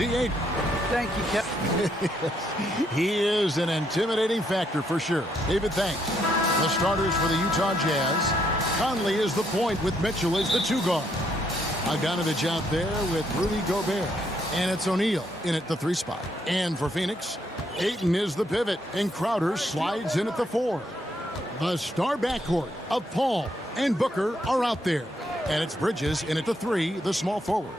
D8. Thank you, Kevin. He is an intimidating factor for sure. David, thanks. The starters for the Utah Jazz. Conley is the point with Mitchell as the two guard. Bogdanovich out there with Rudy Gobert. And it's O'Neal in at the 3 spot. And for Phoenix, Ayton is the pivot. And Crowder slides in at the 4. The star backcourt of Paul and Booker are out there. And it's Bridges in at the 3, the small forward.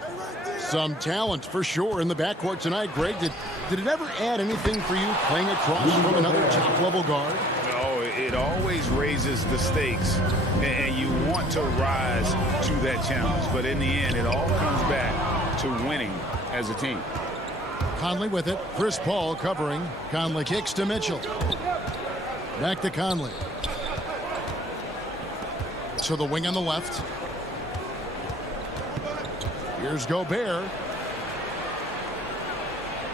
Some talent for sure in the backcourt tonight. Greg, did it ever add anything for you playing across from another top-level guard? No, it always raises the stakes, and you want to rise to that challenge. But in the end, it all comes back to winning as a team. Conley with it. Chris Paul covering. Conley kicks to Mitchell. Back to Conley. To the wing on the left. Here's Gobert.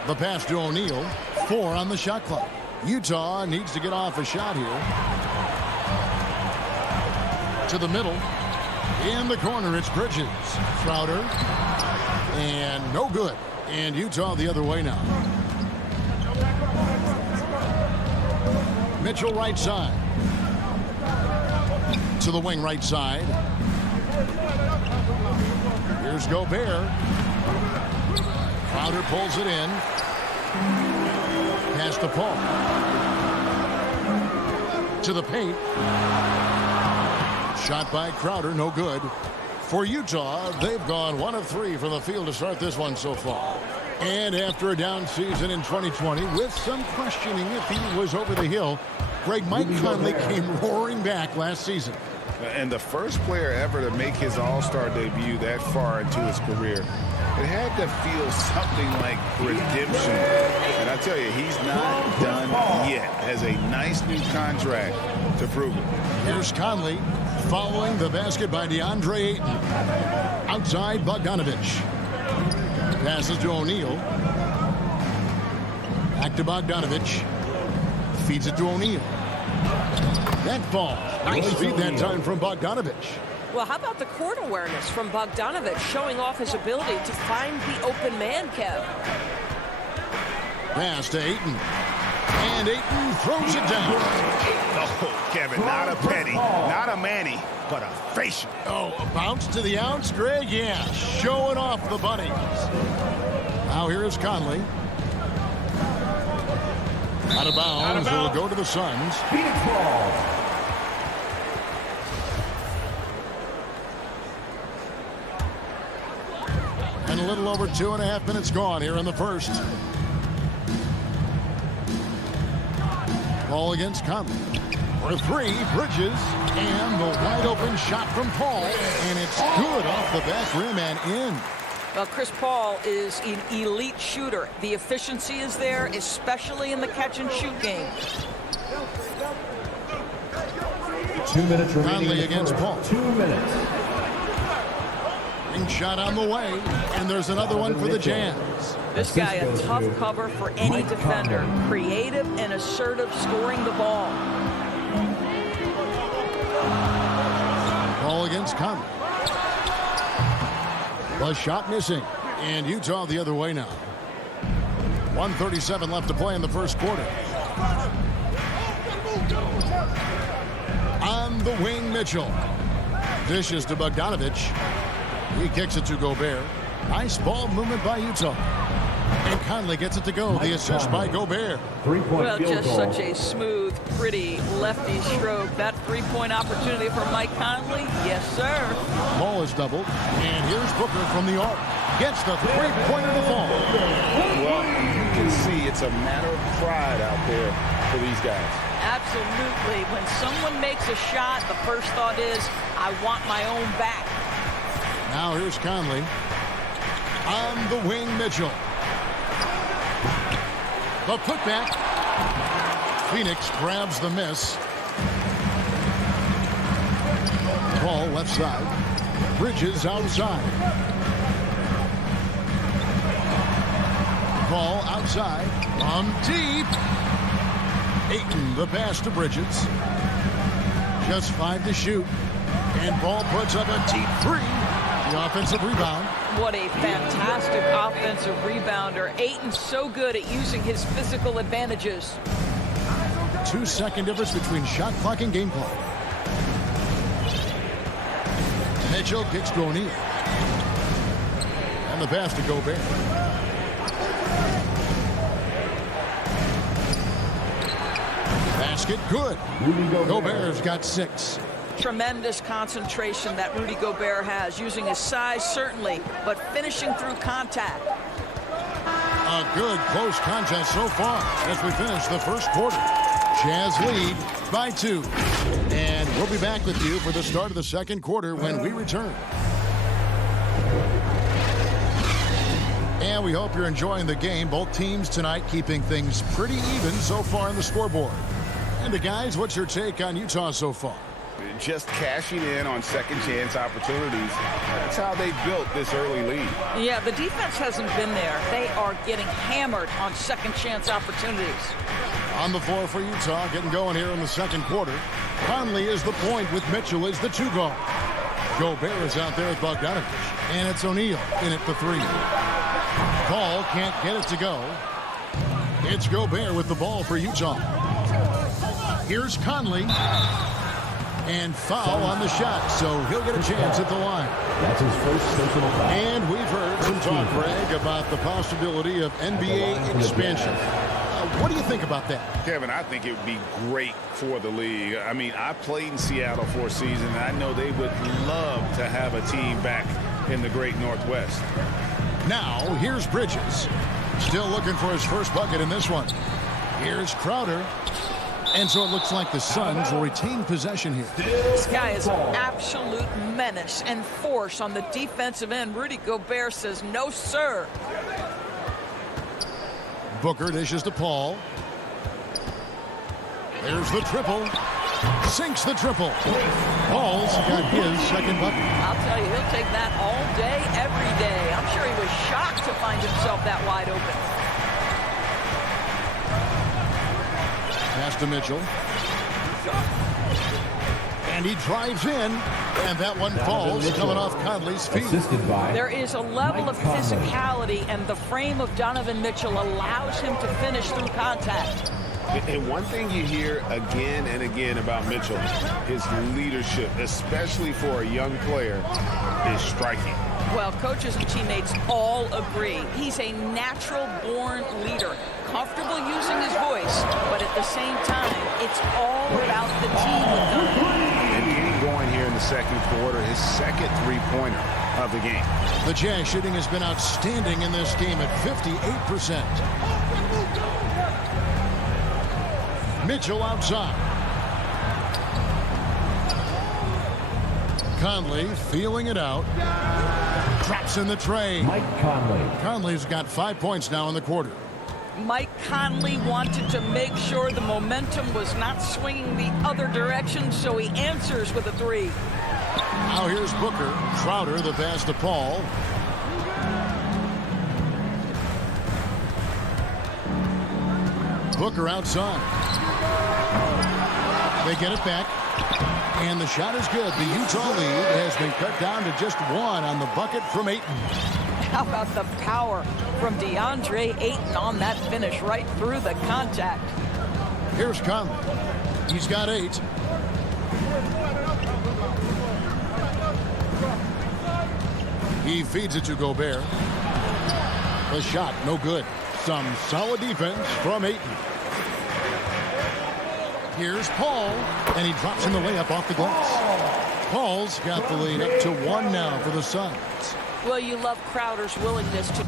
The pass to O'Neal. 4 on the shot clock. Utah needs to get off a shot here. To the middle. In the corner, it's Bridges. Crowder. And no good. And Utah the other way now. Mitchell right side. To the wing right side. Here's Gobert. Crowder pulls it in. Pass to Paul. To the paint. Shot by Crowder, no good. For Utah, they've gone 1 of 3 from the field to start this one so far. And after a down season in 2020, with some questioning if he was over the hill, Mike Conley came roaring back last season. And the first player ever to make his All-Star debut that far into his career, it had to feel something like redemption. And I tell you, he's not done yet. Has a nice new contract to prove it. Here's Conley following the basket by DeAndre Ayton. Outside Bogdanovich. Passes to O'Neal. Back to Bogdanovich. Feeds it to O'Neal. That falls. Nice feed that time from Bogdanovich. Well, how about the court awareness from Bogdanovich, showing off his ability to find the open man, Kev. Pass to Ayton. And Ayton throws it down. Oh, Kevin, not a penny, not a Manny, but a facial. Oh, a bounce to the ounce, Greg? Yeah, showing off the bunnies. Now here is Conley. Out of bounds. Will go to the Suns. And a little over 2.5 minutes gone here in the first. Ball against Conley. For 3, Bridges. And the wide open shot from Paul. And it's good off the back rim and in. Well, Chris Paul is an elite shooter. The efficiency is there, especially in the catch-and-shoot game. 2 minutes remaining. Conley against Paul. 2 minutes. Ring shot on the way, and there's another one for the Jazz. This guy, a tough cover for any defender. Creative and assertive scoring the ball. Ball against Conley. The shot missing, and Utah the other way now. 1:37 left to play in the first quarter. On the wing, Mitchell. Dishes to Bogdanovich. He kicks it to Gobert. Nice ball movement by Utah. And Conley gets it to go. The assist by Gobert. Well, just such a smooth, pretty lefty stroke. That three-point opportunity for Mike Conley. Yes, sir. Ball is doubled. And here's Booker from the arc. Gets the three-pointer to fall. Well, you can see it's a matter of pride out there for these guys. Absolutely. When someone makes a shot, the first thought is, I want my own back. Now here's Conley. On the wing, Mitchell. The putback. Phoenix grabs the miss. Ball left side. Bridges outside. Ball outside. From deep. Ayton, the pass to Bridges. Just 5 to shoot. And Ball puts up a deep 3. The offensive rebound. What a fantastic offensive rebounder. Ayton's so good at using his physical advantages. 2-second difference between shot clock and game clock. Mitchell kicks to O'Neal. And the pass to Gobert. Basket good. Gobert's got 6. Tremendous concentration that Rudy Gobert has, using his size certainly, but finishing through contact. A good close contest so far as we finish the first quarter. Jazz lead by 2. And we'll be back with you for the start of the second quarter when we return. And we hope you're enjoying the game. Both teams tonight keeping things pretty even so far on the scoreboard. And the guys, what's your take on Utah so far? Just cashing in on second chance opportunities. That's how they built this early lead. Yeah, the defense hasn't been there. They are getting hammered on second chance opportunities. On the floor for Utah, getting going here in the second quarter. Conley is the point with Mitchell as the 2 guard. Gobert is out there with Bogdanovich. And it's O'Neal in at the 3. Ball can't get it to go. It's Gobert with the ball for Utah. Here's Conley. And foul on the shot, so he'll get a chance at the line. That's his first personal foul. And we've heard some talk, Greg, about the possibility of NBA expansion. What do you think about that? Kevin, I think it would be great for the league. I mean, I played in Seattle for a season, and I know they would love to have a team back in the great Northwest. Now, here's Bridges. Still looking for his first bucket in this one. Here's Crowder. And so it looks like the Suns will retain possession here. This guy is an absolute menace and force on the defensive end. Rudy Gobert says, no, sir. Booker dishes to Paul. There's the triple. Sinks the triple. Paul's got his second bucket. I'll tell you, he'll take that all day, every day. I'm sure he was shocked to find himself that wide open. Pass to Mitchell. And he drives in. And that one falls, coming off Conley's feet. There is a level of physicality, and the frame of Donovan Mitchell allows him to finish through contact. And one thing you hear again and again about Mitchell, his leadership, especially for a young player, is striking. Well, coaches and teammates all agree. He's a natural-born leader, comfortable using his voice, but at the same time, it's all about the team with Donovan. And getting going here in the second quarter, his second three-pointer of the game. The Jazz shooting has been outstanding in this game at 58%. Mitchell outside. Conley feeling it out. Drops in the tray. Mike Conley. Conley's got 5 points now in the quarter. Mike Conley wanted to make sure the momentum was not swinging the other direction, so he answers with a 3. Now here's Booker. Crowder, the pass to Paul. Booker outside. They get it back. And the shot is good. The Utah lead has been cut down to just 1 on the bucket from Ayton. How about the power from DeAndre Ayton on that finish right through the contact? Here's Conley. He's got 8. He feeds it to Gobert. The shot, no good. Some solid defense from Ayton. Here's Paul, and he drops in the layup off the glass. Paul's got the lead up to 1 now for the Suns. Well, you love Crowder's willingness to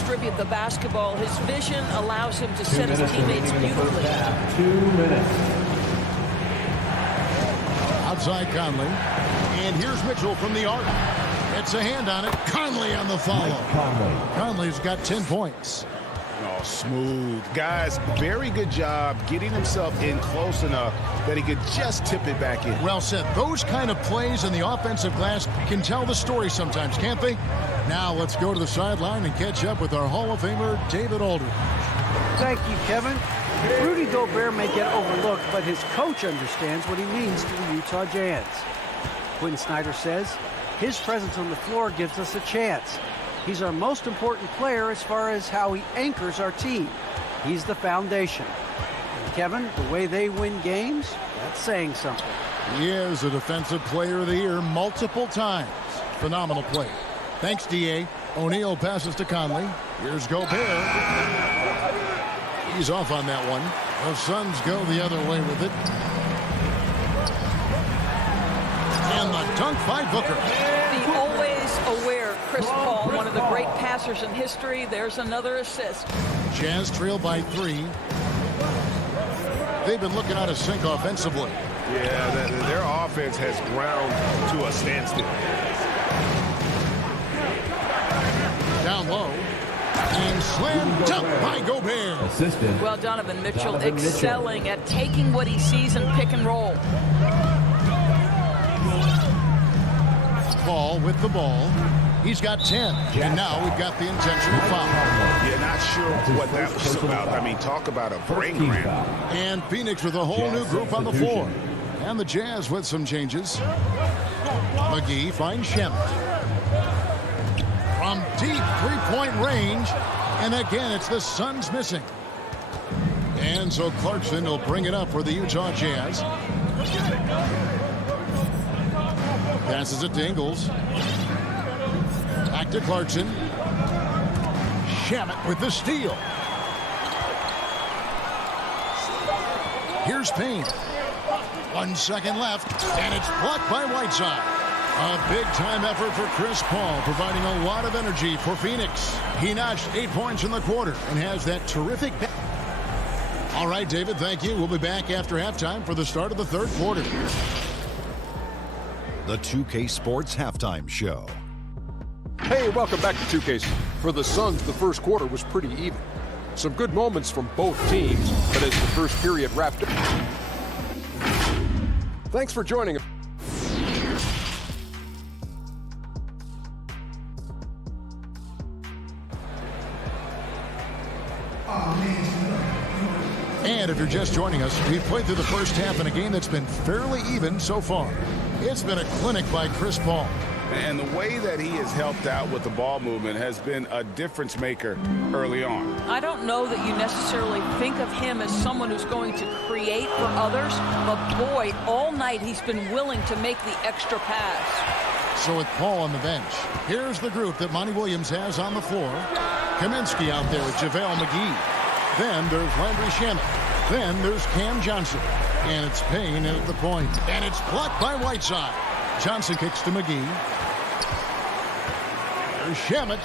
distribute the basketball. His vision allows him to set his teammates beautifully. 2 minutes. Outside Conley. And here's Mitchell from the arc. Gets a hand on it. Conley on the follow. Conley's got 10 points. Oh, smooth. Guys, very good job getting himself in close enough that he could just tip it back in. Well said. Those kind of plays in the offensive glass can tell the story sometimes, can't they? Now let's go to the sideline and catch up with our Hall of Famer, David Aldridge. Thank you, Kevin. Rudy Gobert may get overlooked, but his coach understands what he means to the Utah Jazz. Quinn Snyder says, his presence on the floor gives us a chance. He's our most important player as far as how he anchors our team. He's the foundation. And Kevin, the way they win games, that's saying something. He is a Defensive Player of the Year multiple times. Phenomenal play. Thanks, D.A. O'Neal passes to Conley. Here's Gobert. He's off on that one. The Suns go the other way with it. And the dunk by Booker. The always aware Chris Paul, one of the great passers in history. There's another assist. Jazz trail by 3. They've been looking out of sync offensively. Yeah, their offense has ground to a standstill. Down low. And slam dunk by Gobert. Assistant. Well, Donovan Mitchell excelling at taking what he sees in pick and roll. Paul with the ball. He's got 10. And now we've got the intentional foul. Yeah, not sure what that was about. I mean, talk about a brain cramp. And Phoenix with a whole new group on the floor. And the Jazz with some changes. McGee finds Shemet. From deep three-point range. And again, it's the Suns missing. And so Clarkson will bring it up for the Utah Jazz. Passes it to Ingles. Back to Clarkson. Shemet with the steal. Here's Payne. 1 second left, and it's blocked by Whiteside. A big-time effort for Chris Paul, providing a lot of energy for Phoenix. He notched 8 points in the quarter and has that terrific... All right, David, thank you. We'll be back after halftime for the start of the third quarter. The 2K Sports Halftime Show. Hey, welcome back to 2K. For the Suns, the first quarter was pretty even. Some good moments from both teams, but as the first period wrapped up... Thanks for joining us. And if you're just joining us, we've played through the first half in a game that's been fairly even so far. It's been a clinic by Chris Paul. And the way that he has helped out with the ball movement has been a difference maker early on. I don't know that you necessarily think of him as someone who's going to create for others, but boy, all night he's been willing to make the extra pass. So with Paul on the bench, here's the group that Monty Williams has on the floor. Kaminsky out there with JaVale McGee. Then there's Landry Shemet. Then there's Cam Johnson. And it's Payne in at the point. And it's blocked by Whiteside. Johnson kicks to McGee. There's Shemet.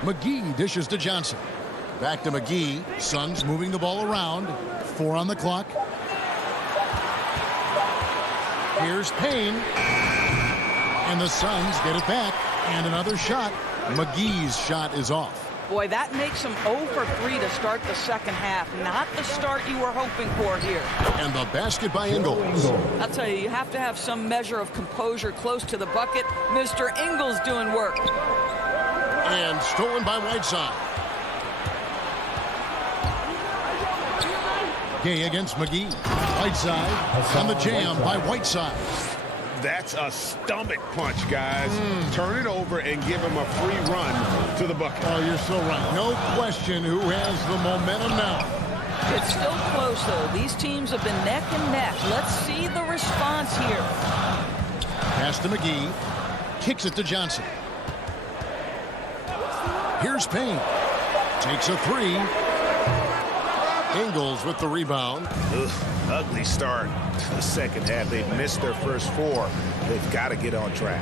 McGee dishes to Johnson. Back to McGee. Suns moving the ball around. 4 on the clock. Here's Payne. And the Suns get it back. And another shot. McGee's shot is off. Boy, that makes him 0 for 3 to start the second half. Not the start you were hoping for here. And the basket by Ingles. I'll tell you, you have to have some measure of composure close to the bucket. Mr. Ingles doing work. And stolen by Whiteside. Gay against McGee. Whiteside on the jam by Whiteside. That's a stomach punch, guys. Turn it over and give him a free run to the bucket. Oh, you're so right. No question who has the momentum now. It's still close, though. These teams have been neck and neck. Let's see the response here. Pass to McGee. Kicks it to Johnson. Here's Payne. Takes a 3. Ingles with the rebound. Ugh, ugly start to the second half. They've missed their first 4. They've got to get on track.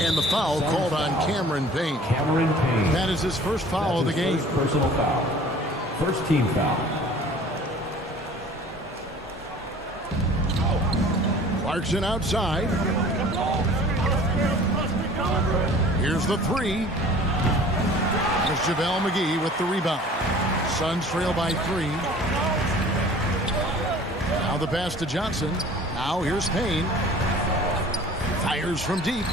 And the foul called on Cameron Payne. Cameron Payne. That is his first foul of the game. First personal foul. First team foul. Clarkson outside. Here's the three. There's JaVale McGee with the rebound. Suns trail by 3. Now the pass to Johnson. Now here's Payne. Fires from deep.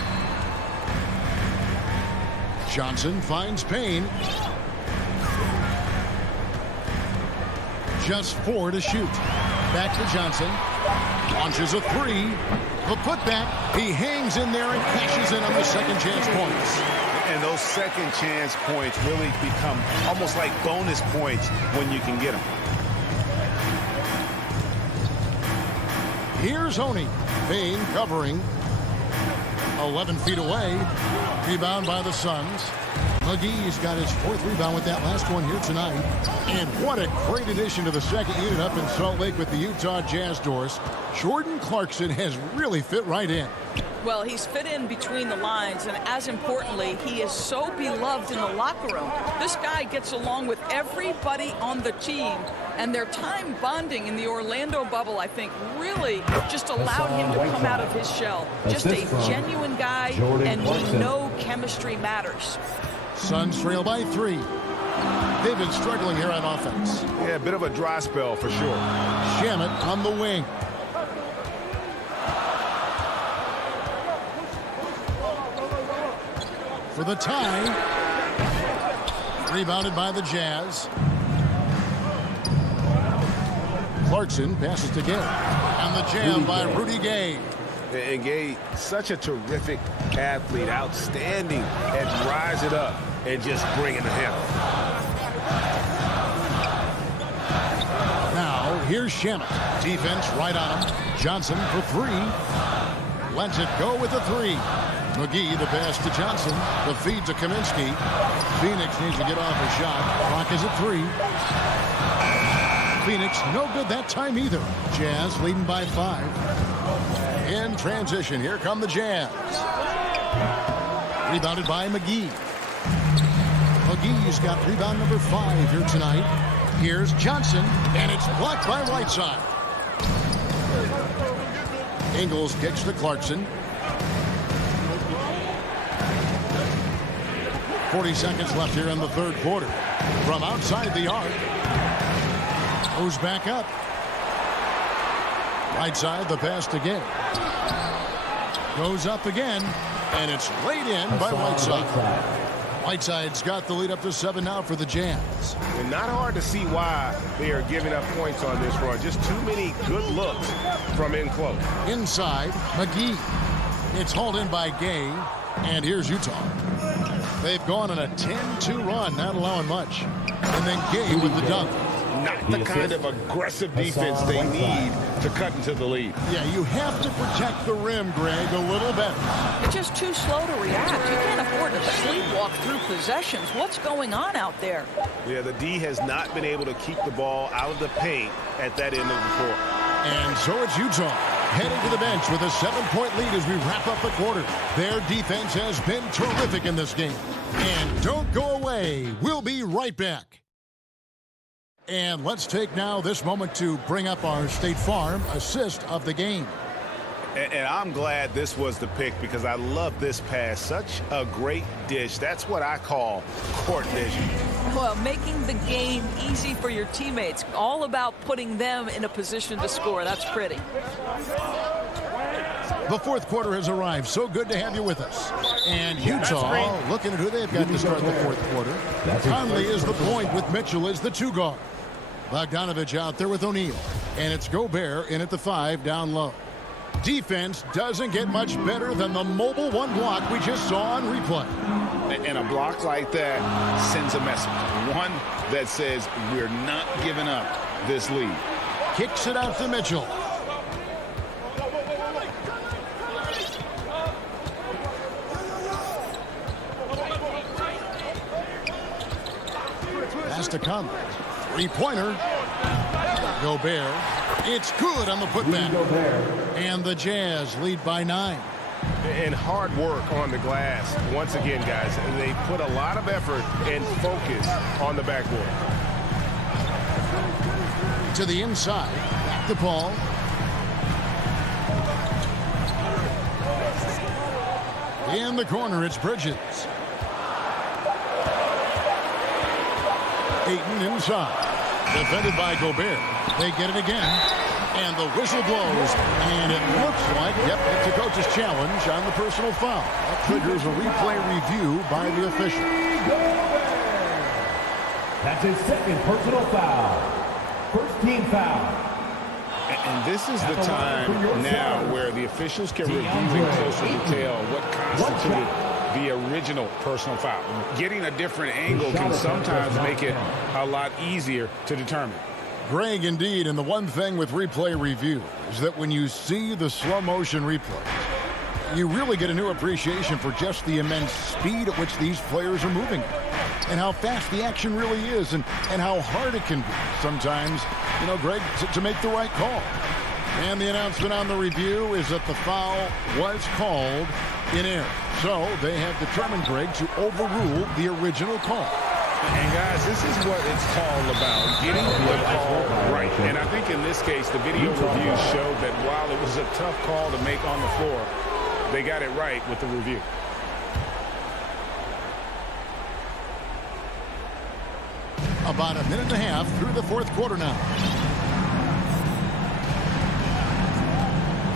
Johnson finds Payne. Just 4 to shoot. Back to Johnson. Launches a 3. The putback. He hangs in there and cashes in on the second chance points. And those second chance points really become almost like bonus points when you can get them. Here's Honey. Payne covering. 11 feet away. Rebound by the Suns. McGee's got his 4th rebound with that last one here tonight. And what a great addition to the second unit up in Salt Lake with the Utah Jazz doors. Jordan Clarkson has really fit right in. Well, he's fit in between the lines, and as importantly, he is so beloved in the locker room. This guy gets along with everybody on the team, and their time bonding in the Orlando bubble, I think, really just allowed him to come out of his shell. Just a genuine guy, and we know chemistry matters. Suns trail by 3. They've been struggling here on offense. Yeah, a bit of a dry spell for sure. Shamet on the wing. For the tie. Rebounded by the Jazz. Clarkson passes to Gay. And the jam by Rudy Gay. And Gay, such a terrific athlete, outstanding at rising up and just bringing the hammer. Now, here's Shamet. Defense right on him. Johnson for 3. Lets it go with the 3. McGee, the pass to Johnson. The feed to Kaminsky. Phoenix needs to get off a shot. Clock is at 3. Phoenix, no good that time either. Jazz leading by 5. In transition, here come the Jazz. Rebounded by McGee. McGee's got rebound number 5 here tonight. Here's Johnson, and it's blocked by Whiteside. Ingles kicks to Clarkson. 40 seconds left here in the third quarter. From outside the arc. Goes back up. Right side, the pass to Gay. Goes up again, and it's laid in by Whiteside. Whiteside's got the lead up to 7 now for the Jazz. And not hard to see why they are giving up points on this run. Just too many good looks from in close. Inside, McGee. It's hauled in by Gay, and here's Utah. They've gone on a 10-2 run, not allowing much. And then Gay with the dunk. Not the kind of aggressive defense they need to cut into the lead. Yeah, you have to protect the rim, Greg, a little better. You're just too slow to react. You can't afford to sleepwalk through possessions. What's going on out there? Yeah, the D has not been able to keep the ball out of the paint at that end of the floor. And so it's Utah heading to the bench with a 7-point lead as we wrap up the quarter. Their defense has been terrific in this game. And don't go away. We'll be right back. And let's take now this moment to bring up our State Farm assist of the game. And I'm glad this was the pick because I love this pass. Such a great dish. That's what I call court vision. Well, making the game easy for your teammates. All about putting them in a position to score. That's pretty. The fourth quarter has arrived. So good to have you with us. And Utah looking at who they've got to start the fourth quarter. Conley is the point with Mitchell as the 2 guard. Bogdanovich out there with O'Neal. And it's Gobert in at the 5 down low. Defense doesn't get much better than the mobile 1 block we just saw on replay. And a block like that sends a message. One that says we're not giving up this lead. Kicks it out to Mitchell. Pass to Conley. 3-pointer. Gobert. It's good on the putback. And the Jazz lead by 9. And hard work on the glass. Once again, guys, they put a lot of effort and focus on the backboard. To the inside. Back to Paul. In the corner, it's Bridges. Ayton inside. Defended by Gobert. They get it again. And the whistle blows. And it looks like, yep, it's a coach's challenge on the personal foul. That triggers a replay review by the official. That's his second personal foul. First team foul. And this is the time now where the officials can review in closer detail what constituted the original personal foul. Getting a different angle can sometimes make it a lot easier to determine. Greg, indeed, and the one thing with replay review is that when you see the slow motion replays, you really get a new appreciation for just the immense speed at which these players are moving and how fast the action really is and how hard it can be sometimes, you know, Greg, to make the right call. And the announcement on the review is that the foul was called in error. So they have determined, Greg, to overrule the original call. And guys, this is what it's all about, getting the call right. And I think in this case, the video review showed that while it was a tough call to make on the floor, they got it right with the review. About a minute and a half through the fourth quarter now.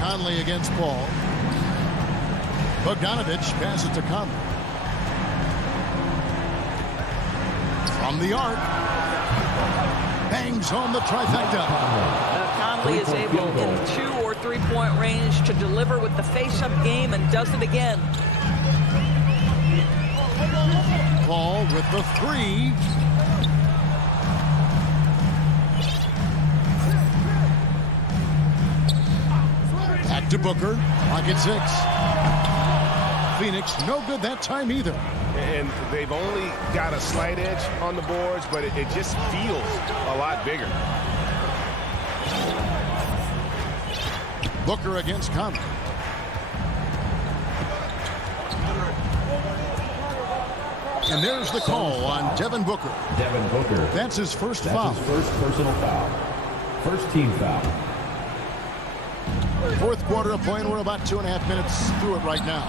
Conley against Paul. Bogdanovich passes to Conley. From the arc. Bangs home the trifecta. Conley is able in 2- or 3-point range to deliver with the face-up game and does it again. Paul with the three. Back to Booker. Pocket 6. Phoenix no good that time either. And they've only got a slight edge on the boards, but it just feels a lot bigger. Booker against Conley. And there's the call on Devin Booker. Devin Booker. That's his first foul. That's his first personal foul. First team foul. Fourth quarter of play, and we're about 2.5 minutes through it right now.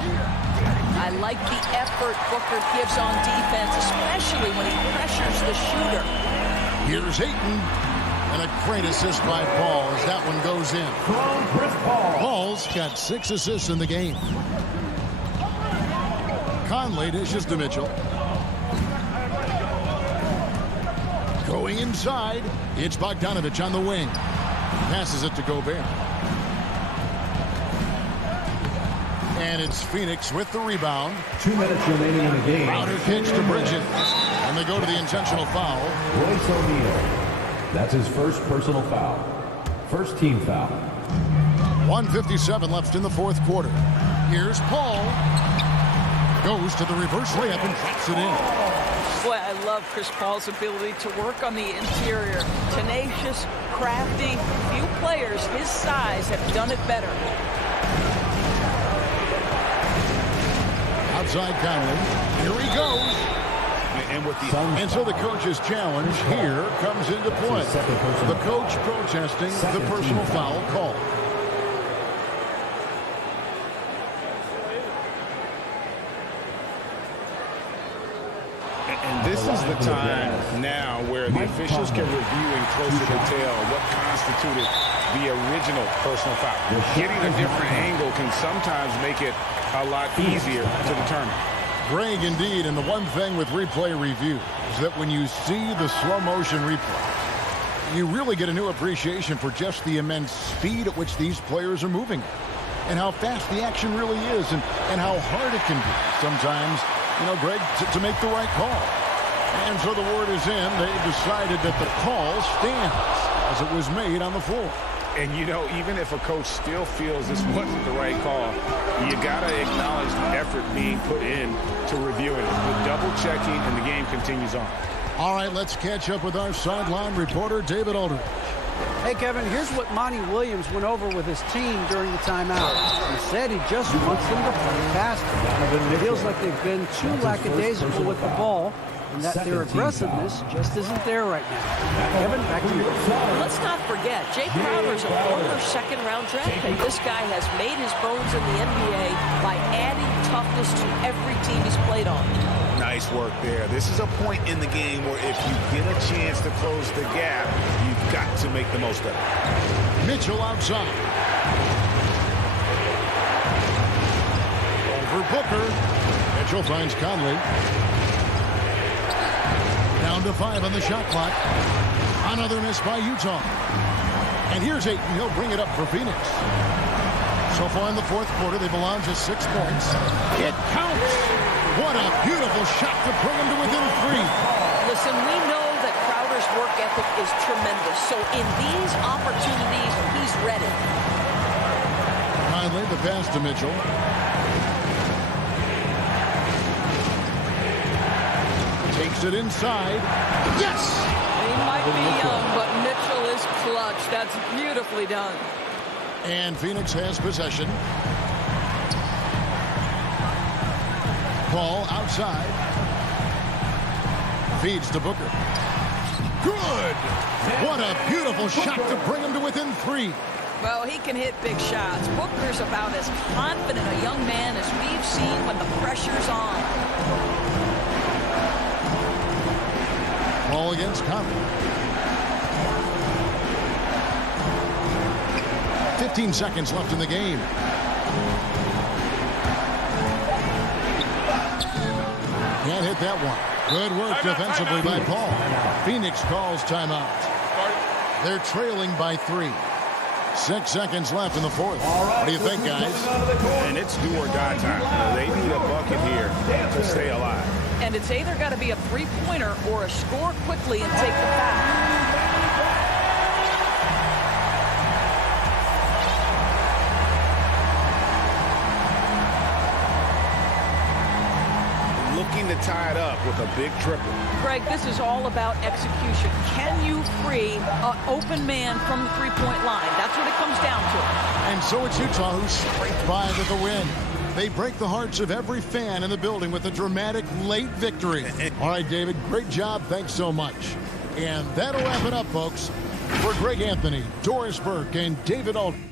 I like the effort Booker gives on defense, especially when he pressures the shooter. Here's Ayton. And a great assist by Paul as that one goes in. From Chris Paul. Paul's got 6 assists in the game. Conley dishes to Mitchell. Going inside, it's Bogdanovich on the wing. Passes it to Gobert. And it's Phoenix with the rebound. 2 minutes remaining in the game. Crowder kicks to Bridges. And they go to the intentional foul. Royce O'Neal. That's his first personal foul. First team foul. 1:57 left in the fourth quarter. Here's Paul. Goes to the reverse layup and drops it in. Boy, I love Chris Paul's ability to work on the interior. Tenacious, crafty. Few players his size have done it better. Outside Conley. Here he goes. And so the coach's challenge here comes into play. The coach protesting the personal foul call. And this is the time now where the officials can review in closer detail what constituted the original personal foul. Getting a different angle can sometimes make it a lot easier to determine. Greg, indeed, and the one thing with replay review is that when you see the slow motion replay, you really get a new appreciation for just the immense speed at which these players are moving and how fast the action really is and how hard it can be sometimes, you know, Greg, to make the right call. And so the word is in. They've decided that the call stands as it was made on the floor. And, you know, even if a coach still feels this wasn't the right call, you got to acknowledge the effort being put in to reviewing it. The double-checking, and the game continues on. All right, let's catch up with our sideline reporter, David Aldridge. Hey, Kevin, here's what Monty Williams went over with his team during the timeout. He said he just wants them to play faster. It feels like they've been too lackadaisical with the ball, and that their aggressiveness just isn't there right now. Kevin, back to you. Let's not forget, Jay Crowder's a former second-round draft pick. This guy has made his bones in the NBA by adding toughness to every team he's played on. Nice work there. This is a point in the game where if you get a chance to close the gap, you've got to make the most of it. Mitchell outside. Over Booker. Mitchell finds Conley. Down to 5 on the shot clock. Another miss by Utah. And here's Ayton. He'll bring it up for Phoenix. So far in the fourth quarter, they've allowed just 6 points. It counts. What a beautiful shot to bring him to within 3. Listen, we know that Crowder's work ethic is tremendous. So in these opportunities, he's ready. Finally, the pass to Mitchell. Takes it inside. Yes! He might be young, but Mitchell is clutch. That's beautifully done. And Phoenix has possession. Ball outside. Feeds to Booker. Good! What a beautiful shot to bring him to within 3. Well, he can hit big shots. Booker's about as confident a young man as we've seen when the pressure's on. Ball against Conley. 15 seconds left in the game. Can't hit that one. Good work defensively by Paul. Phoenix calls timeout. They're trailing by 3. 6 seconds left in the fourth. What do you think, guys? And it's do or die time. They need a bucket here to stay alive. And it's either got to be a three-pointer or a score quickly and take the foul. Looking to tie it up with a big triple. Greg, this is all about execution. Can you free an open man from the three-point line? That's what it comes down to. And so it's Utah who scraped by with the win. They break the hearts of every fan in the building with a dramatic late victory. All right, David, great job. Thanks so much. And that'll wrap it up, folks. For Greg Anthony, Doris Burke, and David Aldridge.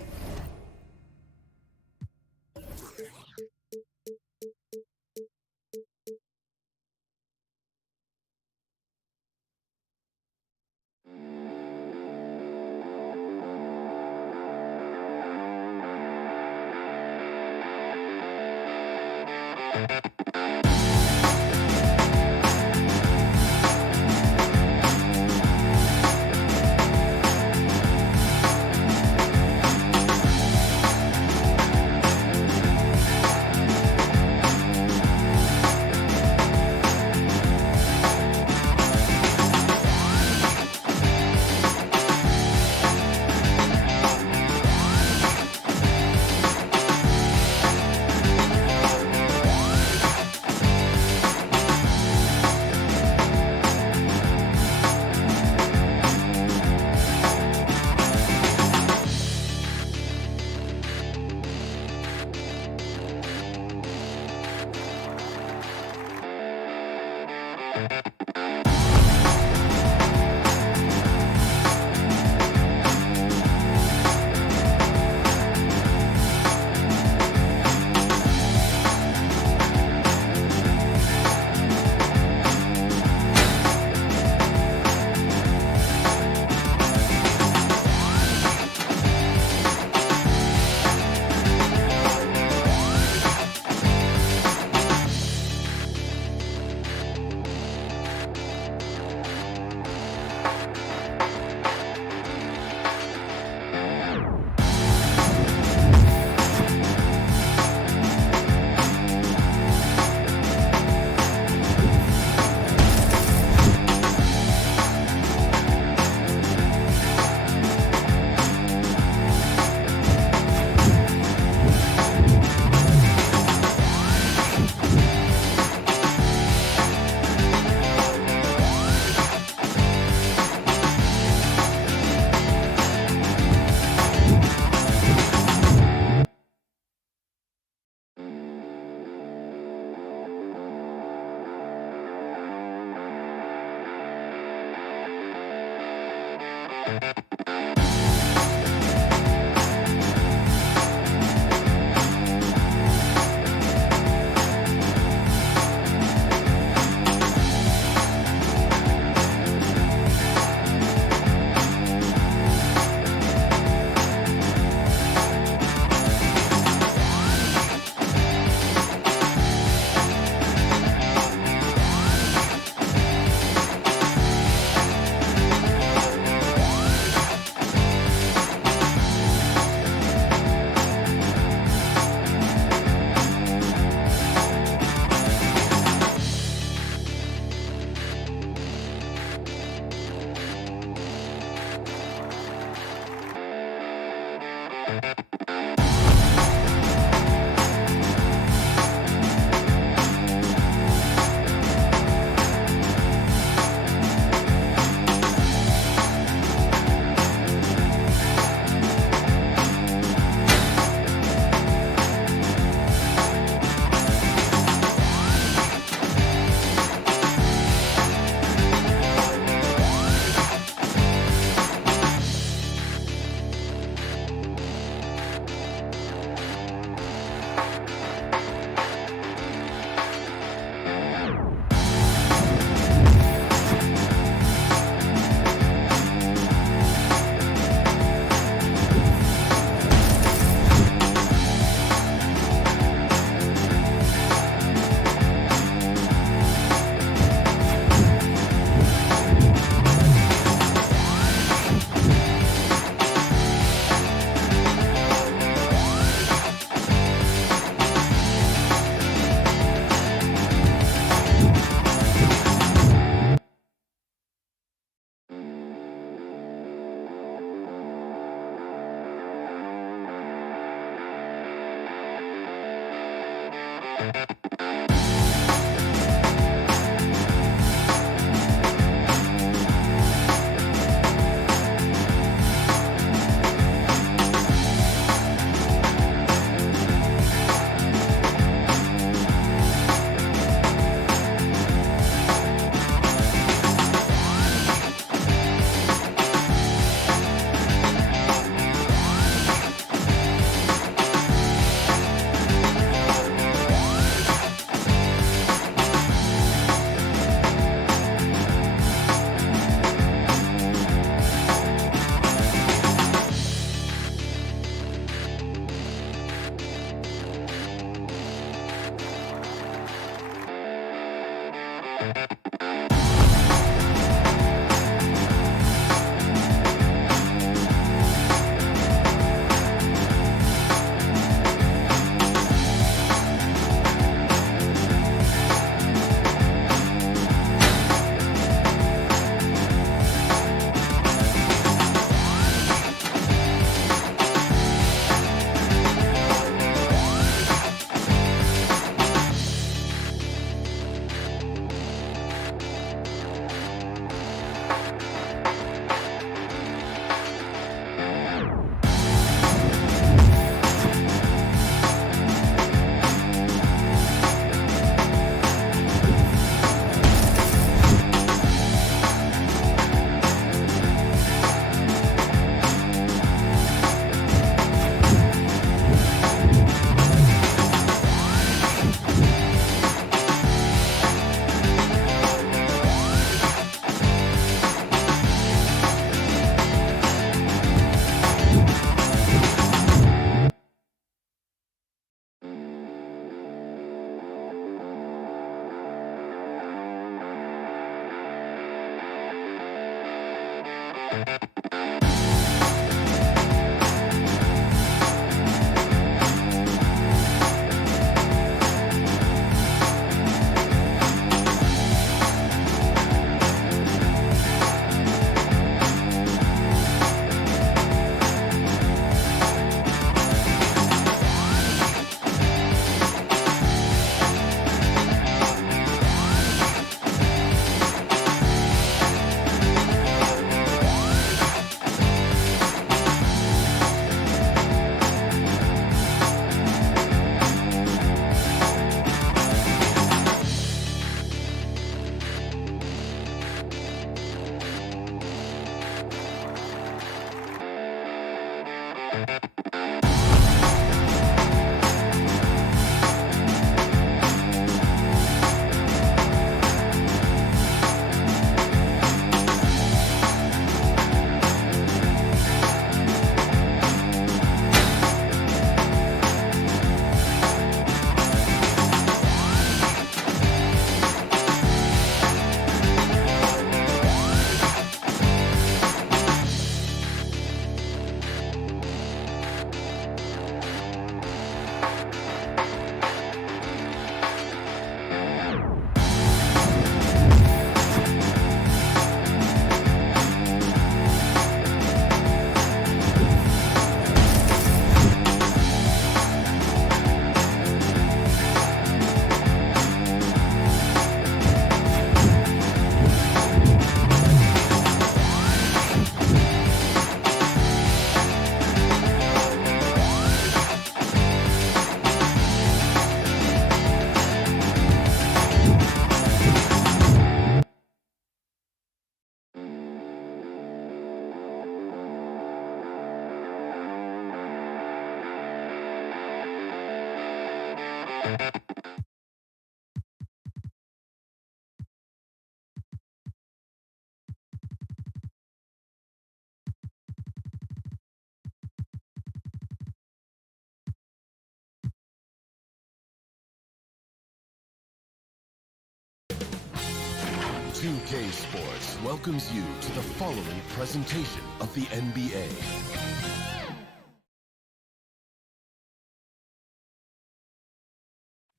2K Sports welcomes you to the following presentation of the NBA.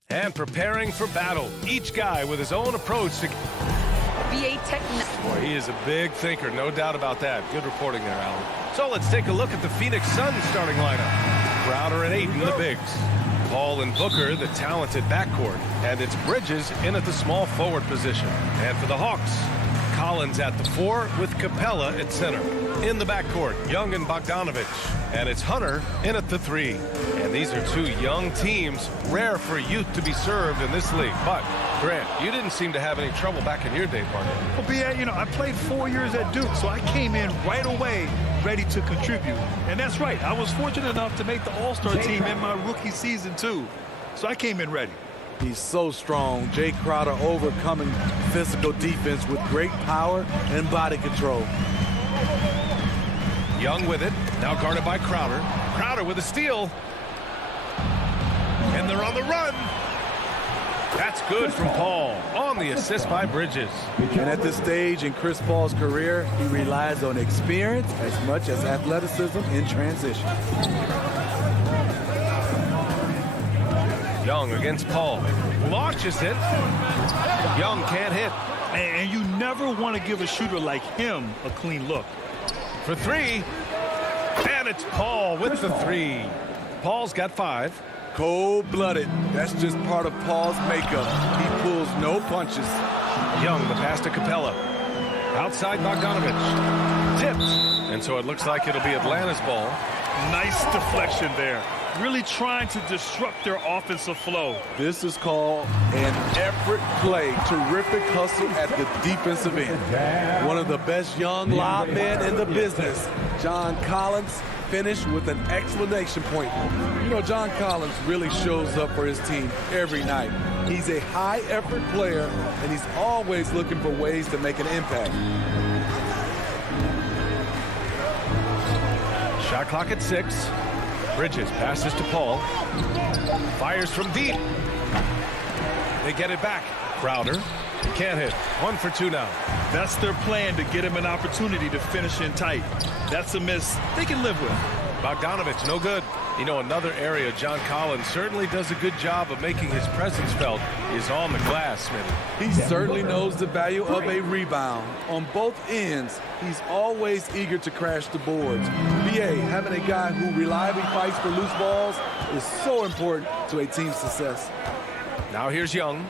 And preparing for battle. Each guy with his own approach to... VA Technique. Boy, he is a big thinker, no doubt about that. Good reporting there, Alan. So let's take a look at the Phoenix Suns starting lineup. Crowder and Ayton, the bigs. Paul and Booker, the talented backcourt. And it's Bridges in at the small forward position. And for the Hawks, Collins at the 4 with Capella at center. In the backcourt, Young and Bogdanovich. And it's Hunter in at the 3. And these are two young teams, rare for youth to be served in this league. But, Grant, you didn't seem to have any trouble back in your day, partner. Well, BA, you know, I played 4 years at Duke, so I came in right away ready to contribute. And that's right. I was fortunate enough to make the All-Star team in my rookie season, too. So I came in ready. He's so strong. Jay Crowder overcoming physical defense with great power and body control. Young with it. Now guarded by Crowder. Crowder with a steal. And they're on the run. That's good from Paul on the assist by Bridges. And at this stage in Chris Paul's career, he relies on experience as much as athleticism in transition. Young against Paul. Launches it. Young can't hit. And you never want to give a shooter like him a clean look. For three. And it's Paul with the three. Paul's got 5. Cold-blooded. That's just part of Paul's makeup. He pulls no punches. Young, the pass to Capella. Outside Bogdanovich. Tipped. And so it looks like it'll be Atlanta's ball. Nice deflection there. Really trying to disrupt their offensive flow. This is called an effort play. Terrific hustle at the defensive end. One of the best young lob men in the business. John Collins finished with an exclamation point. You know, John Collins really shows up for his team every night. He's a high-effort player, and he's always looking for ways to make an impact. Shot clock at 6. Bridges passes to Paul. Fires from deep. They get it back. Crowder can't hit. 1 for 2 now. That's their plan, to get him an opportunity to finish in tight. That's a miss they can live with. Bogdanovich, no good. You know, another area John Collins certainly does a good job of making his presence felt is on the glass, Smitty. He certainly knows the value of a rebound. On both ends, he's always eager to crash the boards. BA, having a guy who reliably fights for loose balls is so important to a team's success. Now here's Young.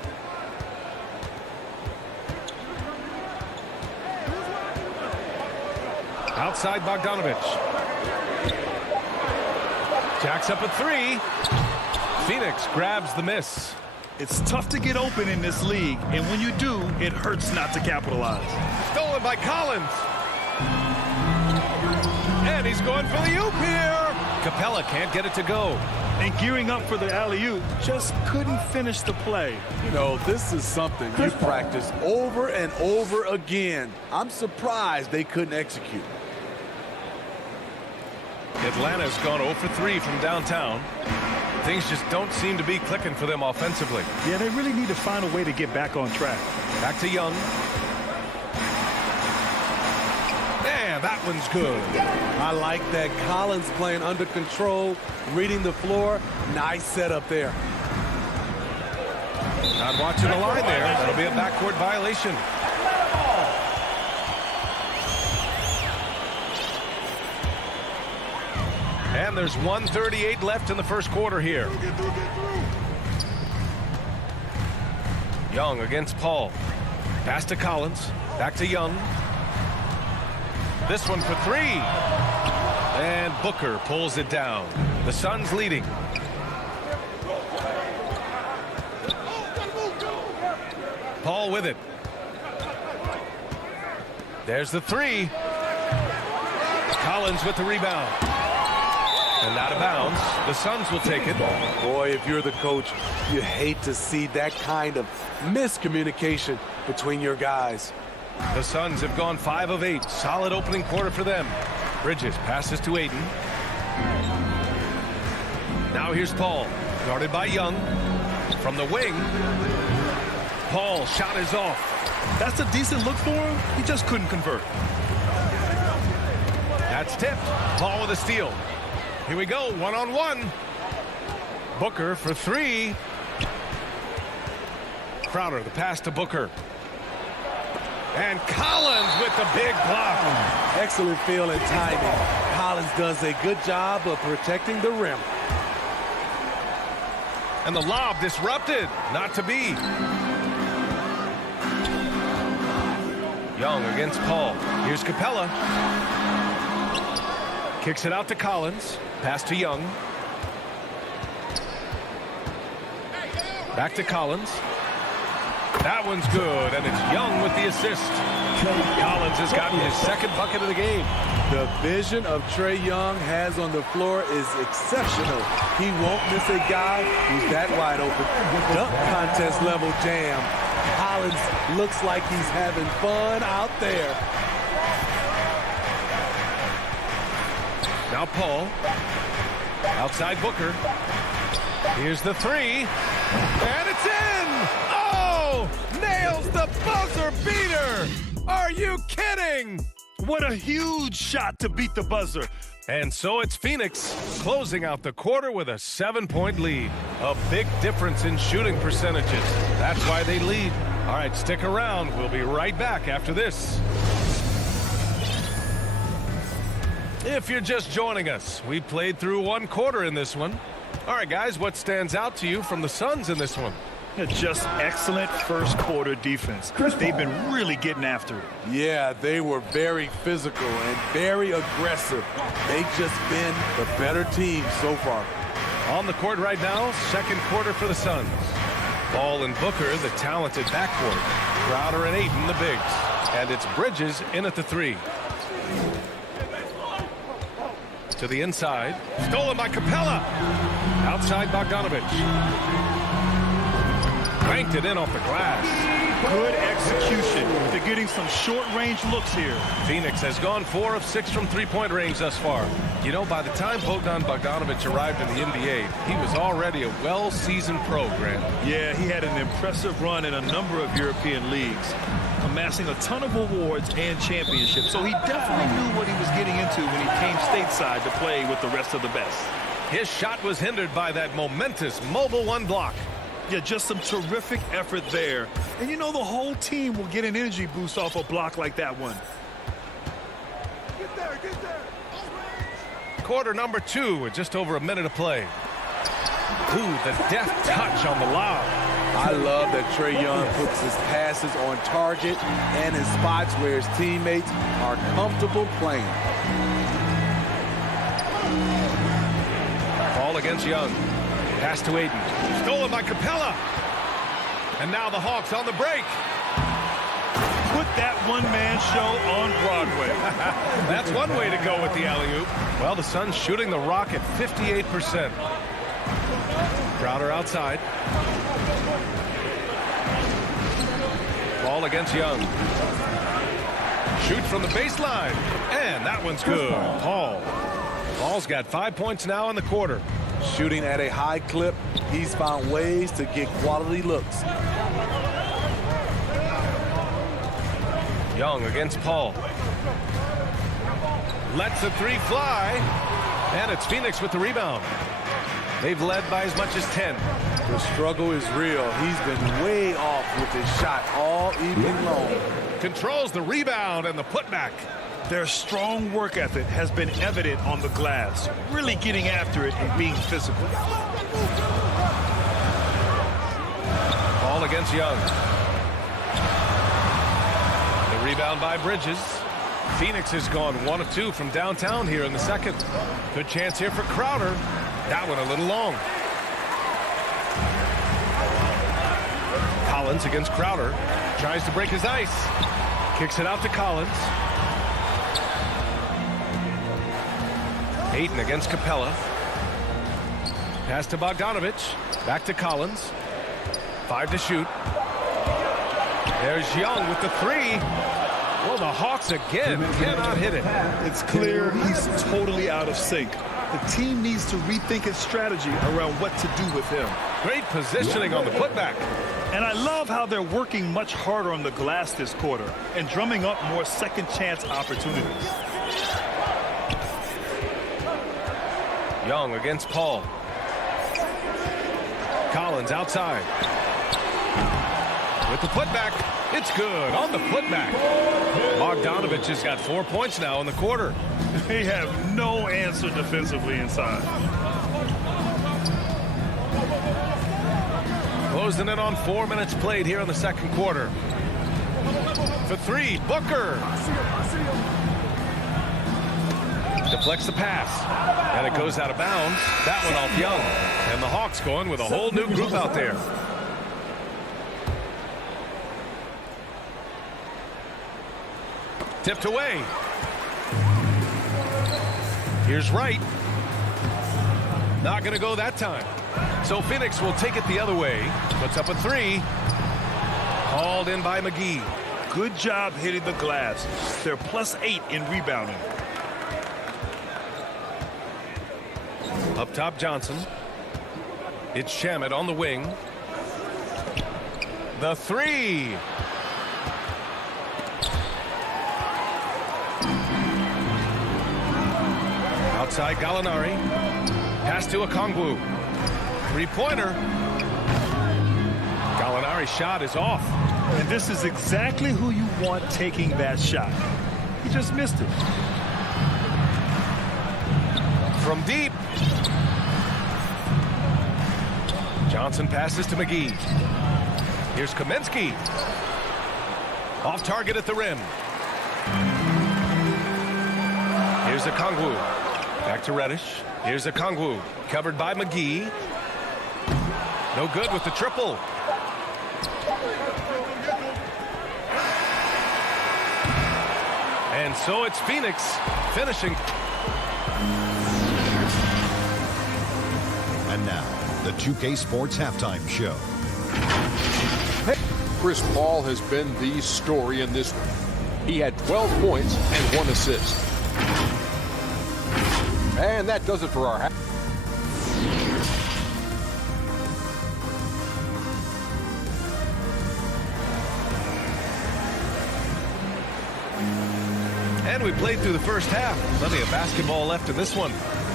Outside Bogdanovich. Jacks up a 3. Phoenix grabs the miss. It's tough to get open in this league, and when you do, it hurts not to capitalize. Stolen by Collins. And he's going for the oop here. Capella can't get it to go. And gearing up for the alley-oop, just couldn't finish the play. You know, this is something you practice over and over again. I'm surprised they couldn't execute. Atlanta's gone 0 for 3 from downtown. Things just don't seem to be clicking for them offensively. Yeah, they really need to find a way to get back on track. Back to Young. And that one's good. I like that. Collins playing under control, reading the floor. Nice setup there. Not watching the line there. That'll be a backcourt violation. And there's 1:38 left in the first quarter here. Young against Paul. Pass to Collins. Back to Young. This one for 3. And Booker pulls it down. The Suns leading. Paul with it. There's the 3. Collins with the rebound. And out of bounds. The Suns will take it. Boy, if you're the coach, you hate to see that kind of miscommunication between your guys. The Suns have gone 5 of 8. Solid opening quarter for them. Bridges passes to Aiden. Now here's Paul. Guarded by Young. From the wing. Paul, shot is off. That's a decent look for him. He just couldn't convert. That's tipped. Paul with a steal. Here we go, 1-on-1. Booker for 3. Crowder, the pass to Booker. And Collins with the big block. Excellent feel and timing. Collins does a good job of protecting the rim. And the lob disrupted. Not to be. Young against Paul. Here's Capella. Kicks it out to Collins. Pass to Young. Back to Collins. That one's good, and it's Young with the assist. Collins has gotten his second bucket of the game. The vision of Trae Young has on the floor is exceptional. He won't miss a guy who's that wide open. Dunk contest level jam. Collins looks like he's having fun out there. Now Paul. Outside Booker. Here's the 3. And it's in! a buzzer beater! Are you kidding? What a huge shot to beat the buzzer. And so it's Phoenix closing out the quarter with a 7-point lead. A big difference in shooting percentages. That's why they lead. All right, stick around. We'll be right back after this. If you're just joining us, we played through one quarter in this one. All right, guys, what stands out to you from the Suns in this one? Just excellent first quarter defense. They've been really getting after it. Yeah, they were very physical and very aggressive. They've just been the better team so far. On the court right now, second quarter for the Suns. Ball and Booker, the talented backcourt. Crowder and Ayton, the bigs. And it's Bridges in at the 3. To the inside. Stolen by Capella. Outside Bogdanovich. Banked it in off the glass. Good execution. They're getting some short-range looks here. Phoenix has gone 4 of 6 from three-point range thus far. You know, by the time Bogdanovich arrived in the NBA, he was already a well-seasoned pro, Grant. Yeah, he had an impressive run in a number of European leagues, amassing a ton of awards and championships. So he definitely knew what he was getting into when he came stateside to play with the rest of the best. His shot was hindered by that momentous mobile 1 block. Yeah, just some terrific effort there. And you know the whole team will get an energy boost off a block like that one. Get there, get there. Quarter number 2 with just over a minute of play. Ooh, the deft touch on the lob. I love that Trae Young puts his passes on target and in spots where his teammates are comfortable playing. Ball against Young. Pass to Ayton. Stolen by Capella. And now the Hawks on the break. Put that one-man show on Broadway. That's one way to go with the alley-oop. Well, the Suns shooting the rock at 58%. Crowder outside. Ball against Young. Shoot from the baseline. And that one's good. Paul's got 5 points now in the quarter. Shooting at a high clip, he's found ways to get quality looks. Young against Paul. Lets the 3 fly. And it's Phoenix with the rebound. They've led by as much as 10. The struggle is real. He's been way off with his shot all evening long. Controls the rebound and the putback. Their strong work ethic has been evident on the glass, really getting after it and being physical. Ball against Young. The rebound by Bridges. Phoenix has gone 1 of 2 from downtown here in the second. Good chance here for Crowder. That one a little long. Collins against Crowder. Tries to break his ice. Kicks it out to Collins. Ayton against Capella. Pass to Bogdanovich. Back to Collins. 5 to shoot. There's Young with the 3. Well, the Hawks again cannot hit it. It's clear he's totally out of sync. The team needs to rethink its strategy around what to do with him. Great positioning on the putback. And I love how they're working much harder on the glass this quarter and drumming up more second chance opportunities. Young against Paul. Collins outside. With the putback, it's good on the putback. Bogdanovich has got 4 points now in the quarter. They have no answer defensively inside. Closing in on 4 minutes played here in the second quarter. For 3, Booker. Deflects the pass. And it goes out of bounds. That one off Young. And the Hawks going with a whole new group out there. Tipped away. Here's Wright. Not going to go that time. So Phoenix will take it the other way. Puts up a 3. Called in by McGee. Good job hitting the glass. They're +8 in rebounding. Up top, Johnson. It's Shamet on the wing. The 3. Outside Gallinari. Pass to Okongwu. Three-pointer. Gallinari's shot is off. And this is exactly who you want taking that shot. He just missed it. From deep. Johnson passes to McGee. Here's Kaminsky. Off target at the rim. Here's Okongwu. Back to Reddish. Here's Okongwu. Covered by McGee. No good with the triple. And so it's Phoenix finishing. And now, the 2K Sports Halftime Show. Chris Paul has been the story in this one. He had 12 points and 1 assist. And that does it for our half. And we played through the first half. Plenty of basketball left in this one.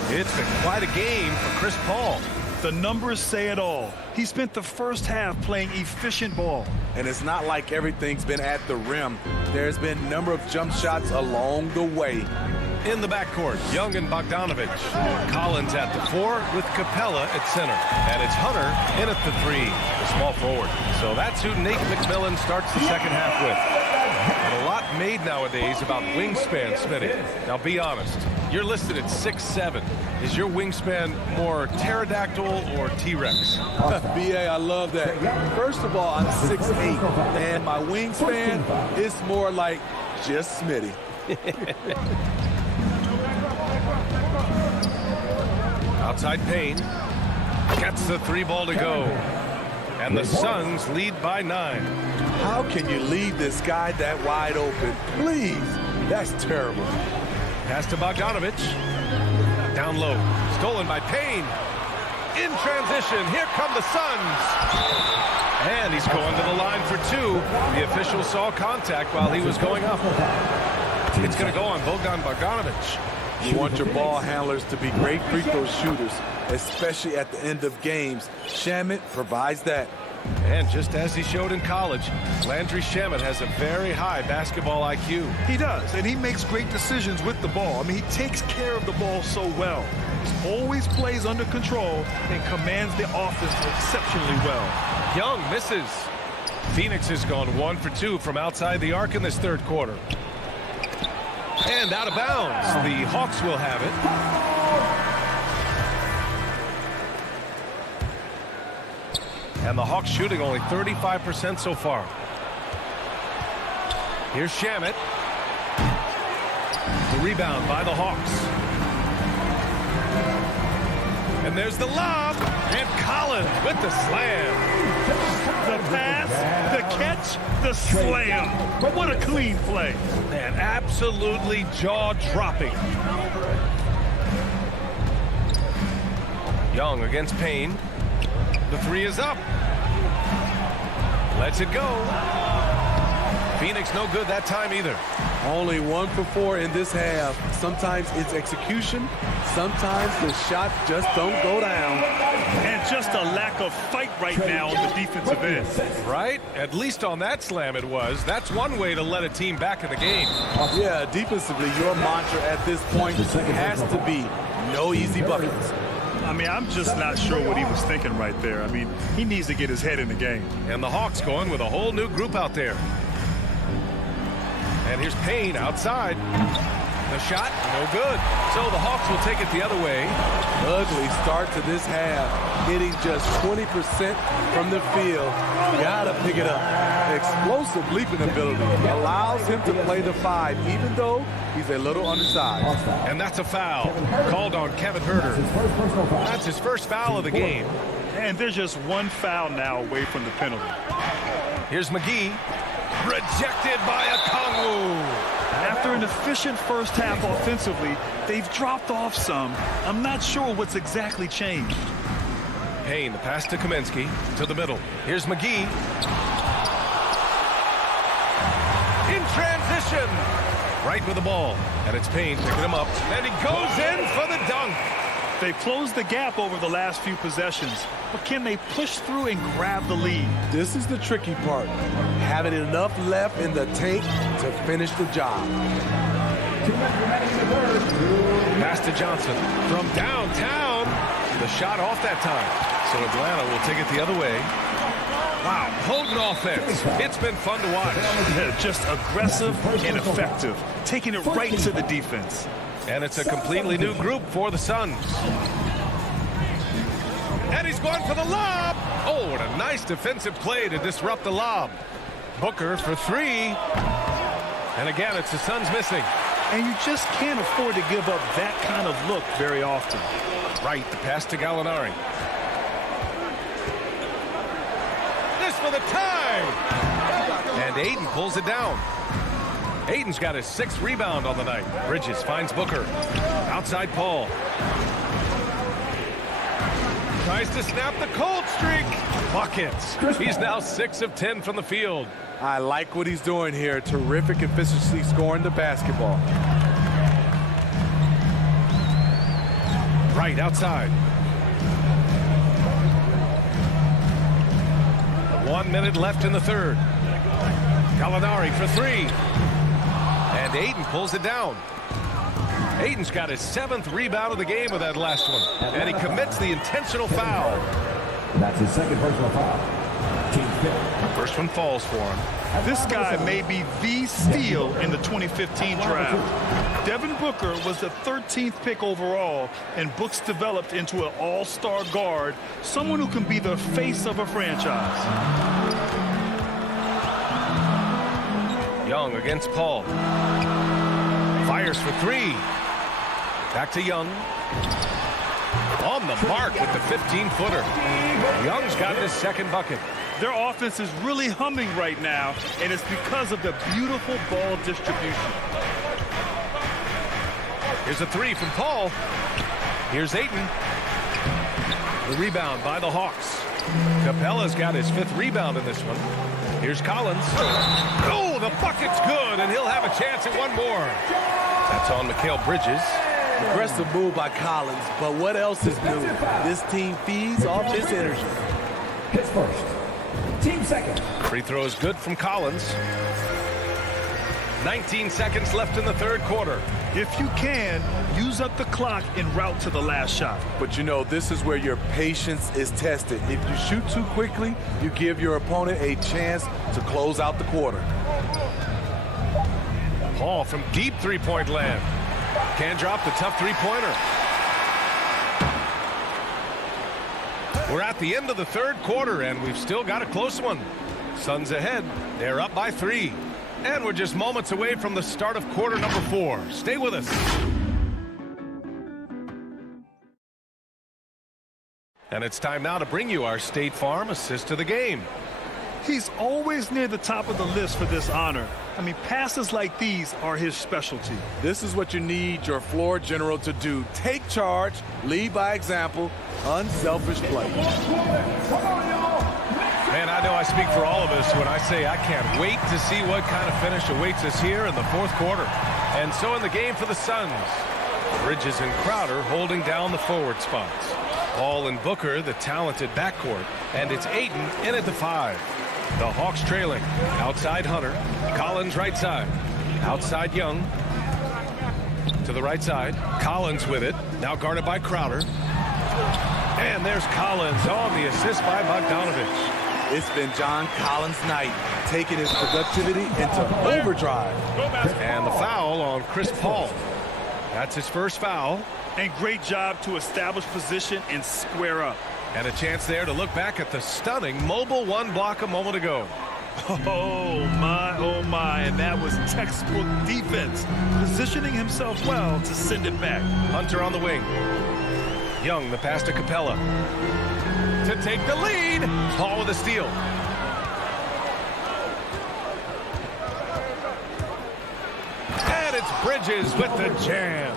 It's been quite a game for Chris Paul. The numbers say it all. He spent the first half playing efficient ball. And it's not like everything's been at the rim. There's been a number of jump shots along the way. In the backcourt, Young and Bogdanovich. Collins at the 4 with Capella at center. And it's Hunter in at the 3, the small forward. So that's who Nate McMillan starts the second half with. And a lot made nowadays about wingspan, Smitty. Now be honest, you're listed at 6'7". Is your wingspan more pterodactyl or T-Rex? BA, I love that. First of all, I'm 6'8", and my wingspan is more like just Smitty. Outside Payne gets the 3 ball to go. And the Suns lead by 9. How can you leave this guy that wide open? Please. That's terrible. Pass to Bogdanovich. Down low. Stolen by Payne. In transition. Here come the Suns. And he's going to the line for 2. The official saw contact while he was going up. It's going to go on Bogdanovich. You want your ball handlers to be great free throw shooters, especially at the end of games. Shamet provides that. And just as he showed in college, Landry Shamet has a very high basketball IQ. He does, and he makes great decisions with the ball. I mean, he takes care of the ball so well. He always plays under control and commands the offense exceptionally well. Young misses. Phoenix has gone 1 for 2 from outside the arc in this third quarter. And out of bounds. The Hawks will have it. And the Hawks shooting only 35% so far. Here's Shamet. The rebound by the Hawks. And there's the lob. And Collins with the slam. The pass, the catch, the slam. What a clean play. And absolutely jaw-dropping. Young against Payne. The 3 is up. Lets it go. Phoenix no good that time either. Only 1 for 4 in this half. Sometimes it's execution. Sometimes the shot just don't go down. And just a lack of fight right now on the defensive end. Right? At least on that slam it was. That's one way to let a team back in the game. Yeah, defensively, your mantra at this point has to be no easy buckets. I mean, I'm just not sure what he was thinking right there. I mean, he needs to get his head in the game. And the Hawks going with a whole new group out there. And here's Payne outside. The shot, no good. So the Hawks will take it the other way. Ugly start to this half. Hitting just 20% from the field. Gotta pick it up. Explosive leaping ability. Allows him to play the 5, even though he's a little undersized. And that's a foul. Called on Kevin Huerter. That's his first foul of the game. And there's just 1 foul now away from the penalty. Here's McGee. Rejected by Okongwu. After an efficient first half offensively, they've dropped off some. I'm not sure what's exactly changed. Payne, the pass to Kaminsky, to the middle. Here's McGee. in transition. Right with the ball. And it's Payne picking him up. And he goes in for the dunk. They've closed the gap over the last few possessions, but can they push through and grab the lead? This is the tricky part. Having enough left in the tank to finish the job. Pass to Johnson from downtown. The shot off that time. So Atlanta will take it the other way. Wow, potent offense. It's been fun to watch. Yeah, just aggressive and effective, taking it right to the defense. And it's a completely new group for the Suns. And he's going for the lob. Oh, what a nice defensive play to disrupt the lob. Booker for three. And again, it's the Suns missing. And you just can't afford to give up that kind of look very often. Right, the pass to Gallinari. This for the tie. And Aiden pulls it down. Aiden's got his 6th rebound on the night. Bridges finds Booker. Outside Paul. Tries to snap the cold streak. Buckets. He's now 6 of 10 from the field. I like what he's doing here. Terrific efficiency scoring the basketball. Right outside. 1 minute left in the third. Gallinari for three. And Aiden pulls it down. Aiden's got his 7th rebound of the game with that last one. And he commits the intentional foul. That's his 2nd personal foul. Team 5th. First one falls for him. This guy may be the steal in the 2015 draft. Devin Booker was the 13th pick overall, and Books developed into an all-star guard, someone who can be the face of a franchise. Young against Paul. Fires for three. Back to Young. On the mark with the 15-footer. Young's got his 2nd bucket. Their offense is really humming right now, and it's because of the beautiful ball distribution. Here's a three from Paul. Here's Ayton. The rebound by the Hawks. Capella's got his 5th rebound in this one. Here's Collins. Oh, the bucket's good, and he'll have a chance at one more. That's on Mikal Bridges. Aggressive move by Collins, but what else is new? This team feeds off this energy. His first. Team 2nd. Free throw is good from Collins. 19 seconds left in the third quarter. If you can, use up the clock en route to the last shot. But you know, this is where your patience is tested. If you shoot too quickly, you give your opponent a chance to close out the quarter. Paul from deep three-point land. Can't drop the tough three-pointer. We're at the end of the third quarter, and we've still got a close one. Suns ahead. They're up by 3. And we're just moments away from the start of quarter number 4. Stay with us. And it's time now to bring you our State Farm assist of the game. He's always near the top of the list for this honor. I mean, passes like these are his specialty. This is what you need your floor general to do. Take charge, lead by example, unselfish play. Man, I know I speak for all of us when I say I can't wait to see what kind of finish awaits us here in the fourth quarter. And so in the game for the Suns, Bridges and Crowder holding down the forward spots. Paul and Booker, the talented backcourt, and it's Ayton in at the 5. The Hawks trailing. Outside Hunter. Collins right side. Outside Young. To the right side. Collins with it. Now guarded by Crowder. And there's Collins on the assist by Bogdanovich. It's been John Collins' night, taking his productivity into overdrive. And the foul on Chris Paul. That's his first foul. And great job to establish position and square up. And a chance there to look back at the stunning mobile one block a moment ago. Oh my, and that was textbook defense. Positioning himself well to send it back. Hunter on the wing. Young, the pass to Capella. To take the lead. Paul with a steal. And it's Bridges with the jam.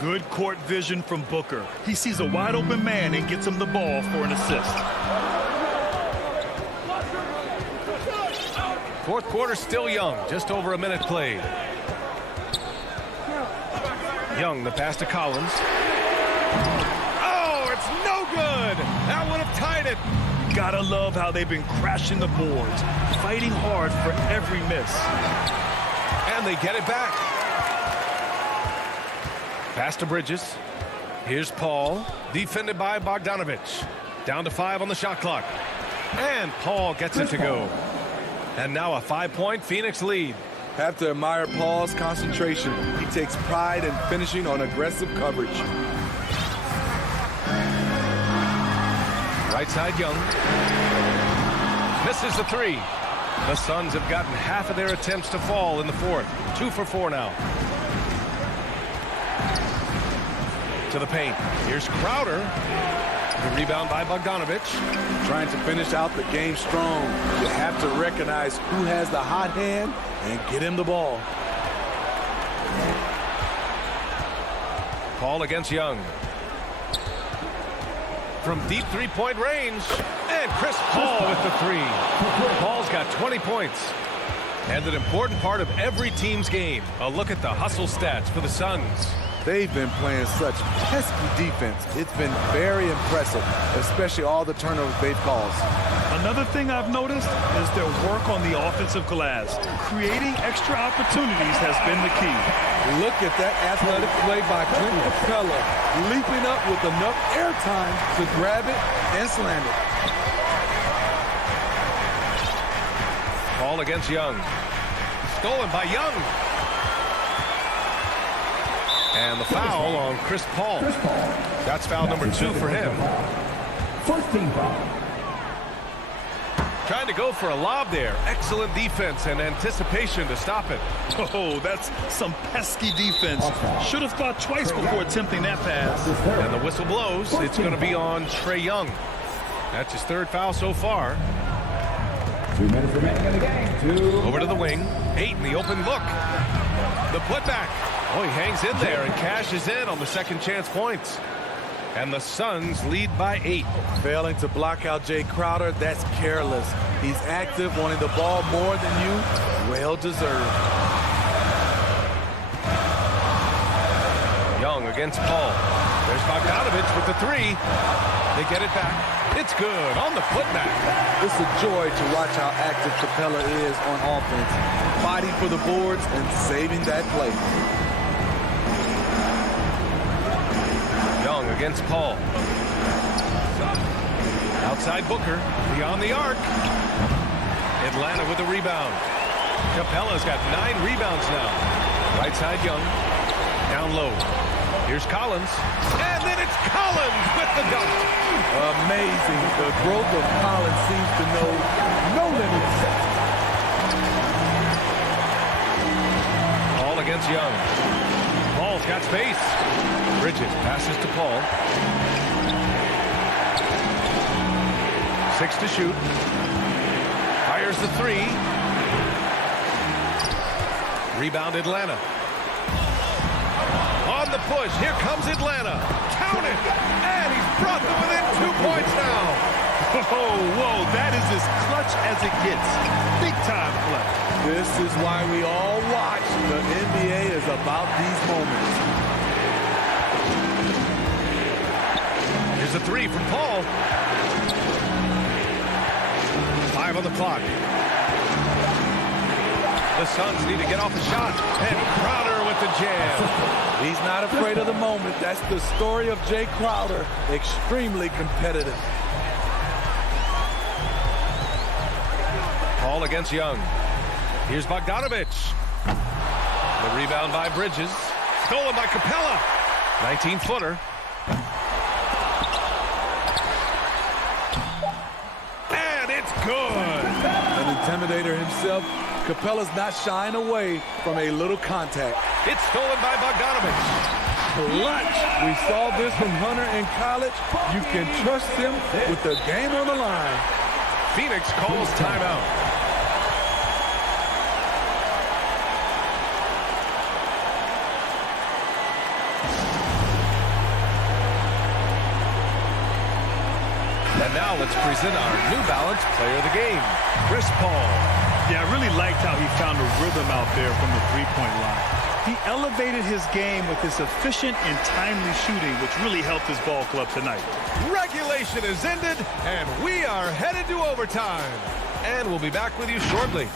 Good court vision from Booker. He sees a wide open man and gets him the ball for an assist. Fourth quarter still young, just over a minute played. Young, the pass to Collins. Oh, it's no good. That would have tied it. Gotta love how they've been crashing the boards, fighting hard for every miss. And they get it back. Pass to Bridges. Here's Paul, defended by Bogdanovich. Down to 5 on the shot clock. And Paul gets it to go. And now a 5-point Phoenix lead. Have to admire Paul's concentration. He takes pride in finishing on aggressive coverage. Right side, Young. Misses the 3. The Suns have gotten half of their attempts to fall in the fourth. 2 for 4 now. To the paint. Here's Crowder. The rebound by Bogdanovich. Trying to finish out the game strong. You have to recognize who has the hot hand and get him the ball. Paul against Young. From deep three-point range. And Chris Paul with the 3. Paul's got 20 points. And an important part of every team's game. A look at the hustle stats for the Suns. They've been playing such pesky defense. It's been very impressive, especially all the turnovers they've caused. Another thing I've noticed is their work on the offensive glass. Creating extra opportunities has been the key. Look at that athletic play by Clint Capella, leaping up with enough airtime to grab it and slam it. Paul against Young. Stolen by Young. And the foul on Chris Paul. That's foul number 2 for him. First team foul. Trying to go for a lob there. Excellent defense and anticipation to stop it. Oh, that's some pesky defense. Should have thought twice before attempting that pass. And the whistle blows. It's going to be on Trae Young. That's his 3rd foul so far. 2 minutes remaining in the game. Over to the wing. 8 in the open look. The putback. Oh, he hangs in there and cashes in on the second chance points. And the Suns lead by 8. Failing to block out Jay Crowder, that's careless. He's active, wanting the ball more than you. Well deserved. Young against Paul. There's Bogdanovich with the 3. They get it back. It's good on the putback. It's a joy to watch how active Capella is on offense, fighting for the boards and saving that play. Young against Paul. Outside Booker, beyond the arc. Atlanta with the rebound. Capella's got 9 rebounds now. Right side Young. Down low. Here's Collins. And then it's Collins with the dunk. Amazing. The growth of Collins seems to know no limits. Paul against Young. Paul's got space. Bridges passes to Paul. 6 to shoot. Fires the 3. Rebound Atlanta. On the push. Here comes Atlanta. Count it. And he's brought them within 2 points now. Oh, whoa, that is as clutch as it gets. Big time play. This is why we all watch. The NBA is about these moments. Here's a 3 from Paul. 5 on the clock. The Suns need to get off a shot. And Crowder with the jam. He's not afraid of the moment. That's the story of Jay Crowder. Extremely competitive. Paul against Young. Here's Bogdanovich. The rebound by Bridges. Stolen by Capella. 19-footer. And it's good. An intimidator himself. Capella's not shying away from a little contact. It's stolen by Bogdanovich. Clutch. We saw this from Hunter in college. You can trust him with the game on the line. Phoenix calls timeout. And now let's present our New Balance player of the game, Chris Paul. Yeah, I really liked how he found a rhythm out there from the three-point line. He elevated his game with his efficient and timely shooting, which really helped his ball club tonight. Regulation is ended, and we are headed to overtime. And we'll be back with you shortly.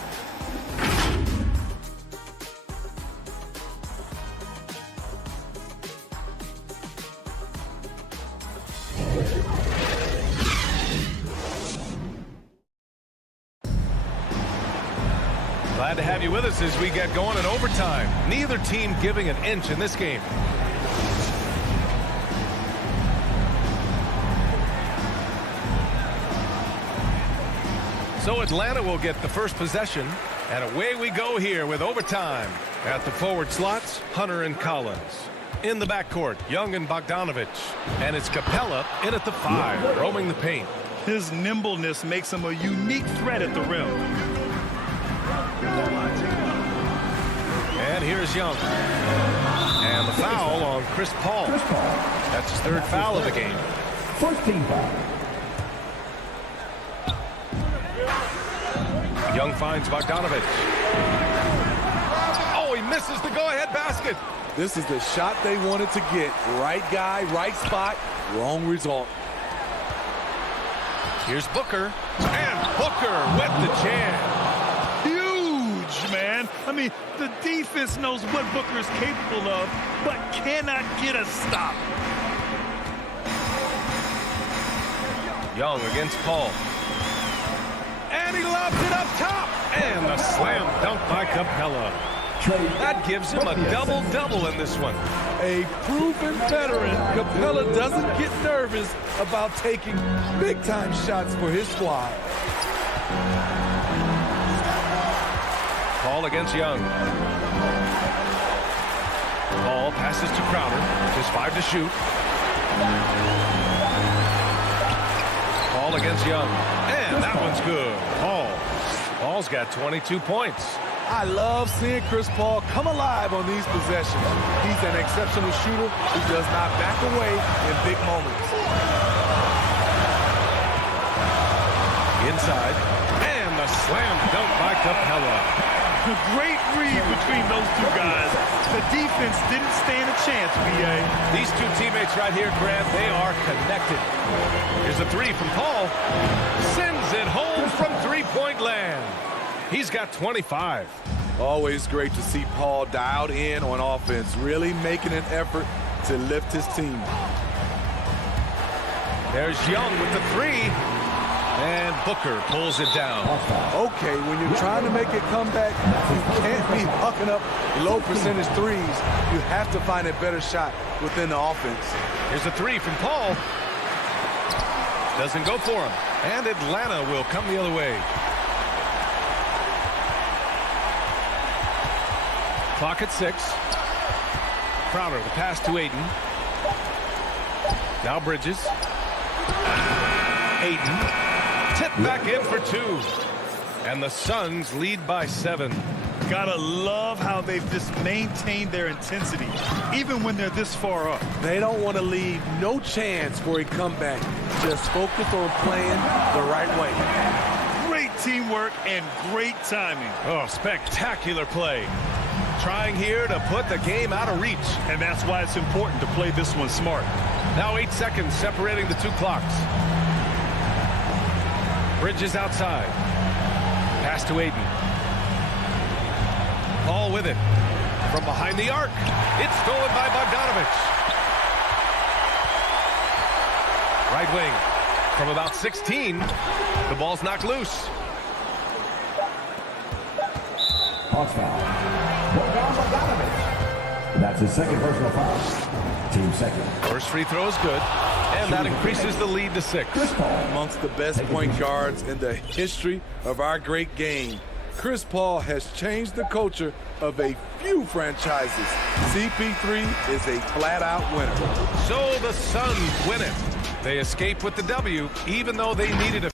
Glad to have you with us as we get going in overtime. Neither team giving an inch in this game. So Atlanta will get the first possession, and away we go here with overtime. At the forward slots, Hunter and Collins. In the backcourt, Young and Bogdanovich. And it's Capella in at the 5, roaming the paint. His nimbleness makes him a unique threat at the rim. And here's Young. And the foul on Chris Paul. That's his third foul of the game. First team foul. Young finds Bogdanovich. Oh, he misses the go-ahead basket. This is the shot they wanted to get. Right guy, right spot, wrong result. Here's Booker. And Booker with the jam. Man, I mean, the defense knows what Booker is capable of, but cannot get a stop. Young against Paul. And he lobs it up top. And the slam dunk by Capella. That gives him a double-double in this one. A proven veteran, Capella doesn't get nervous about taking big-time shots for his squad. Paul against Young. Paul passes to Crowder. Just 5 to shoot. Paul against Young. And that one's good. Paul's got 22 points. I love seeing Chris Paul come alive on these possessions. He's an exceptional shooter who does not back away in big moments. Inside. And the slam dunk by Capella. A great read between those two guys. The defense didn't stand a chance, B.A. These two teammates right here, Grant, they are connected. Here's a 3 from Paul. Sends it home from three-point land. He's got 25. Always great to see Paul dialed in on offense, really making an effort to lift his team. There's Young with the 3. And Booker pulls it down. Okay, when you're trying to make it come back, you can't be hucking up low percentage threes. You have to find a better shot within the offense. Here's a 3 from Paul. Doesn't go for him. And Atlanta will come the other way. Clock at 6. Crowder, the pass to Ayton. Now Bridges. Ayton. Tip back in for 2. And the Suns lead by 7. Gotta love how they've just maintained their intensity, even when they're this far up. They don't want to leave no chance for a comeback. Just focus on playing the right way. Great teamwork and great timing. Oh, spectacular play. Trying here to put the game out of reach. And that's why it's important to play this one smart. Now 8 seconds separating the 2 clocks. Bridges outside. Pass to Ayton. Paul with it. From behind the arc. It's stolen by Bogdanovich. Right wing. From about 16. The ball's knocked loose. Hawks foul. Bogdanovich. That's his second personal foul. Team second. First free throw is good. And that increases the lead to 6. Amongst the best point guards in the history of our great game, Chris Paul has changed the culture of a few franchises. CP3 is a flat-out winner. So the Suns win it. They escape with the W, even though they needed a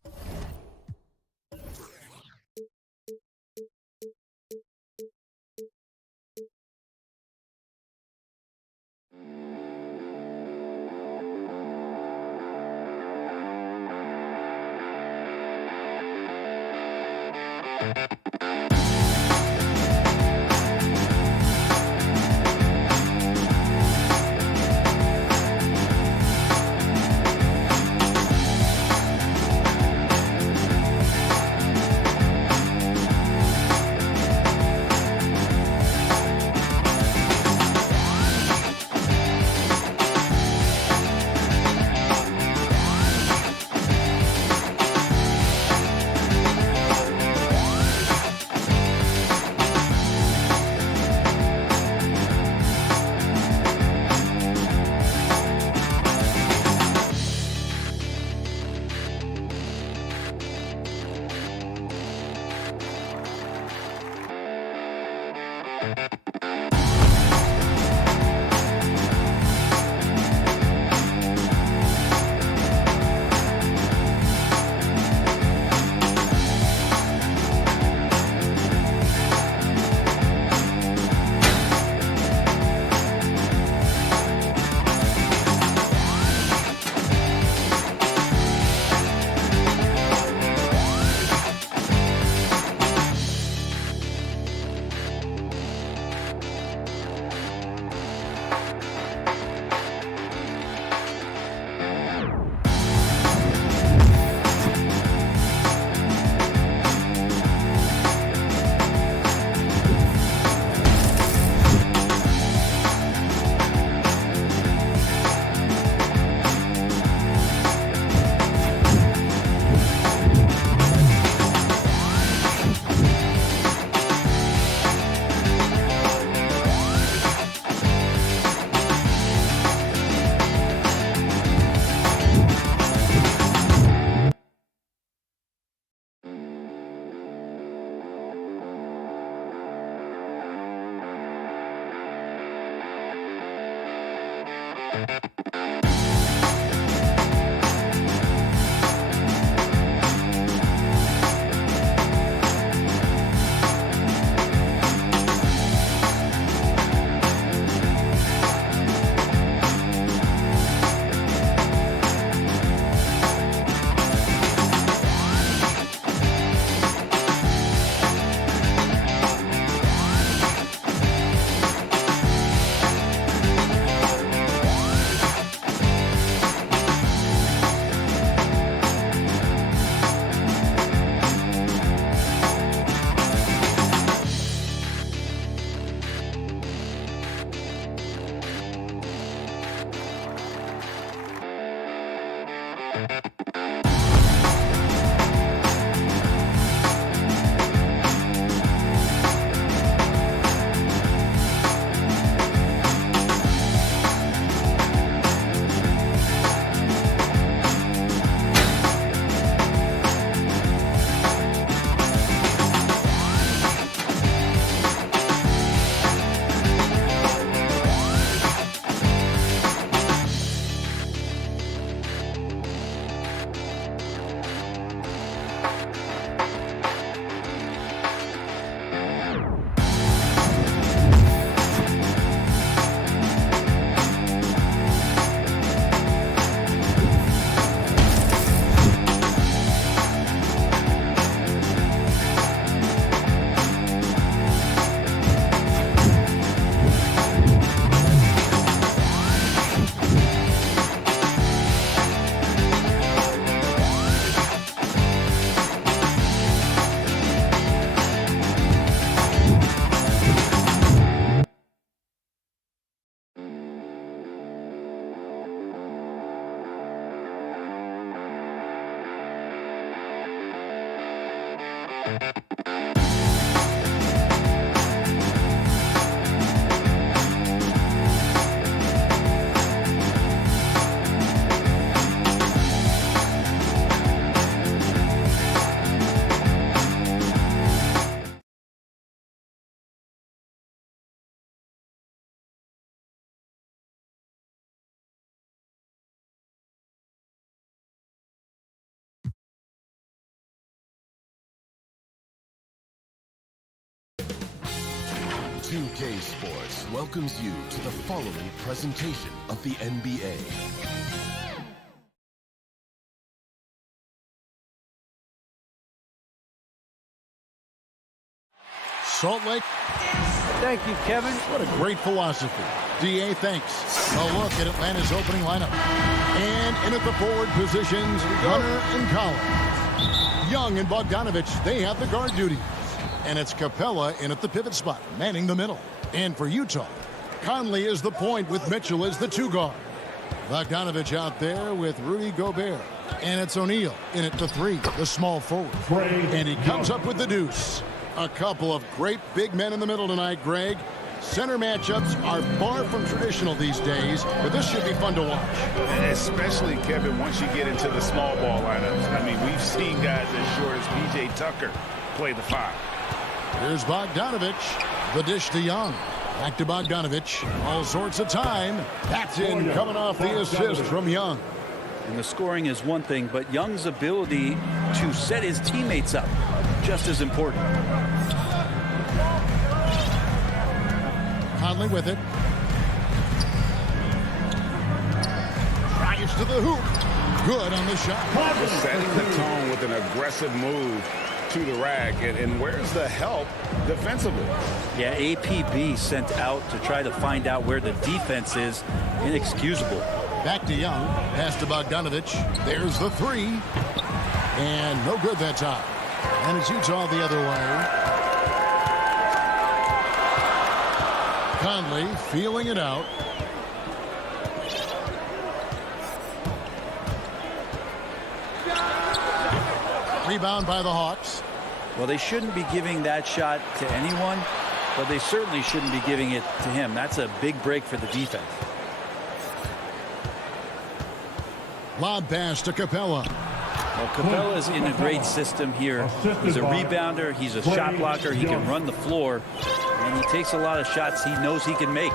2K Sports welcomes you to the following presentation of the NBA. Salt Lake. Thank you, Kevin. What a great philosophy. DA, thanks. A look at Atlanta's opening lineup. And in at the forward positions, Hunter and Collins. Young and Bogdanovich, they have the guard duty. And it's Capella in at the pivot spot, manning the middle. And for Utah, Conley is the point with Mitchell as the two guard. Bogdanovich out there with Rudy Gobert. And it's O'Neal in at the three, the small forward. And he comes up with the deuce. A couple of great big men in the middle tonight, Greg. Center matchups are far from traditional these days, but this should be fun to watch. Especially, Kevin, once you get into the small ball lineups. I mean, we've seen guys as short as P.J. Tucker play the five. Here's Bogdanovich. The dish to Young. Back to Bogdanovich. All sorts of time. That's in, coming off the assist from Young. And the scoring is one thing, but Young's ability to set his teammates up, just as important. Conley with it. Drives to the hoop. Good on the shot. Just setting the tone with an aggressive move to the rack. And where's the help defensively? Yeah, APB sent out to try to find out where the defense is. Inexcusable. Back to Young. Pass to Bogdanovich. There's the three. And no good that time. And it's Utah the other way. Conley feeling it out. Rebound by the Hawks. Well, they shouldn't be giving that shot to anyone, but they certainly shouldn't be giving it to him. That's a big break for the defense. Lob pass to Capella. Well, Capella's in a great system here. He's a rebounder. He's a shot blocker. He can run the floor. And he takes a lot of shots he knows he can make.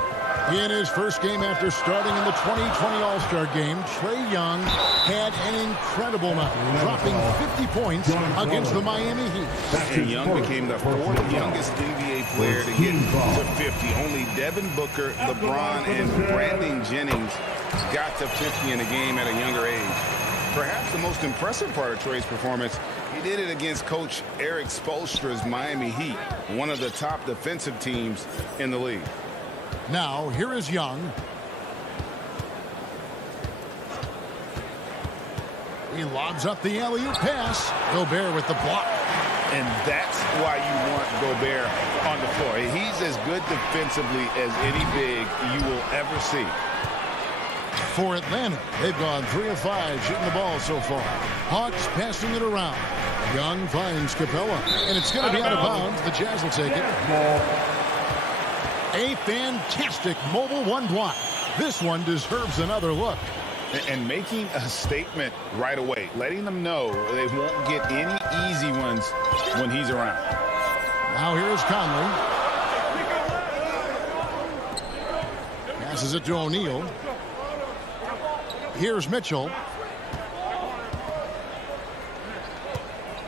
In his first game after starting in the 2020 All-Star game, Trae Young had an incredible night, dropping 50 points against the Miami Heat. And Young became the fourth youngest NBA player to get to 50. Only Devin Booker, LeBron, and Brandon Jennings got to 50 in a game at a younger age. Perhaps the most impressive part of Trae's performance, he did it against Coach Eric Spoelstra's Miami Heat, one of the top defensive teams in the league. Now, here is Young. He lobs up the alley-oop pass. Gobert with the block. And that's why you want Gobert on the floor. He's as good defensively as any big you will ever see. For Atlanta, they've gone 3 of 5 shooting the ball so far. Hawks passing it around. Young finds Capella, and it's going to be out of bounds. The Jazz will take it. A fantastic mobile one block. This one deserves another look. And making a statement right away, letting them know they won't get any easy ones when he's around. Now here's Conley. Passes it to O'Neal. Here's Mitchell.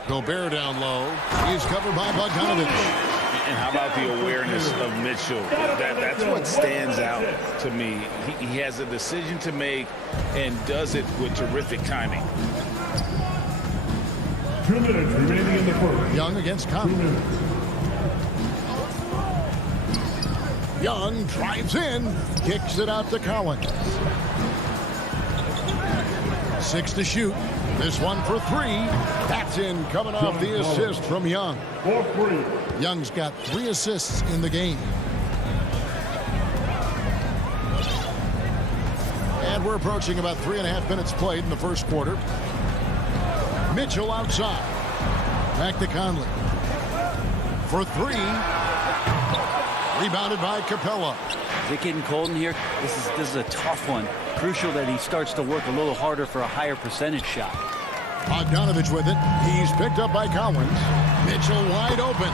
Gobert down low. He's covered by Bogdanovich. And how about the awareness of Mitchell? That's what stands out to me. He has a decision to make and does it with terrific timing. 2 minutes remaining in the first. Young against Conley. Young drives in, kicks it out to Collins. 6 to shoot. This one for 3. That's in, coming off the assist from Young. Young's got 3 assists in the game. And we're approaching about 3.5 minutes played in the first quarter. Mitchell outside. Back to Conley. For 3. Rebounded by Capella. Vic and Colton here. This is a tough one. Crucial that he starts to work a little harder for a higher percentage shot. Bogdanovich with it. He's picked up by Collins. Mitchell wide open.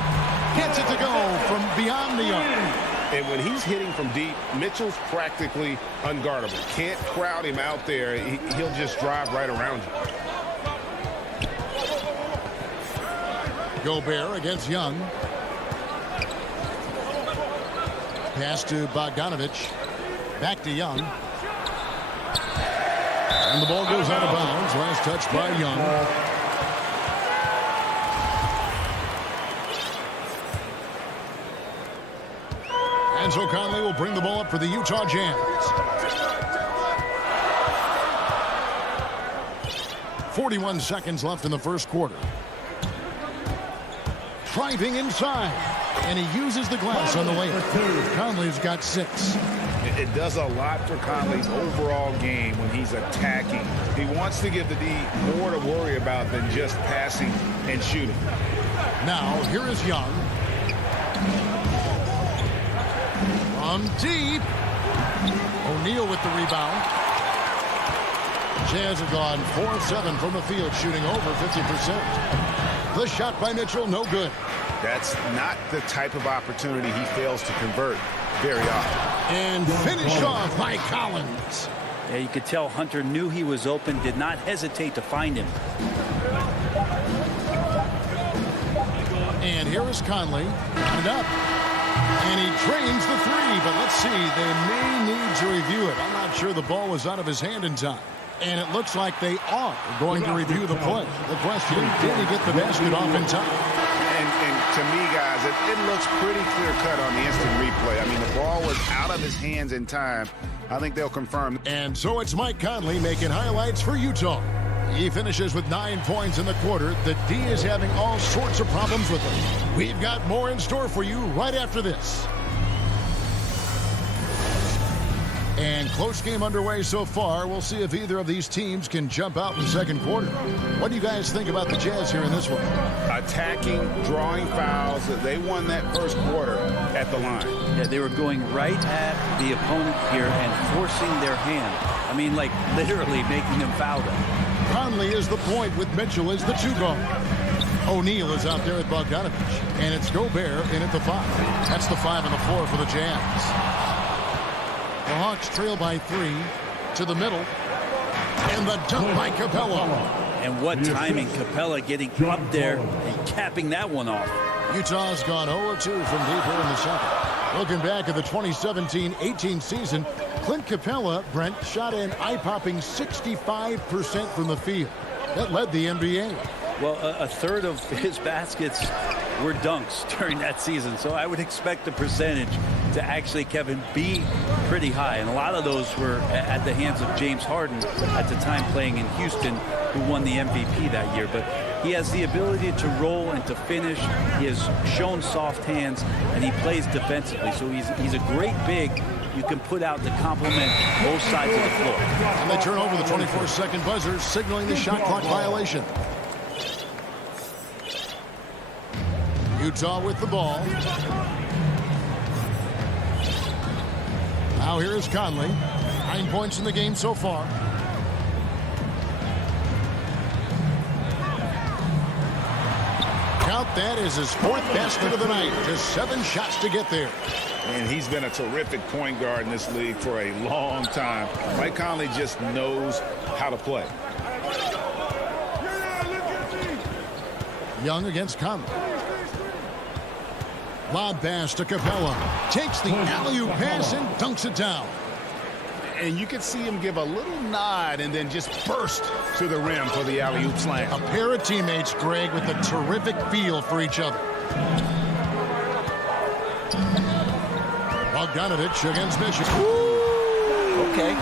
Gets it to go from beyond the arc. And when he's hitting from deep, Mitchell's practically unguardable. Can't crowd him out there. He'll just drive right around you. Gobert against Young. Pass to Bogdanovich. Back to Young. And the ball goes out of bounds. Last touch by Young. And so Conley will bring the ball up for the Utah Jazz. 41 seconds left in the first quarter. Driving inside. And he uses the glass on the layup. Conley's got 6. It does a lot for Conley's overall game when he's attacking. He wants to give the D more to worry about than just passing and shooting. Now, here is Young. From deep. O'Neal with the rebound. Jazz have gone 4 of 7 from the field, shooting over 50%. The shot by Mitchell, no good. That's not the type of opportunity he fails to convert very often. And finished off by Collins. Yeah, you could tell Hunter knew he was open, did not hesitate to find him. And here is Conley. And up. And he drains the three, but let's see. They may need to review it. I'm not sure the ball was out of his hand in time. And it looks like they are going to review the play. The question, did he get the basket off in time? And to me, guys, it looks pretty clear-cut on the instant replay. I mean, the ball was out of his hands in time. I think they'll confirm. And so it's Mike Conley making highlights for Utah. He finishes with 9 points in the quarter. The D is having all sorts of problems with him. We've got more in store for you right after this. And close game underway so far. We'll see if either of these teams can jump out in the second quarter. What do you guys think about the Jazz here in this one? Attacking, drawing fouls. They won that first quarter at the line. Yeah, they were going right at the opponent here and forcing their hand. I mean, like literally making them foul them. Conley is the point with Mitchell as the 2 guard. O'Neal is out there with Bogdanovich. And it's Gobert in at the 5. That's the 5 and the 4 for the Jazz. The Hawks trail by 3 to the middle. And the dunk by Capella. And what timing. Capella getting up there and capping that one off. Utah's gone 0-2 from deep here in the second. Looking back at the 2017-18 season, Clint Capella, Brent, shot an eye-popping 65% from the field. That led the NBA. Well, a third of his baskets were dunks during that season, so I would expect the percentage to actually, Kevin, be pretty high. And a lot of those were at the hands of James Harden at the time playing in Houston, who won the MVP that year. But he has the ability to roll and to finish. He has shown soft hands, and he plays defensively. So he's a great big you can put out to complement both sides of the floor. And they turn over the 24-second buzzer, signaling the shot clock violation. Utah with the ball. Now here is Conley. 9 points in the game so far. Count that as his 4th basket of the night. Just 7 shots to get there. And he's been a terrific point guard in this league for a long time. Mike Conley just knows how to play. Young against Conley. Lob pass to Capella. Takes the alley-oop pass and dunks it down. And you can see him give a little nod and then just burst to the rim for the alley-oop slam. A pair of teammates, Greg, with a terrific feel for each other. Bogdanovich against Michigan. Okay.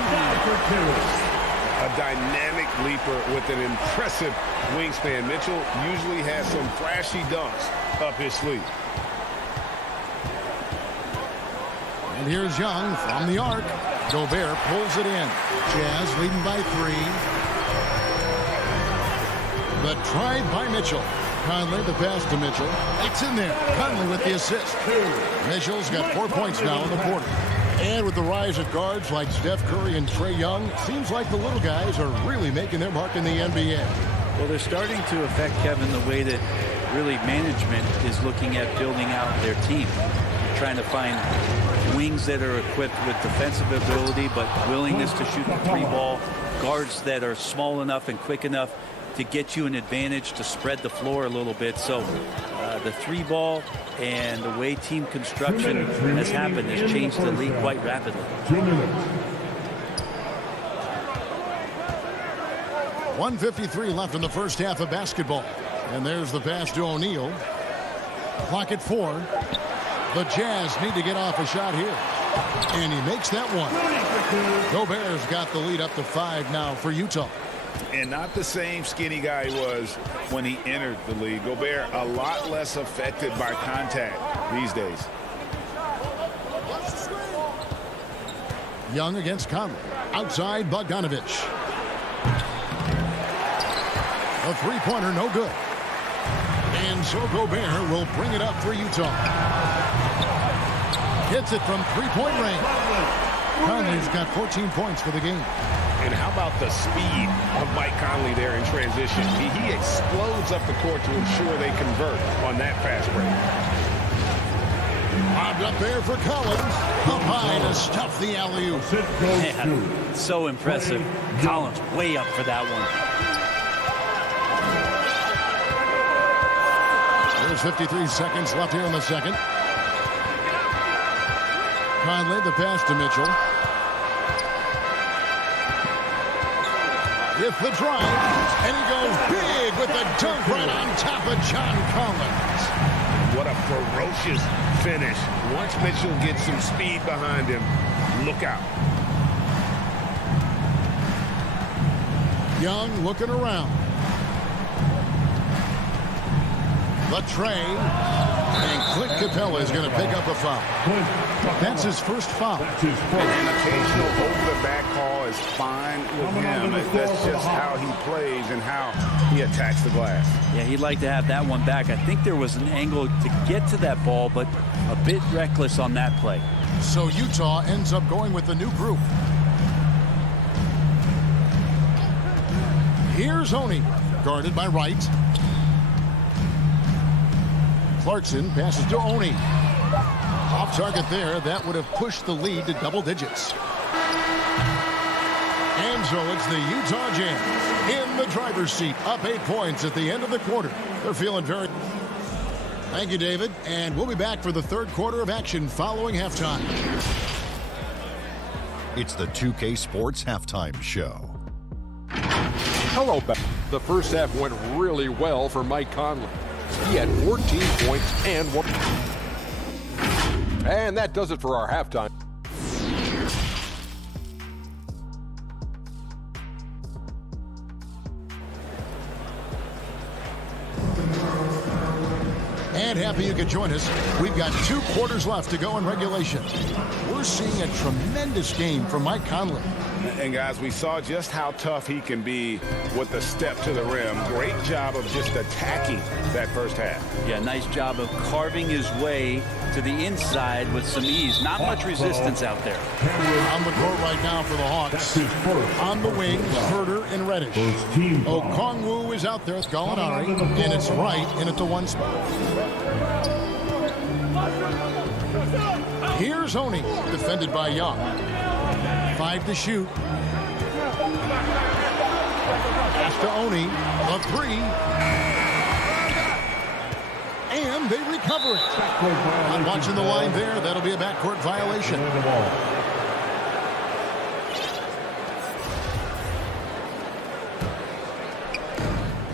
A dynamic leaper with an impressive wingspan. Mitchell usually has some flashy dunks up his sleeve. And here's Young from the arc. Gobert pulls it in. Jazz leading by 3. The drive by Mitchell. Conley, the pass to Mitchell. It's in there. Conley with the assist. Mitchell's got 4 points now in the quarter. And with the rise of guards like Steph Curry and Trae Young, seems like the little guys are really making their mark in the NBA. Well, they're starting to affect, Kevin, the way that really management is looking at building out their team. Trying to find wings that are equipped with defensive ability but willingness to shoot the 3-ball, guards that are small enough and quick enough to get you an advantage to spread the floor a little bit. So the 3-ball and the way team construction has happened has changed the league quite rapidly. 1:53 left in the first half of basketball. And there's the pass to O'Neal. Clock at 4. The Jazz need to get off a shot here. And he makes that one. Gobert's got the lead up to 5 now for Utah. And not the same skinny guy he was when he entered the league. Gobert a lot less affected by contact these days. Young against Conley. Outside Bogdanovich. A 3-pointer, no good. And so Gobert will bring it up for Utah. Hits it from 3-point range. Conley's got 14 points for the game. And how about the speed of Mike Conley there in transition? He explodes up the court to ensure they convert on that fast break. Lobbed up there for Collins. Up high to stuff the alley-oop. Man, so impressive. Collins way up for that one. There's 53 seconds left here in the second. Conley, the pass to Mitchell. With the drive, and he goes big with the dunk right on top of John Collins. What a ferocious finish. Once Mitchell gets some speed behind him, look out. Young looking around. The tray. And Clint Capella is going to pick up a foul. That's his first foul. An occasional over-the-back call is fine with him. That's just how he plays and how he attacks the glass. Yeah, he'd like to have that one back. I think there was an angle to get to that ball, but a bit reckless on that play. So Utah ends up going with a new group. Here's Oni, guarded by Wright. Clarkson passes to Oni. Off target there. That would have pushed the lead to double digits. And so it's the Utah Jazz in the driver's seat, up 8 points at the end of the quarter. They're feeling very... Thank you, David. And we'll be back for the third quarter of action following halftime. It's the 2K Sports Halftime Show. Hello, back. The first half went really well for Mike Conley. He had 14 points and one. And that does it for our halftime. And happy you could join us. We've got 2 quarters left to go in regulation. We're seeing a tremendous game from Mike Conley. And guys, we saw just how tough he can be with the step to the rim. Great job of just attacking that first half. Yeah, nice job of carving his way to the inside with some ease. Not much resistance out there. On the court right now for the Hawks. On the wings, Herter and Reddish. Okongwu is out there with Gallinari, and it's Wright in at the 1 spot. Here's Oni, defended by Young. 5 to shoot. Pass to Oni. A 3. And they recover it. Not watching the line there. That'll be a backcourt violation.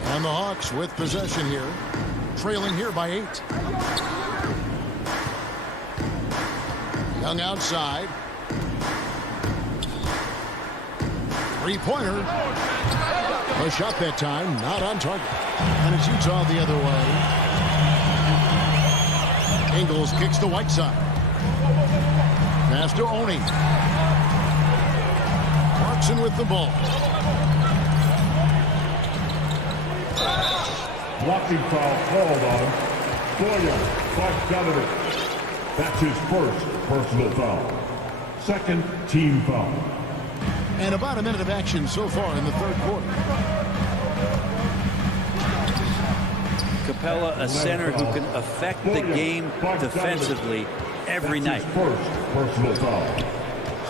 And the Hawks with possession here. Trailing here by 8. Young outside. 3-pointer. A shot that time, not on target. And it's Utah the other way. Ingles kicks to Whiteside. Pass to Oni. Clarkson with the ball. Blocking foul called on Boyan Bogdanovic. That's his first personal foul. Second team foul. And about a minute of action so far in the third quarter. Capella, a center who can affect the game defensively every night. First personal foul.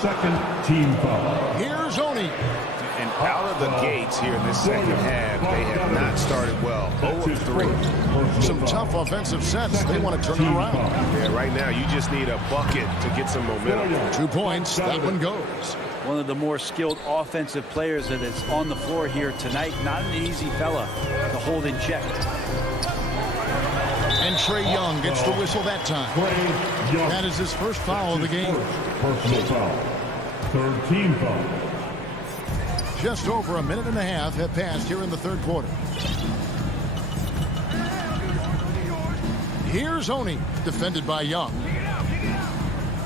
Second team foul. Here's Oni. And out of the gates here in this second half, they have not started well. 0-3. Some tough offensive sets. They want to turn it around. Yeah, right now you just need a bucket to get some momentum. 2 points. That one goes. One of the more skilled offensive players that is on the floor here tonight. Not an easy fella to hold in check. And Trae Young gets the whistle that time. That is his first foul of the game. Personal foul. Third team foul. Just over a minute and a half have passed here in the third quarter. Here's Oni, defended by Young.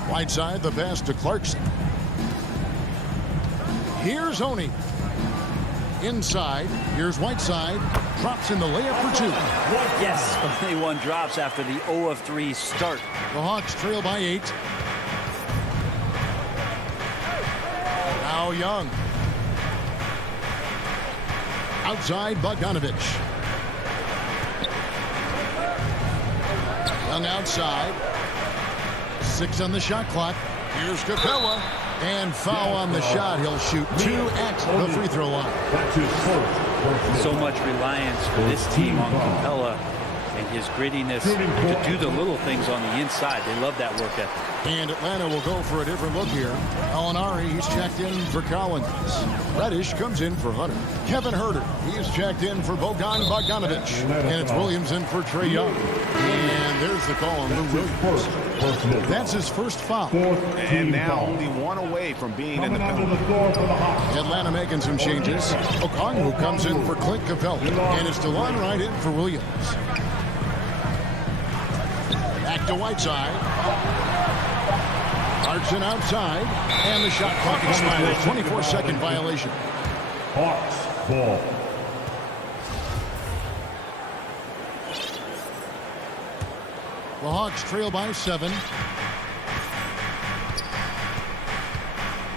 Right side, the pass to Clarkson. Here's Oni. Inside, here's Whiteside. Drops in the layup for 2. Yes, only one drops after the 0 of 3 start. The Hawks trail by 8. Now Young. Outside, Bogdanovich. Young outside. 6 on the shot clock. Here's Capella. And foul on the shot. He'll shoot 2 at the free throw line. So much reliance for this team on Capella and his grittiness to do the little things on the inside. They love that work ethic. And Atlanta will go for a different look here. Alinari, he's checked in for Collins. Reddish comes in for Hunter. Kevin Herter, he's checked in for Bogdanovich. And it's Williams in for Trae Young. And there's the call on Lou Williams. That's his first foul. And now only 1 away from being in the penalty. Atlanta making some changes. Okongwu comes in for Clint Capella. And it's DeLon Wright in for Williams. Back to Whiteside. Clarkson outside, and the shot clock expires. 24-second violation. Hawks ball. The Hawks trail by 7.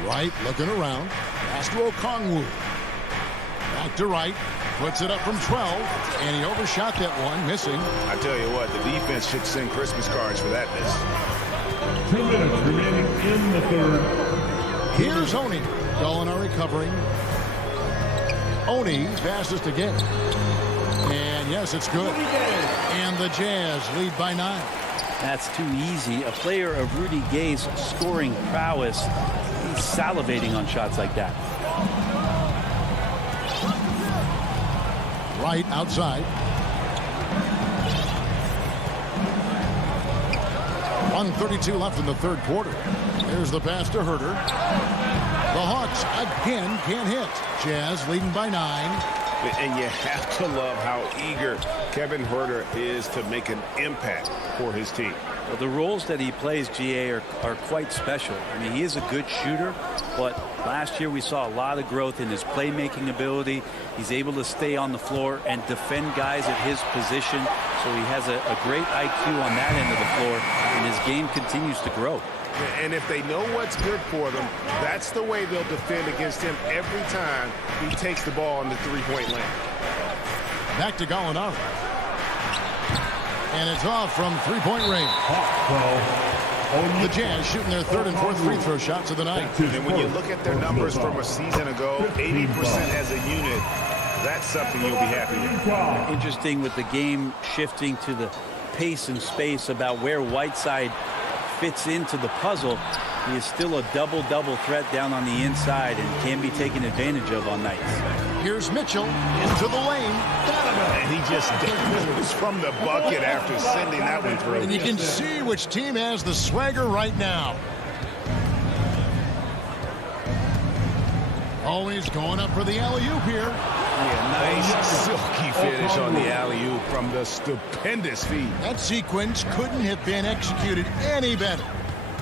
Wright looking around. Pass to Okongwu. Back to Wright. Puts it up from 12, and he overshot that one, missing. I tell you what, the defense should send Christmas cards for that miss. 2 minutes remaining in the third. Here's Oni. Gallinari covering. Oni fastest again. And yes, it's good. And the Jazz lead by 9. That's too easy. A player of Rudy Gay's scoring prowess, he's salivating on shots like that. Right outside. 1:32 left in the third quarter. There's the pass to Herter. The Hawks again can't hit. Jazz leading by 9. And you have to love how eager Kevin Herter is to make an impact for his team. Well, the roles that he plays, GA, are quite special. I mean, he is a good shooter, but last year we saw a lot of growth in his playmaking ability. He's able to stay on the floor and defend guys at his position. So he has a great IQ on that end of the floor, and his game continues to grow. And if they know what's good for them, that's the way they'll defend against him every time he takes the ball in the three-point land. Back to Gallinari. And it's off from three-point range. The Jazz shooting their third and fourth free throw shots of the night. And when you look at their numbers from a season ago, 80% as a unit, that's something you'll be happy with. Interesting with the game shifting to the pace and space about where Whiteside fits into the puzzle. He is still a double-double threat down on the inside and can be taken advantage of on nights. Here's Mitchell into the lane. And he just goes from the bucket after sending that one through. And you can see which team has the swagger right now. Always going up for the alley-oop here. Yeah, nice silky finish on the alley-oop from the stupendous feed. That sequence couldn't have been executed any better.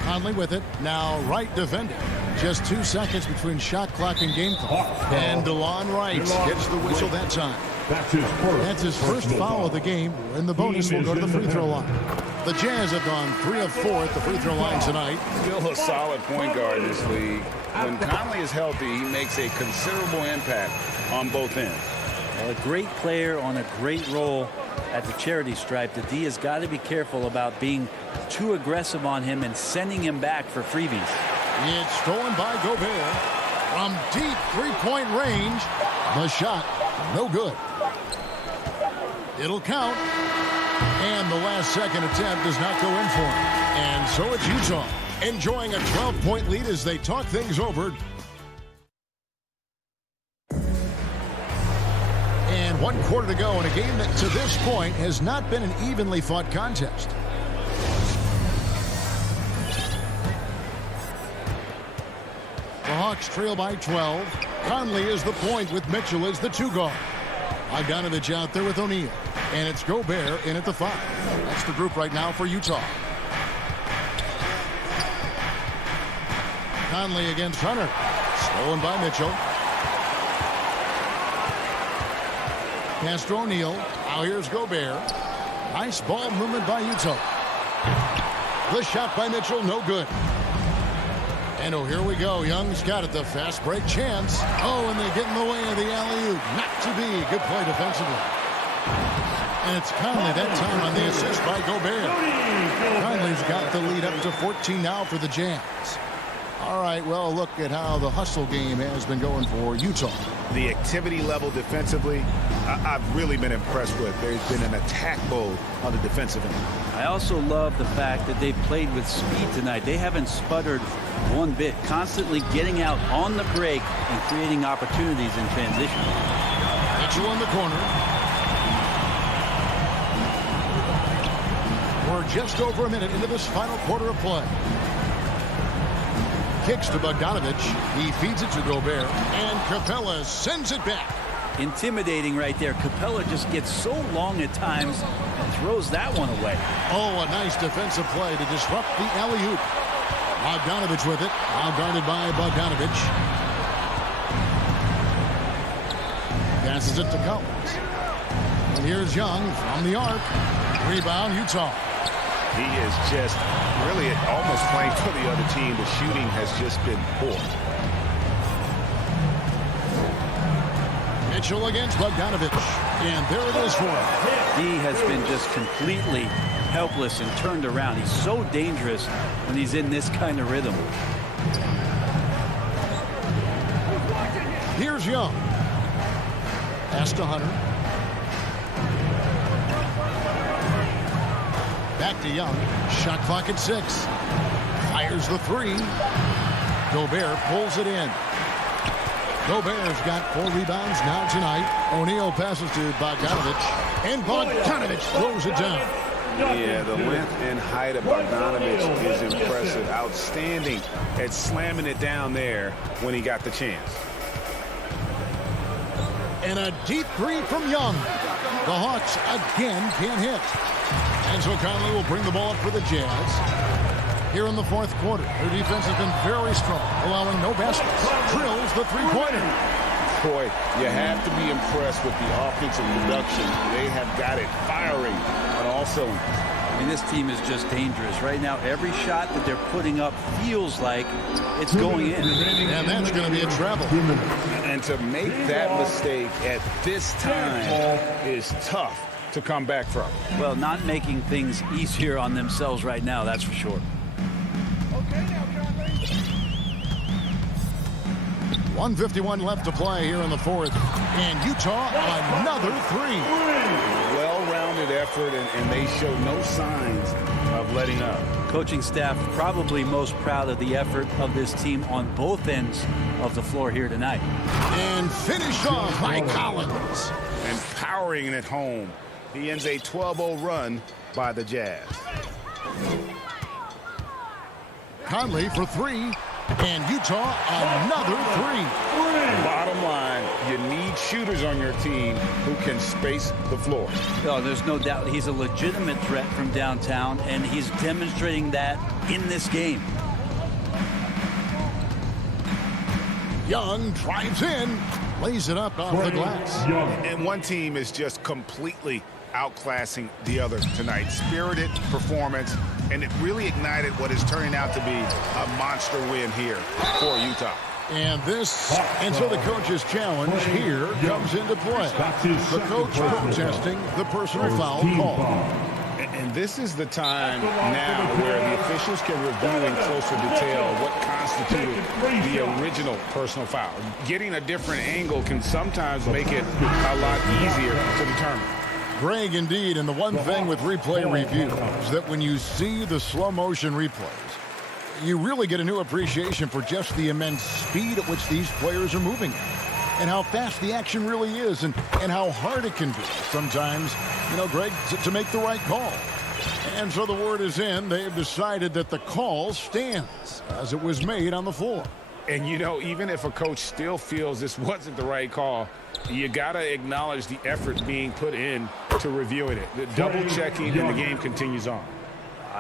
Conley with it. Now Wright defending. Just 2 seconds between shot clock and game clock. And DeLon Wright gets the whistle that time. That's his first foul of the game. And the bonus will go to the free throw line. The Jazz have gone 3 of 4 at the free throw line tonight. Still a solid point guard in this league. When Conley is healthy, he makes a considerable impact on both ends. Well, a great player on a great role at the charity stripe. The D has got to be careful about being too aggressive on him and sending him back for freebies. It's stolen by Gobert from deep three-point range. The shot, no good. It'll count. And the last second attempt does not go in for him. And so it's Utah enjoying a 12-point lead as they talk things over. And 1 quarter to go in a game that to this point has not been an evenly fought contest. The Hawks trail by 12. Conley is the point with Mitchell as the 2 guard. Bogdanovich out there with O'Neal. And it's Gobert in at the 5. That's the group right now for Utah. Conley against Hunter. Stolen by Mitchell. Pass to O'Neal. Now here's Gobert. Nice ball movement by Utah. The shot by Mitchell, no good. And oh, here we go. Young's got it. The fast break chance. Oh, and they get in the way of the alley-oop. Not to be. Good play defensively. And it's Conley that time on the assist by Gobert. Conley's got the lead up to 14 now for the Jazz. All right, well, look at how the hustle game has been going for Utah. The activity level defensively, I've really been impressed with. There's been an attack mode on the defensive end. I also love the fact that they played with speed tonight. They haven't sputtered one bit, constantly getting out on the break and creating opportunities in transition. Mitchell in the corner. We're just over a minute into this final quarter of play. Kicks to Bogdanovich. He feeds it to Gobert. And Capella sends it back. Intimidating right there. Capella just gets so long at times and throws that one away. Oh, a nice defensive play to disrupt the alley-oop. Bogdanovich with it. Now guarded by Bogdanovich. Passes it to Collins. And here's Young from the arc. Rebound, Utah. He is just really almost playing for the other team. The shooting has just been poor. Mitchell against Bogdanovich. And there it is for him. He has been just completely helpless and turned around. He's so dangerous when he's in this kind of rhythm. Here's Young. Pass to Hunter. Back to Young. Shot clock at 6. Fires the 3. Gobert pulls it in. Gobert's got 4 rebounds now tonight. O'Neal passes to Bogdanovich. And Bogdanovich throws it down. Yeah, the length and height of Bogdanovich is impressive. Outstanding at slamming it down there when he got the chance. And a deep 3 from Young. The Hawks again can't hit. And so Conley will bring the ball up for the Jazz. Here in the fourth quarter, their defense has been very strong, allowing no baskets. Drills the three-pointer. Boy, you have to be impressed with the offensive production. They have got it firing on all cylinders. I mean, this team is just dangerous. Right now, every shot that they're putting up feels like it's going in. And that's going to be a travel. And to make that mistake at this time is tough to come back from. Well, not making things easier on themselves right now, that's for sure. 1:51 left to play here in the fourth. And Utah, another 3. Well-rounded effort, and they show no signs of letting up. Coaching staff probably most proud of the effort of this team on both ends of the floor here tonight. And finished off by Collins. And powering it home. He ends a 12-0 run by the Jazz. Conley for 3. And Utah, another 3. Bottom line, you need shooters on your team who can space the floor. Oh, there's no doubt he's a legitimate threat from downtown, and he's demonstrating that in this game. Young drives in, lays it up off the glass. And one team is just completely outclassing the other tonight. Spirited performance, and it really ignited what is turning out to be a monster win here for Utah. And so the coach's challenge here comes into play. The coach protesting the personal foul call. And this is the time now where the officials can review in closer detail what constituted the original personal foul. Getting a different angle can sometimes make it a lot easier to determine. Greg, indeed, and the one thing with replay review is that when you see the slow motion replays, you really get a new appreciation for just the immense speed at which these players are moving and how fast the action really is and how hard it can be sometimes, Greg, to make the right call. And so the word is in. They've decided that the call stands as it was made on the floor. And, even if a coach still feels this wasn't the right call, you got to acknowledge the effort being put in to reviewing it. The double-checking, and the game continues on.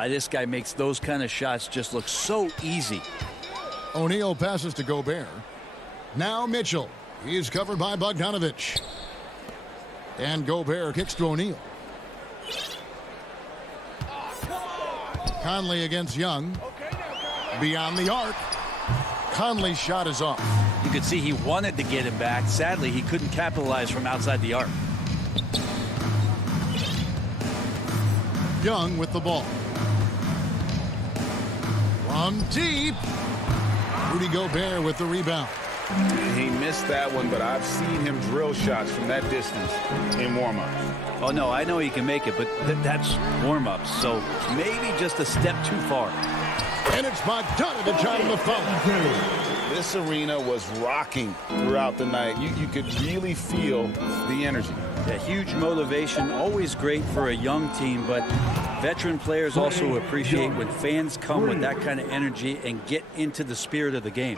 This guy makes those kind of shots just look so easy. O'Neal passes to Gobert. Now Mitchell. He's covered by Bogdanovich. And Gobert kicks to O'Neal. Conley against Young. Beyond the arc. Conley's shot is off. You could see he wanted to get him back. Sadly, he couldn't capitalize from outside the arc. Young with the ball. From deep. Rudy Gobert with the rebound. He missed that one, but I've seen him drill shots from that distance in warm-ups. Oh, no, I know he can make it, but that's warm-ups, so maybe just a step too far. And it's Bogdanovich on the foul. This arena was rocking throughout the night. You could really feel the energy. Yeah, huge motivation, always great for a young team, but veteran players also appreciate when fans come with that kind of energy and get into the spirit of the game.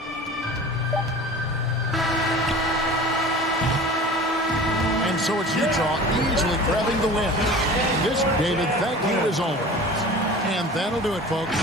And so it's Utah easily grabbing the win. This, David, thank you as always. And that'll do it, folks.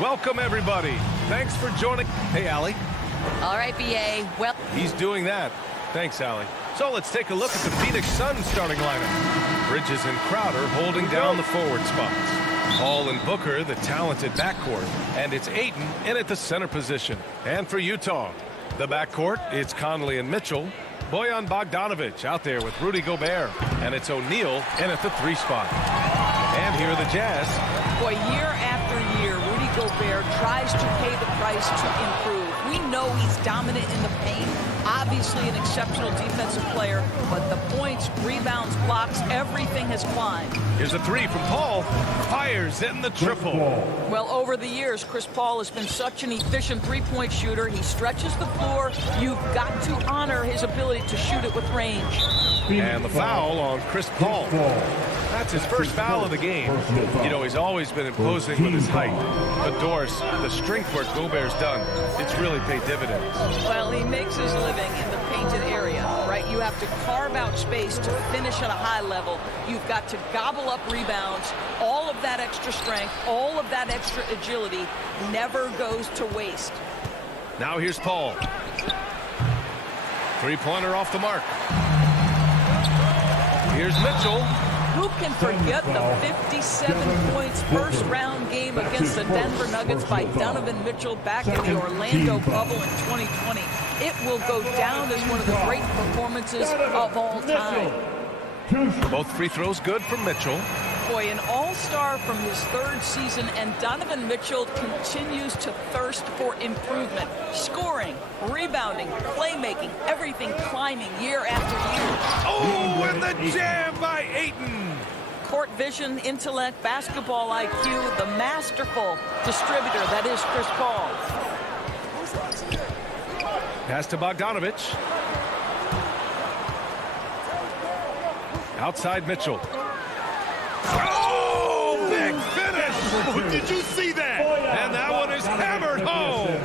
Welcome, everybody. Thanks for joining. Hey, Allie. All right, B.A. Well, he's doing that. Thanks, Allie. So let's take a look at the Phoenix Suns starting lineup. Bridges and Crowder holding down the forward spots. Hall and Booker, the talented backcourt. And it's Ayton in at the center position. And for Utah, the backcourt, it's Conley and Mitchell. Bojan Bogdanovic out there with Rudy Gobert. And it's O'Neal in at the 3 spot. And here are the Jazz. Boy, year after year, Rudy Gobert tries to pay the price to improve. We know he's dominant in the paint, obviously an exceptional defensive player, but the points, rebounds, blocks, everything has climbed. Here's a three from Paul. Fires in the triple. Well, over the years, Chris Paul has been such an efficient three-point shooter. He stretches the floor. You've got to honor his ability to shoot it with range. And the foul on Chris Paul. That's his first foul of the game. You know, he's always been imposing with his height. But Doris, the strength work Gobert's done, it's really paid dividends. Well, he makes his living in the painted area, right? You have to carve out space to finish at a high level. You've got to gobble up rebounds. All of that extra strength, all of that extra agility never goes to waste. Now here's Paul. Three-pointer off the mark. Here's Mitchell. Who can forget the 57 points first round game against the Denver Nuggets by Donovan Mitchell back in the Orlando bubble in 2020? It will go down as one of the great performances of all time. Both free throws good from Mitchell. Boy, an all-star from his third season, and Donovan Mitchell continues to thirst for improvement. Scoring, rebounding, playmaking, everything climbing year after year. Oh, and the jam by Ayton. Court vision, intellect, basketball IQ, the masterful distributor that is Chris Paul. Pass to Bogdanovich. Outside Mitchell. Oh, big finish! Did you see that? And that one is hammered home.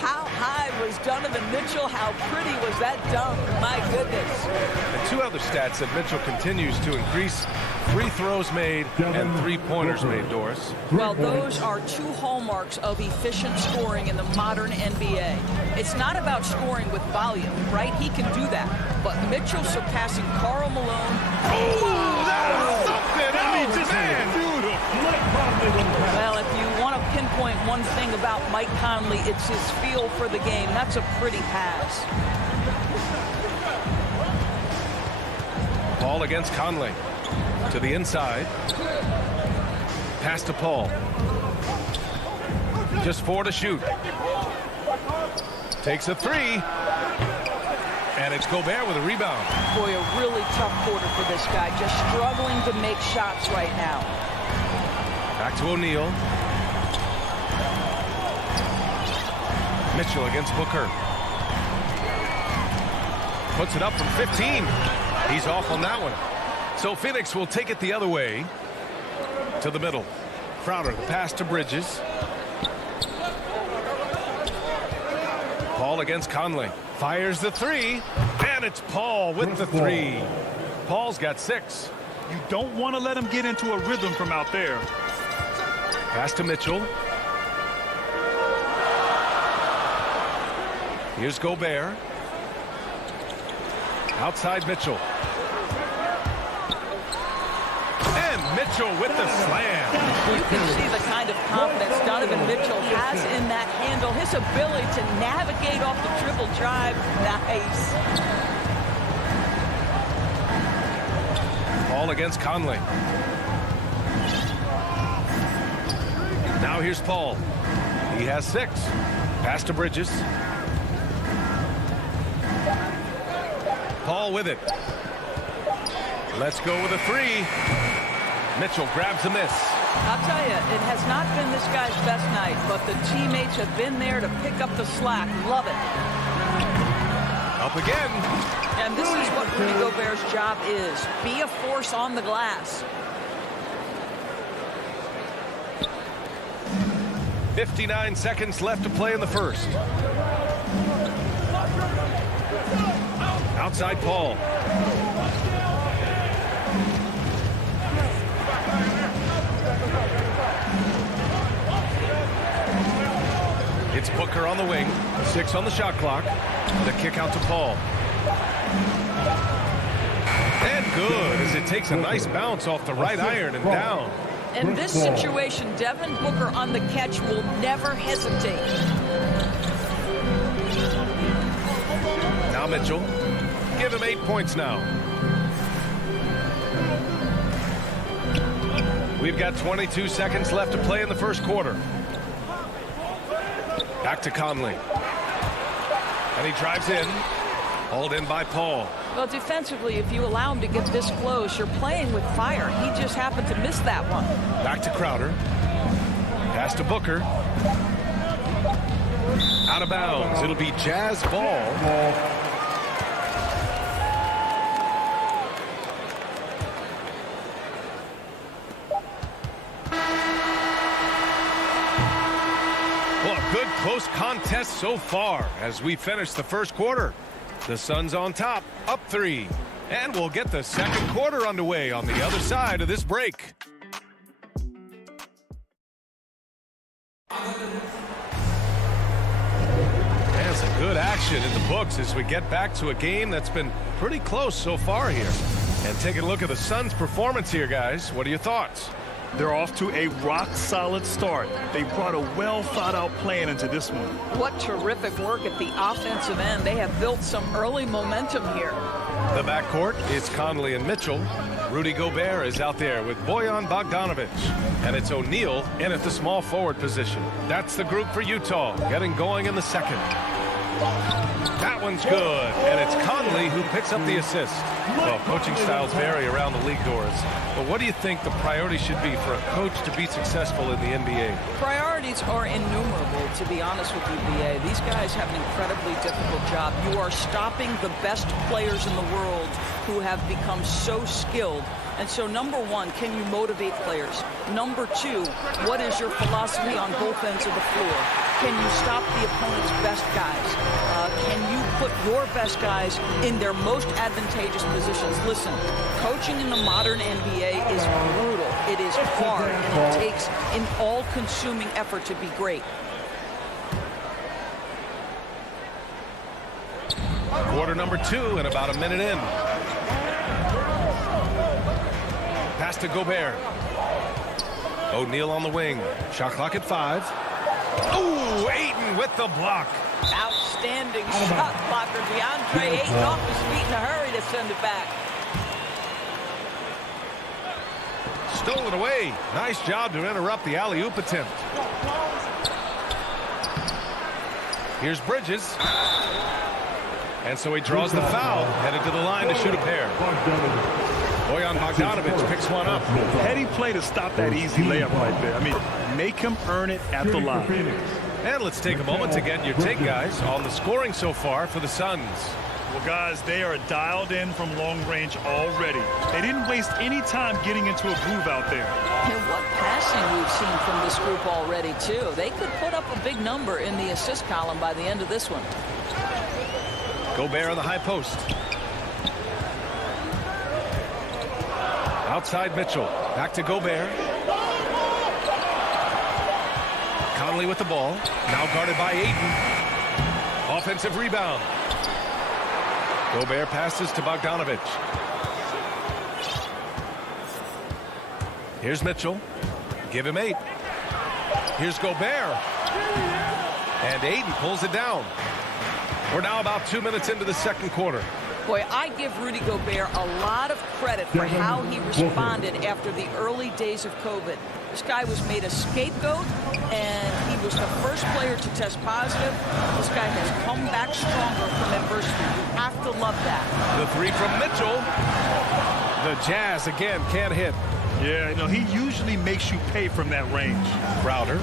How high was Donovan Mitchell? How pretty was that dunk? My goodness. And two other stats that Mitchell continues to increase: free throws made and three-pointers made, Doris. Well, those are two hallmarks of efficient scoring in the modern NBA. It's not about scoring with volume, right? He can do that. But Mitchell surpassing Karl Malone. Oh, that was something! Oh, man! Well, if you want to pinpoint one thing about Mike Conley, it's his feel for the game. That's a pretty pass. Paul against Conley. To the inside. Pass to Paul. Just 4 to shoot. Takes a three. And it's Gobert with a rebound. Boy, a really tough quarter for this guy. Just struggling to make shots right now. Back to O'Neal. Mitchell against Booker. Puts it up from 15. He's off on that one. So Phoenix will take it the other way to the middle. Crowder, the pass to Bridges. Paul against Conley. Fires the three. And it's Paul with the three. Paul's got 6. You don't want to let him get into a rhythm from out there. Pass to Mitchell. Here's Gobert. Outside Mitchell. And Mitchell with the slam. You can see the kind of confidence Donovan Mitchell has in that handle. His ability to navigate off the dribble drive. Nice. Paul against Conley. Now here's Paul. He has 6. Pass to Bridges. Paul with it. Let's go with a 3. Mitchell grabs a miss. I'll tell you, it has not been this guy's best night, but the teammates have been there to pick up the slack. Love it. Up again. And this is what Rudy Gobert's job is. Be a force on the glass. 59 seconds left to play in the first. Outside Paul. It's Booker on the wing. 6 on the shot clock. The kick out to Paul. And good as it takes a nice bounce off the right iron and down. In this situation, Devin Booker on the catch will never hesitate. Now Mitchell. Give him 8 points now. We've got 22 seconds left to play in the first quarter. Back to Conley. And he drives in. Hauled in by Paul. Well, defensively, if you allow him to get this close, you're playing with fire. He just happened to miss that one. Back to Crowder. Pass to Booker. Out of bounds. It'll be Jazz ball. Well, a good close contest so far as we finish the first quarter. The Suns on top, up 3. And we'll get the second quarter underway on the other side of this break. And some good action in the books as we get back to a game that's been pretty close so far here. And taking a look at the Suns' performance here, guys. What are your thoughts? They're off to a rock-solid start. They brought a well-thought-out plan into this one. What terrific work at the offensive end. They have built some early momentum here. The backcourt is Conley and Mitchell. Rudy Gobert is out there with Bojan Bogdanovic. And it's O'Neal in at the small forward position. That's the group for Utah, getting going in the second. That one's good, and it's Conley who picks up the assist. Well, coaching styles vary around the league doors, but what do you think the priority should be for a coach to be successful in the NBA? Priorities are innumerable, to be honest with you, BA. These guys have an incredibly difficult job. You are stopping the best players in the world who have become so skilled. And so, number one, can you motivate players? Number two, what is your philosophy on both ends of the floor? Can you stop the opponent's best guys? Can you put your best guys in their most advantageous positions? Listen, coaching in the modern NBA is brutal. It is hard, and it takes an all-consuming effort to be great. Quarter number 2 and about a minute in. Pass to Gobert. O'Neal on the wing. Shot clock at 5. Ooh, Ayton with the block. Outstanding shot blocker. DeAndre Ayton off his feet in a hurry to send it back. Stolen away. Nice job to interrupt the alley-oop attempt. Here's Bridges. And so he draws the foul, headed to the line to shoot a pair. Bojan Bogdanovic picks one up. Heady play to stop that easy layup right there. I mean, make him earn it at the line. And let's take a moment to get your take, guys, on the scoring so far for the Suns. Well, guys, they are dialed in from long range already. They didn't waste any time getting into a groove out there. And what passing we've seen from this group already, too. They could put up a big number in the assist column by the end of this one. Gobert on the high post. Outside Mitchell. Back to Gobert. Conley with the ball. Now guarded by Ayton. Offensive rebound. Gobert passes to Bogdanovic. Here's Mitchell. Give him 8. Here's Gobert. And Ayton pulls it down. We're now about 2 minutes into the second quarter. Boy, I give Rudy Gobert a lot of credit for how he responded after the early days of COVID. This guy was made a scapegoat, and he was the first player to test positive. This guy has come back stronger from adversity. You have to love that. The 3 from Mitchell. The Jazz, again, can't hit. Yeah, you know, he usually makes you pay from that range. Crowder.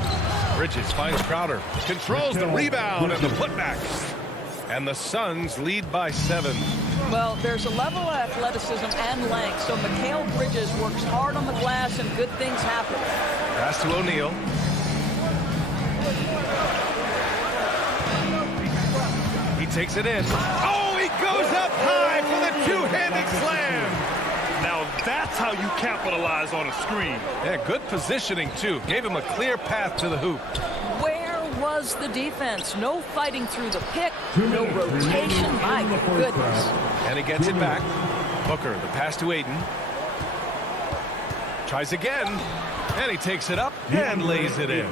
Bridges finds Crowder. Controls the rebound and the putback. And the Suns lead by 7. Well, there's a level of athleticism and length, so Mikal Bridges works hard on the glass and good things happen. Pass to O'Neal. He takes it in. Oh, he goes up high for the two-handed slam. Now that's how you capitalize on a screen. Yeah, good positioning, too. Gave him a clear path to the hoop. Where was the defense? No fighting through the pick, no rotation. My goodness. And he gets it back. Booker, the pass to Ayton. Tries again. And he takes it up and lays it in.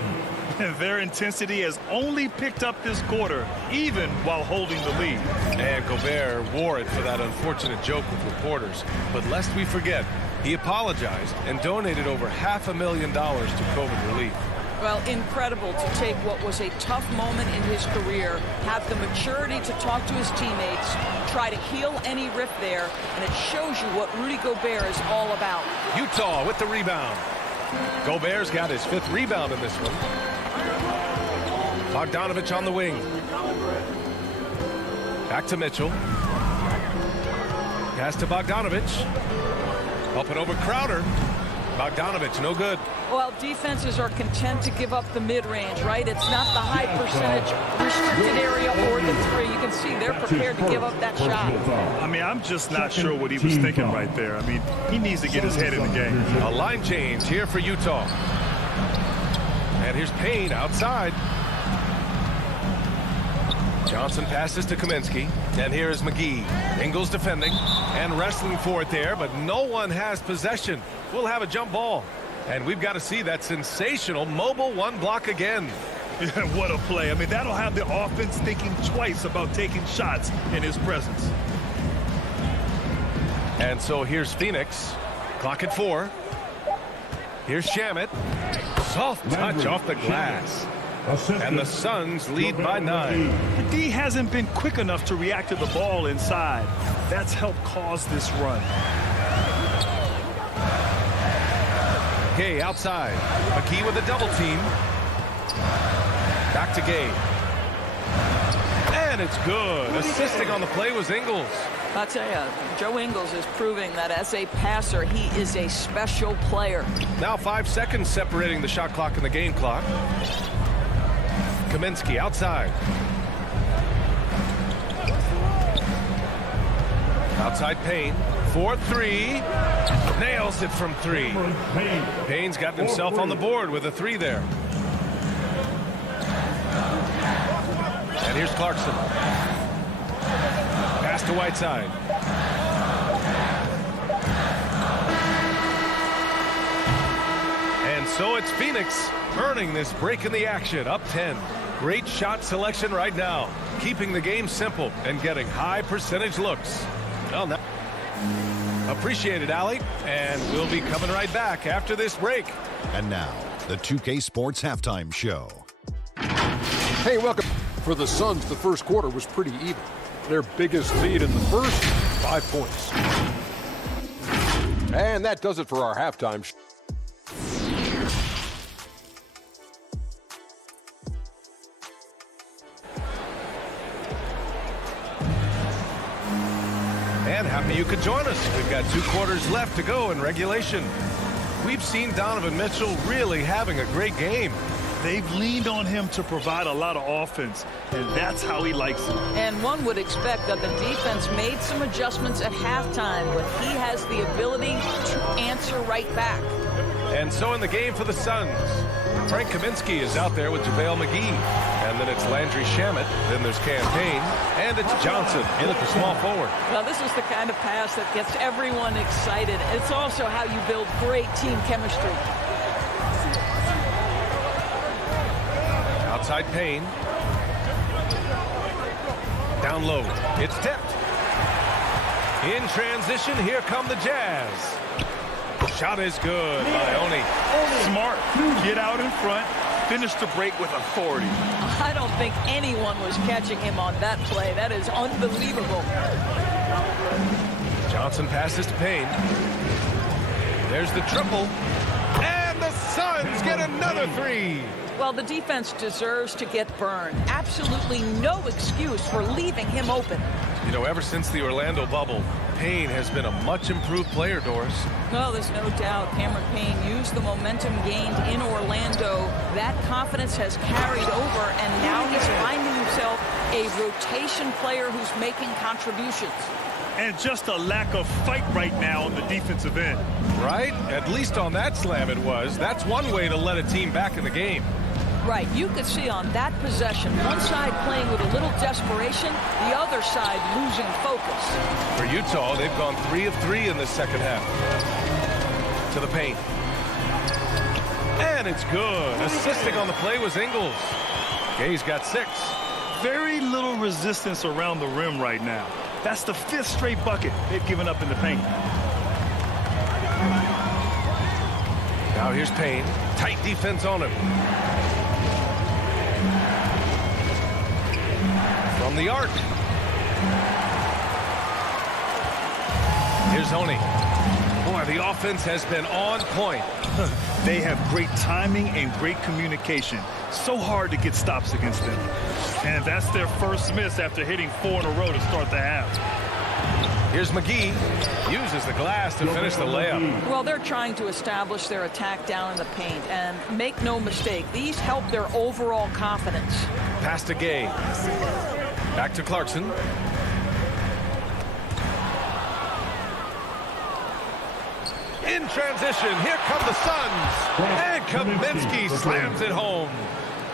Their intensity has only picked up this quarter, even while holding the lead. And Gobert wore it for that unfortunate joke with reporters. But lest we forget, he apologized and donated over $500,000 to COVID relief. Well, incredible to take what was a tough moment in his career, have the maturity to talk to his teammates, try to heal any rift there, and it shows you what Rudy Gobert is all about. Utah with the rebound. Gobert's got his 5th rebound in this one. Bogdanovich on the wing. Back to Mitchell. Pass to Bogdanovich. Up and over Crowder. Bogdanovich, no good. Well, defenses are content to give up the mid-range, right? It's not the high percentage restricted area or the 3. You can see they're prepared to give up that shot. I mean, I'm just not sure what he was thinking right there. I mean, he needs to get his head in the game. A line change here for Utah. And here's Payne outside. Johnson passes to Kaminsky. And here is McGee. Ingles defending and wrestling for it there, but no one has possession. We'll have a jump ball. And we've got to see that sensational mobile 1 block again. What a play. I mean, that'll have the offense thinking twice about taking shots in his presence. And so here's Phoenix. Clock at 4. Here's Shamet. Soft touch off the glass. And the Suns lead by 9. The D hasn't been quick enough to react to the ball inside. That's helped cause this run. Gay outside. McGee with a double team. Back to Gay. And it's good. Assisting on the play was Ingles. I'll tell you, Joe Ingles is proving that as a passer, he is a special player. Now 5 seconds separating the shot clock and the game clock. Kaminsky outside. Outside Payne. 4-3. Nails it from 3. Payne's got himself on the board with a 3 there. And here's Clarkson. Pass to Whiteside. And so it's Phoenix earning this break in the action, up 10. Great shot selection right now, keeping the game simple and getting high percentage looks. Well, now, appreciate it, Allie, and we'll be coming right back after this break. And now, the 2K Sports Halftime Show. Hey, welcome. For the Suns, the first quarter was pretty even. Their biggest lead in the first, 5 points. And that does it for our halftime show. And happy you could join us. We've got 2 quarters left to go in regulation. We've seen Donovan Mitchell really having a great game. They've leaned on him to provide a lot of offense, and that's how he likes it. And one would expect that the defense made some adjustments at halftime, but he has the ability to answer right back. And so in the game for the Suns, Frank Kaminsky is out there with JaVale McGee. And then it's Landry Shamet. Then there's Campaign. And it's Johnson in at the small forward. Well, this is the kind of pass that gets everyone excited. It's also how you build great team chemistry. Outside Payne. Down low. It's tipped. In transition, here come the Jazz. Shot is good by Oni. Smart. Get out in front. Finish the break with authority. I don't think anyone was catching him on that play. That is unbelievable. Johnson passes to Payne. There's the triple. And the Suns get another 3. Well, the defense deserves to get burned. Absolutely no excuse for leaving him open. You know, ever since the Orlando bubble, Payne has been a much improved player, Doris. Well, there's no doubt Cameron Payne used the momentum gained in Orlando. That confidence has carried over, and now he's finding himself a rotation player who's making contributions. And just a lack of fight right now on the defensive end. Right? At least on that slam it was. That's one way to let a team back in the game. Right, you could see on that possession, one side playing with a little desperation, the other side losing focus. For Utah, they've gone 3 of 3 in the second half. To the paint. And it's good. Assisting on the play was Ingles. Gay's got 6. Very little resistance around the rim right now. That's the 5th straight bucket they've given up in the paint. Now here's Payne. Tight defense on him. from the arc. Here's Honey. Boy, the offense has been on point. They have great timing and great communication. So hard to get stops against them. And that's their first miss after hitting 4 in a row to start the half. Here's McGee. Uses the glass to finish the layup. Well, they're trying to establish their attack down in the paint. And make no mistake, these help their overall confidence. Pass to Gay. Back to Clarkson. In transition, here come the Suns. And Kaminsky slams it home.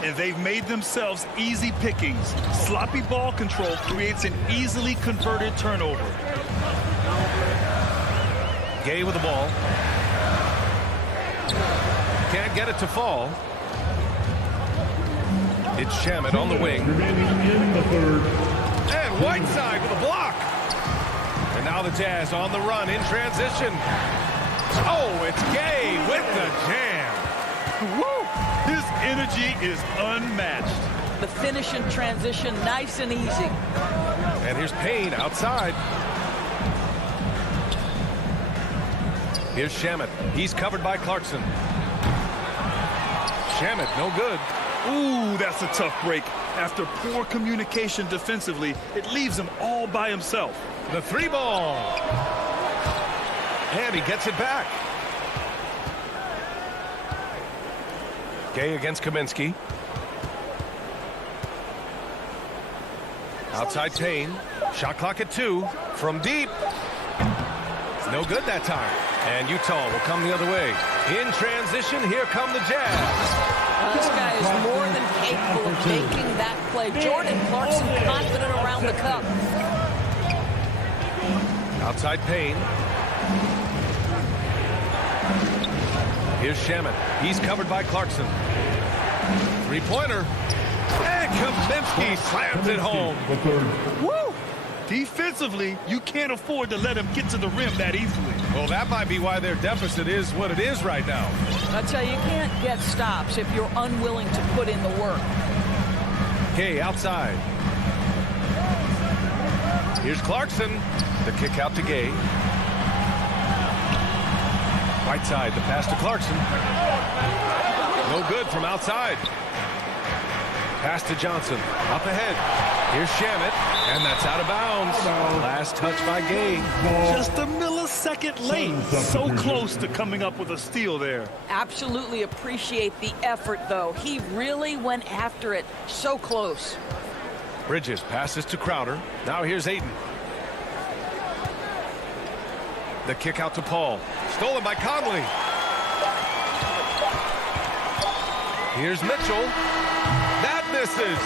And they've made themselves easy pickings. Sloppy ball control creates an easily converted turnover. Gay with the ball. Can't get it to fall. It's Shamet on the wing. And Whiteside with a block. And now the Jazz on the run in transition. Oh, it's Gay with the jam. Woo! His energy is unmatched. The finish in transition, nice and easy. And here's Payne outside. Here's Shamet. He's covered by Clarkson. Shamet, no good. Ooh, that's a tough break. After poor communication defensively, it leaves him all by himself. The 3-ball. And he gets it back. Gay against Kaminsky. Outside Payne. Shot clock at 2. From deep. No good that time. And Utah will come the other way. In transition, here come the Jazz. This guy is more than capable of making that play. Jordan Clarkson confident around the cup. Outside Payne. Here's Shamet. He's covered by Clarkson. 3-pointer. And Kaminsky slams it home. Woo! Defensively, you can't afford to let him get to the rim that easily. Well, that might be why their deficit is what it is right now. I tell you, you can't get stops if you're unwilling to put in the work. Gay outside. Here's Clarkson. The kick out to Gay. Whiteside, the pass to Clarkson. No good from outside. Pass to Johnson. Up ahead. Here's Shamet. And that's out of bounds. Last touch by Gay. Just a millisecond late. So close to coming up with a steal there. Absolutely appreciate the effort, though. He really went after it. So close. Bridges passes to Crowder. Now here's Ayton. The kick out to Paul. Stolen by Conley. Here's Mitchell. That misses.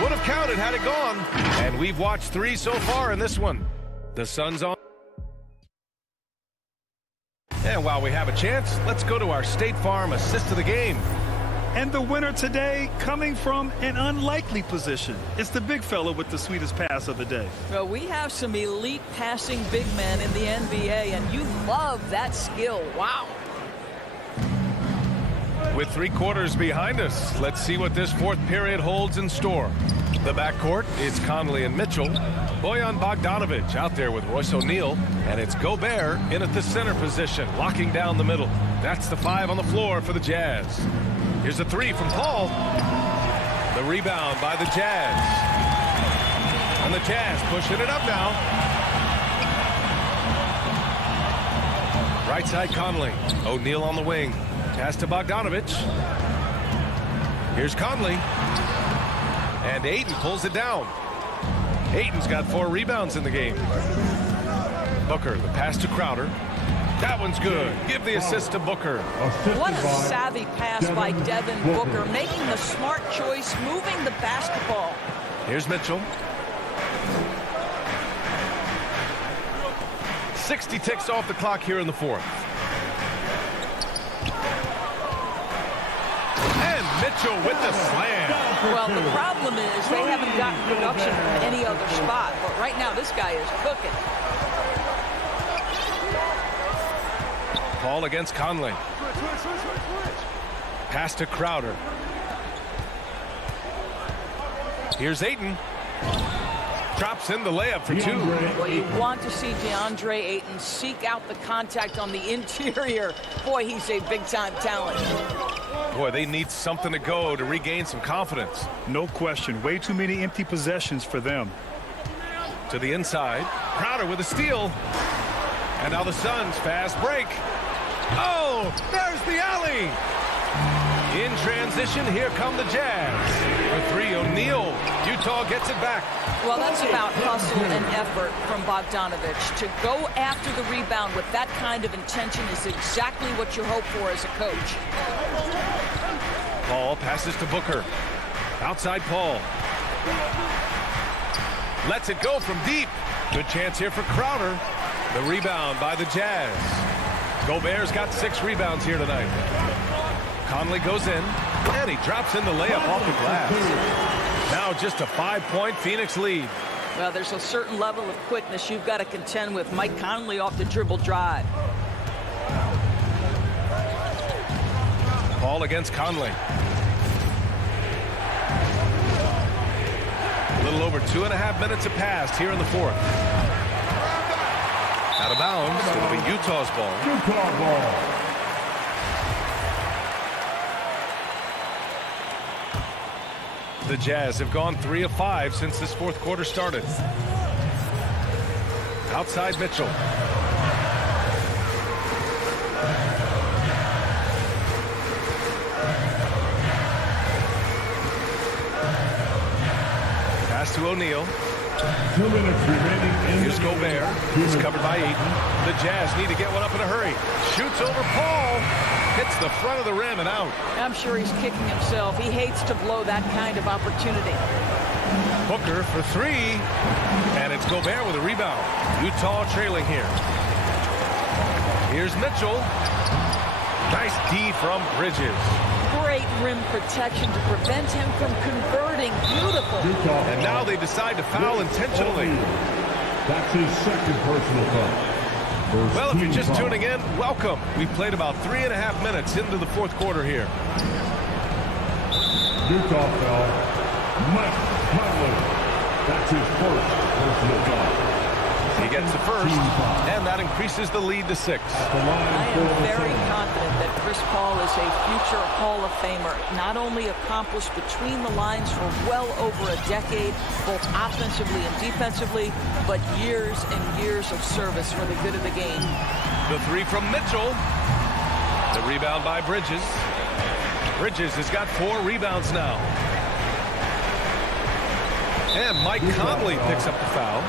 Would have counted had it gone. And we've watched 3 so far in this one. The Suns on. And while we have a chance, let's go to our State Farm assist of the game. And the winner today coming from an unlikely position. It's the big fella with the sweetest pass of the day. Well, we have some elite passing big men in the NBA, and you love that skill. Wow. With 3 quarters behind us, let's see what this 4th period holds in store. The backcourt, it's Conley and Mitchell. Bojan Bogdanovic out there with Royce O'Neal. And it's Gobert in at the center position, locking down the middle. That's the 5 on the floor for the Jazz. Here's a 3 from Paul. The rebound by the Jazz. And the Jazz pushing it up now. Right side Conley. O'Neal on the wing. Pass to Bogdanovic. Here's Conley. And Ayton pulls it down. Ayton's got 4 rebounds in the game. Booker, the pass to Crowder. That one's good. Give the assist to Booker. What a savvy pass by Devin Booker, making the smart choice, moving the basketball. Here's Mitchell. 60 ticks off the clock here in the 4th. And Mitchell with the slam. Well, the problem is they haven't gotten production from any other spot. But right now, this guy is cooking. Paul against Conley. Pass to Crowder. Here's Ayton. Drops in the layup for two. Well, you want to see DeAndre Ayton seek out the contact on the interior. Boy, he's a big-time talent. Boy, they need something to go to regain some confidence. No question. Way too many empty possessions for them. To the inside. Crowder with a steal. And now the Suns fast break. Oh, there's the alley. In transition, here come the Jazz. For three, O'Neal. Utah gets it back. Well, that's about hustle and effort from Bogdanovich. To go after the rebound with that kind of intention is exactly what you hope for as a coach. Paul passes to Booker. Outside Paul. Lets it go from deep. Good chance here for Crowder. The rebound by the Jazz. Gobert's got 6 rebounds here tonight. Conley goes in, and he drops in the layup off the glass. Now just a 5-point Phoenix lead. Well, there's a certain level of quickness you've got to contend with. Mike Conley off the dribble drive. Paul against Conley. A little over 2.5 minutes have passed here in the fourth. Out of bounds. It'll be Utah's ball. Utah ball. The Jazz have gone 3 of 5 since this fourth quarter started. Outside Mitchell. Pass to O'Neal. 2 minutes remaining. Here's Gobert. It's covered by Ayton. The Jazz need to get one up in a hurry. Shoots over Paul. Hits the front of the rim and out. I'm sure he's kicking himself. He hates to blow that kind of opportunity. Booker for 3. And it's Gobert with a rebound. Utah trailing here. Here's Mitchell. Nice D from Bridges. Great rim protection to prevent him from converting. Beautiful. And now they decide to foul intentionally. That's his second personal foul. Well, if you're just tuning in, welcome. We've played about 3.5 minutes into the fourth quarter here. Utah foul. Mike Conley. That's his first personal foul. He gets the first, and that increases the lead to 6. I am very confident that Chris Paul is a future Hall of Famer. Not only accomplished between the lines for well over a decade, both offensively and defensively, but years and years of service for the good of the game. The 3 from Mitchell. The rebound by Bridges. Bridges has got 4 rebounds now. And Mike Conley picks up the foul.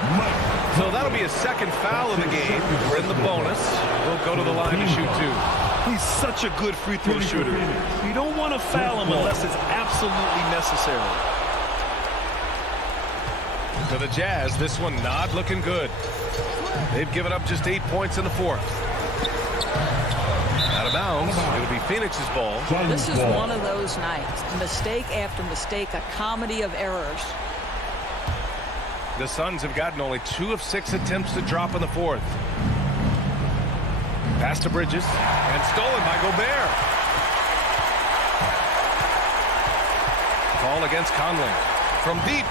So that'll be his second foul of the game. We're in the bonus. We'll go to the line to shoot 2. He's such a good free throw shooter. You don't want to foul him unless it's absolutely necessary. To the Jazz, this one not looking good. They've given up just 8 points in the fourth. Out of bounds. It'll be Phoenix's ball. This is one of those nights. Mistake after mistake, a comedy of errors. The Suns have gotten only 2 of 6 attempts to drop in the fourth. Pass to Bridges, and stolen by Gobert. Ball against Conley. From deep.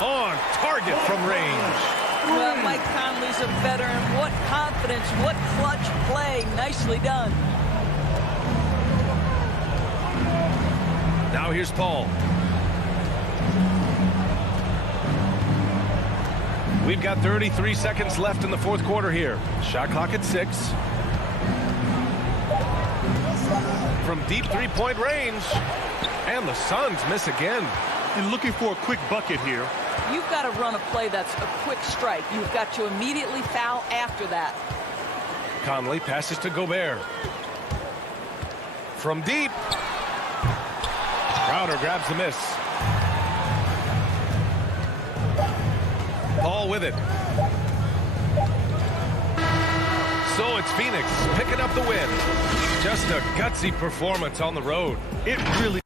On target from range. Well, Mike Conley's a veteran. What confidence, what clutch play. Nicely done. Now here's Paul. We've got 33 seconds left in the fourth quarter here. Shot clock at 6. From deep 3-point range. And the Suns miss again. And looking for a quick bucket here. You've got to run a play that's a quick strike. You've got to immediately foul after that. Conley passes to Gobert. From deep. Crowder grabs the miss. Paul with it. So it's Phoenix picking up the win. Just a gutsy performance on the road. It really...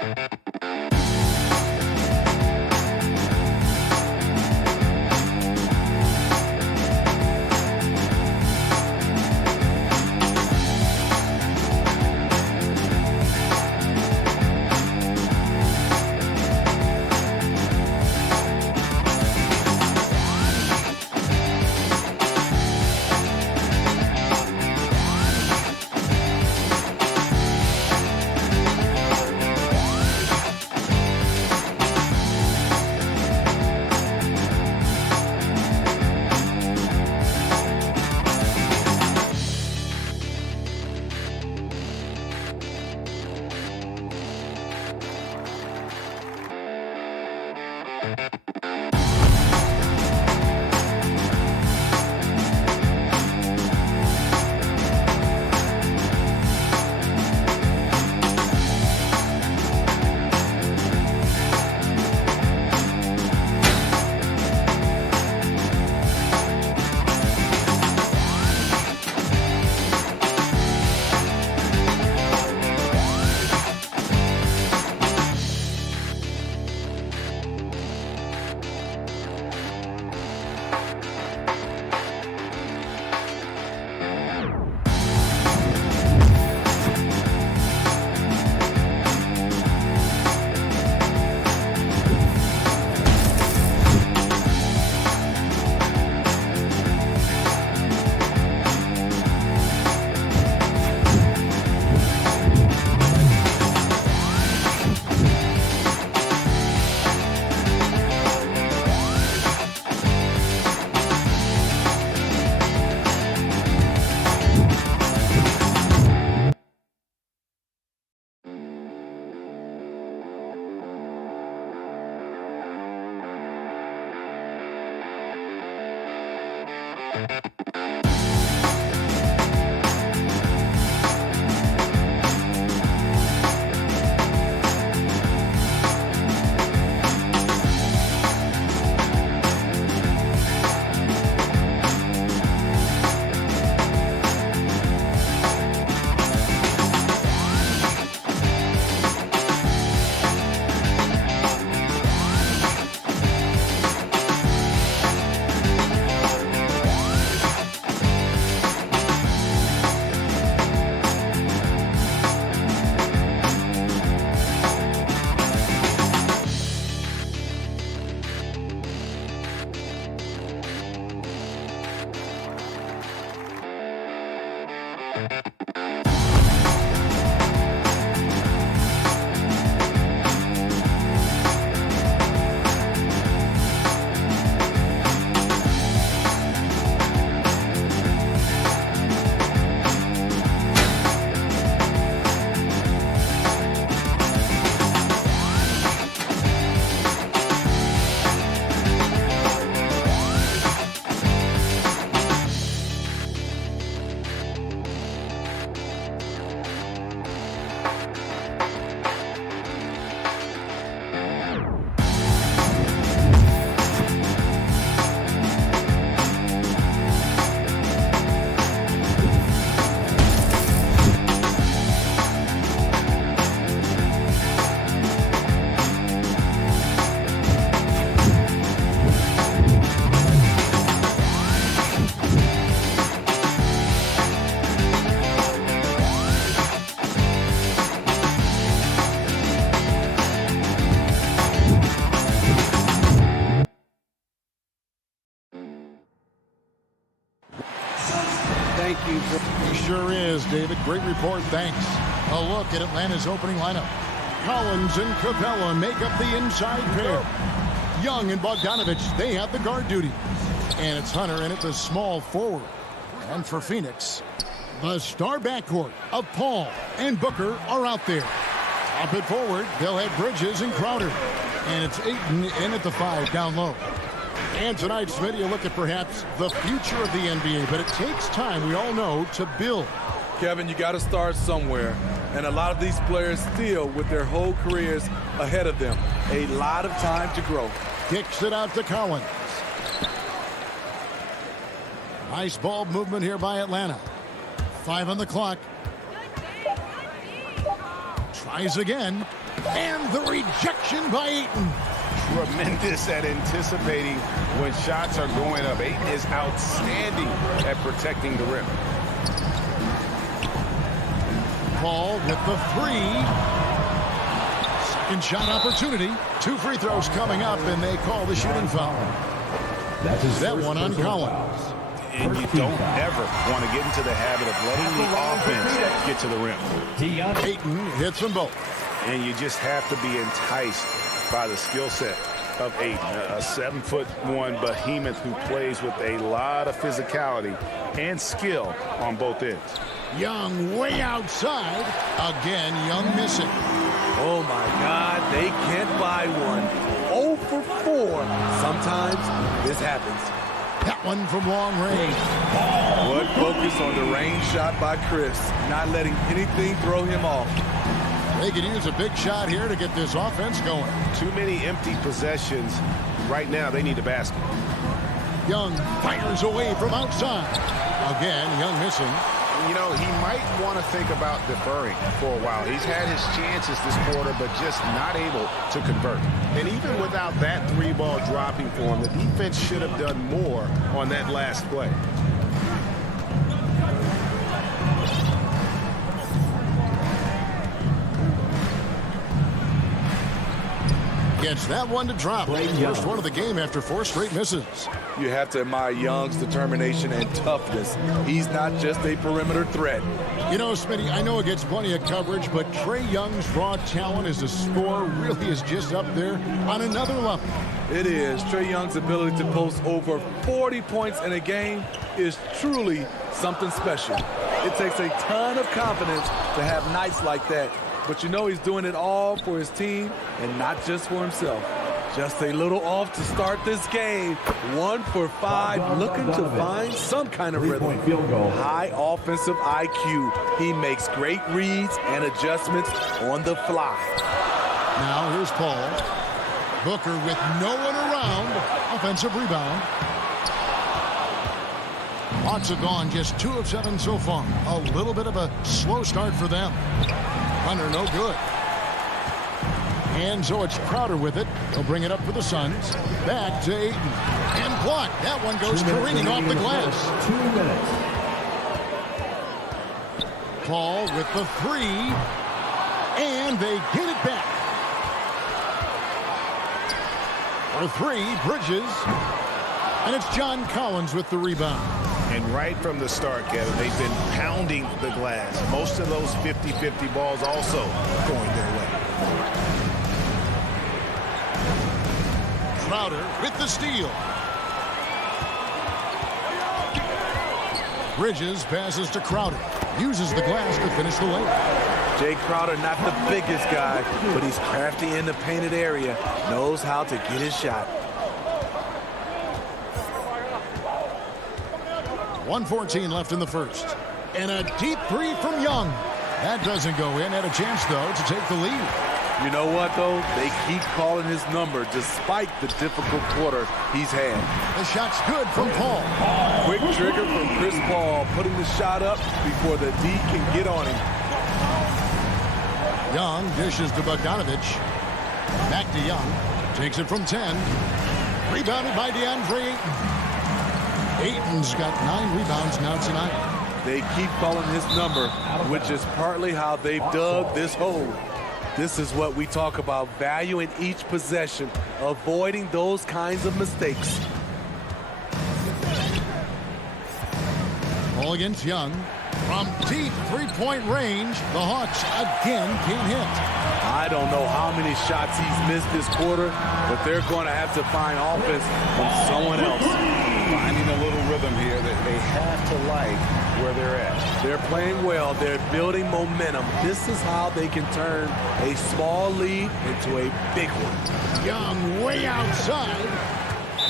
Thank you. He sure is, David. Great report. Thanks. A look at Atlanta's opening lineup. Collins and Capella make up the inside pair. Young and Bogdanovich, they have the guard duty. And it's Hunter, and it's a small forward. And for Phoenix, the star backcourt of Paul and Booker are out there. Up it forward, they'll have Bridges and Crowder. And it's Ayton in at the 5 down low. And tonight, Smith, you look at perhaps the future of the NBA, but it takes time, we all know, to build. Kevin, you got to start somewhere. And a lot of these players still with their whole careers ahead of them. A lot of time to grow. Kicks it out to Collins. Nice ball movement here by Atlanta. 5 on the clock. Tries again. And the rejection by Ayton. Tremendous at anticipating when shots are going up. Ayton is outstanding at protecting the rim. Paul with the three. Second shot opportunity. 2 free throws coming up, and they call the shooting foul. That one on Collins. And you don't ever want to get into the habit of letting the offense get to the rim. Ayton hits them both. And you just have to be enticed by the skill set of Ayton, a 7'1" behemoth who plays with a lot of physicality and skill on both ends. Young way outside. Again, Young missing. Oh, my God. They can't buy one. 0 for 4. Sometimes this happens. That one from long range. Good focus on the range shot by Chris. Not letting anything throw him off. They could use a big shot here to get this offense going. Too many empty possessions. Right now, they need a basket. Young fires away from outside. Again, Young missing. You know, he might want to think about deferring for a while. He's had his chances this quarter, but just not able to convert. And even without that 3-ball dropping for him, the defense should have done more on that last play. Gets that one to drop. First one of the game after 4 straight misses. You have to admire Young's determination and toughness. He's not just a perimeter threat. You know, Smitty, I know it gets plenty of coverage, but Trae Young's raw talent as a scorer really is just up there on another level. It is. Trae Young's ability to post over 40 points in a game is truly something special. It takes a ton of confidence to have nights like that. But you know he's doing it all for his team and not just for himself. Just a little off to start this game. 1 for 5, looking to find some kind of rhythm. High offensive IQ. He makes great reads and adjustments on the fly. Now here's Paul. Booker with no one around. Offensive rebound. Hawks have gone just 2 of 7 so far. A little bit of a slow start for them. Runner no good. And so it's Crowder with it. He'll bring it up for the Suns. Back to Ayton. And blocked. That one goes careening off the glass. 2 minutes. Paul with the 3. And they get it back. For 3, Bridges. And it's John Collins with the rebound. And right from the start, Kevin, they've been pounding the glass. Most of those 50-50 balls also going their way. Crowder with the steal. Bridges passes to Crowder. Uses the glass to finish the layup. Jay Crowder, not the biggest guy, but he's crafty in the painted area. Knows how to get his shot. 1:14 left in the first. And a deep 3 from Young. That doesn't go in. Had a chance, though, to take the lead. You know what, though? They keep calling his number despite the difficult quarter he's had. The shot's good from Paul. Quick trigger from Chris Paul, putting the shot up before the D can get on him. Young dishes to Bogdanovich. Back to Young. Takes it from 10. Rebounded by DeAndre Ayton. Ayton's got 9 rebounds now tonight. They keep calling his number, which is partly how they've dug this hole. This is what we talk about, valuing each possession, avoiding those kinds of mistakes. Ball against Young. From deep 3-point range, the Hawks again can't hit. I don't know how many shots he's missed this quarter, but they're going to have to find offense from someone else. Finding a little rhythm here that they have to like where they're at. They're playing well. They're building momentum. This is how they can turn a small lead into a big one. Young way outside.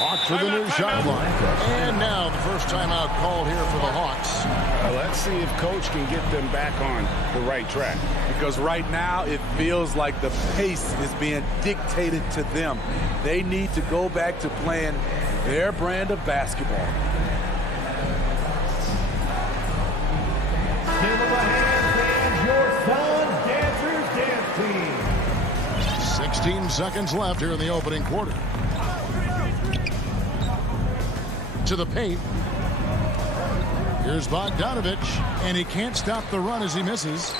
Hawks for the new shot clock. And now the first timeout called here for the Hawks. Let's see if Coach can get them back on the right track. Because right now it feels like the pace is being dictated to them. They need to go back to playing their brand of basketball. Give them a hand, fans, your Suns Dancers Dance Team. 16 seconds left here in the opening quarter. To the paint. Here's Bogdanovich, and he can't stop the run as he misses.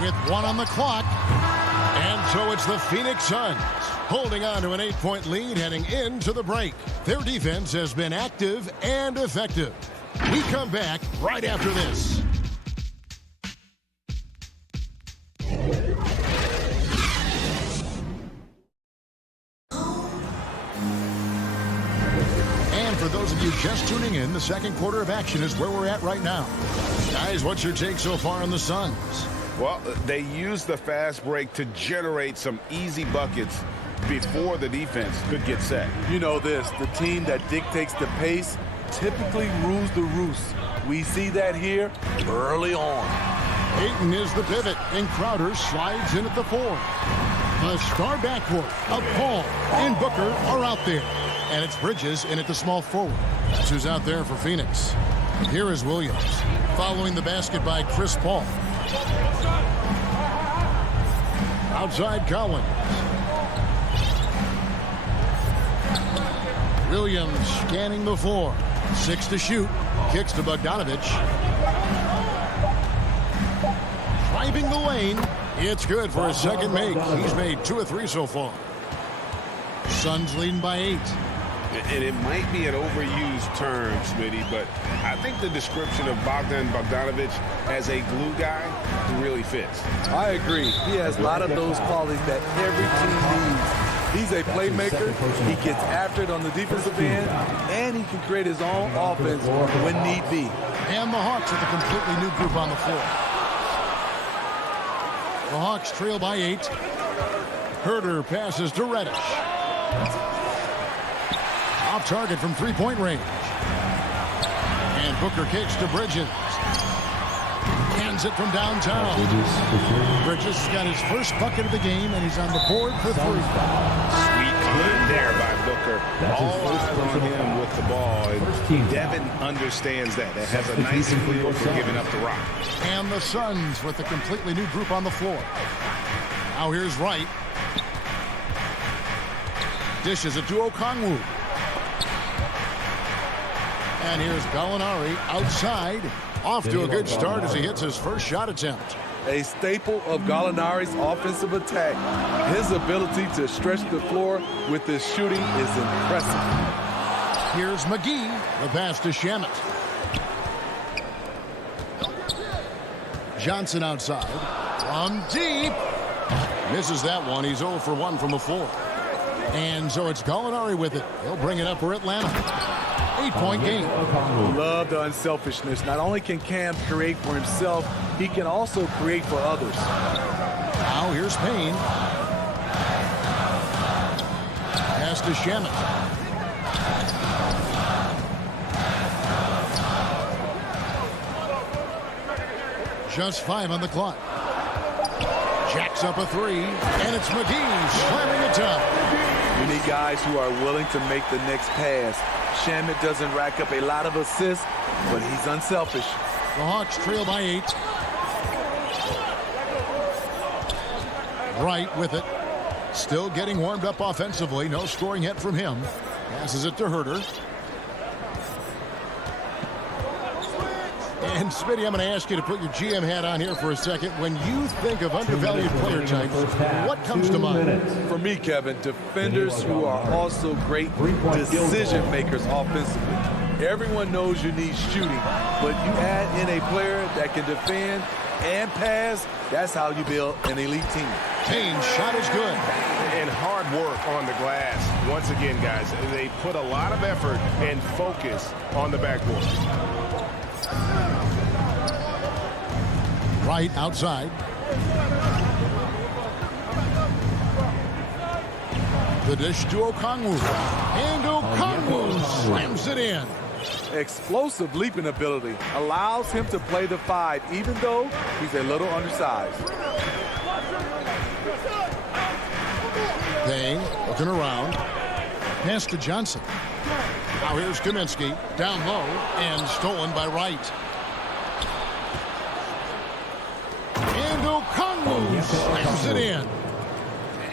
With 1 on the clock. And so it's the Phoenix Suns holding on to an 8-point lead heading into the break. Their defense has been active and effective. We come back right after this. And for those of you just tuning in, the second quarter of action is where we're at right now. Guys, what's your take so far on the Suns? Well, they used the fast break to generate some easy buckets before the defense could get set. You know this, the team that dictates the pace typically rules the roost. We see that here early on. Ayton is the pivot, and Crowder slides in at the 4. The star backcourt of Paul and Booker are out there. And it's Bridges in at the small forward. That's who's out there for Phoenix. Here is Williams, following the basket by Chris Paul. Outside Collins. Williams scanning the floor. 6 to shoot. Kicks to Bogdanovich. Driving the lane. It's good for a second make. He's made 2 of 3 so far. Suns leading by 8. And it might be an overused term, Smitty, but I think the description of Bogdan Bogdanovich as a glue guy really fits. I agree. He has a lot of those qualities that every team needs. He's a playmaker. He gets after it on the defensive end, and he can create his own offense when need be. And the Hawks with a completely new group on the floor. The Hawks trail by 8. Herder passes to Reddish. Off target from 3-point range. And Booker kicks to Bridges. Hands it from downtown. Bridges has got his first bucket of the game, and he's on the board for 3. Sweet clean there by Booker. All eyes on him with the ball. And Devin understands that. That has a nice feel for giving up the rock. And the Suns with a completely new group on the floor. Now here's Wright. Dishes it to Okongwu. And here's Gallinari outside. Off to a good start as he hits his first shot attempt. A staple of Gallinari's offensive attack. His ability to stretch the floor with his shooting is impressive. Here's McGee. The pass to Shamet. Johnson outside. From deep. Misses that one. He's 0 for 1 from the floor. And so it's Gallinari with it. He'll bring it up for Atlanta. 8-point game. Love the unselfishness. Not only can Cam create for himself, he can also create for others. Now here's Payne. Pass to Shamet. Just 5 on the clock. Jacks up a 3, and it's McGee slamming it down. You need guys who are willing to make the next pass. Shamet doesn't rack up a lot of assists, but he's unselfish. The Hawks trail by 8. Wright with it. Still getting warmed up offensively. No scoring yet from him. Passes it to Herder. And Smitty, I'm going to ask you to put your GM hat on here for a second. When you think of undervalued player types, what comes to mind? For me, Kevin, defenders who are also great decision makers offensively. Everyone knows you need shooting, but you add in a player that can defend and pass, that's how you build an elite team. Payne's shot is good. And hard work on the glass. Once again, guys, they put a lot of effort and focus on the backboard. Right outside. The dish to Okongwu. And Okongwu slams it in. Explosive leaping ability allows him to play the 5, even though he's a little undersized. Payne looking around. Pass to Johnson. Now here's Kaminsky. Down low and stolen by Wright. And Okongwu moves. Slams it in.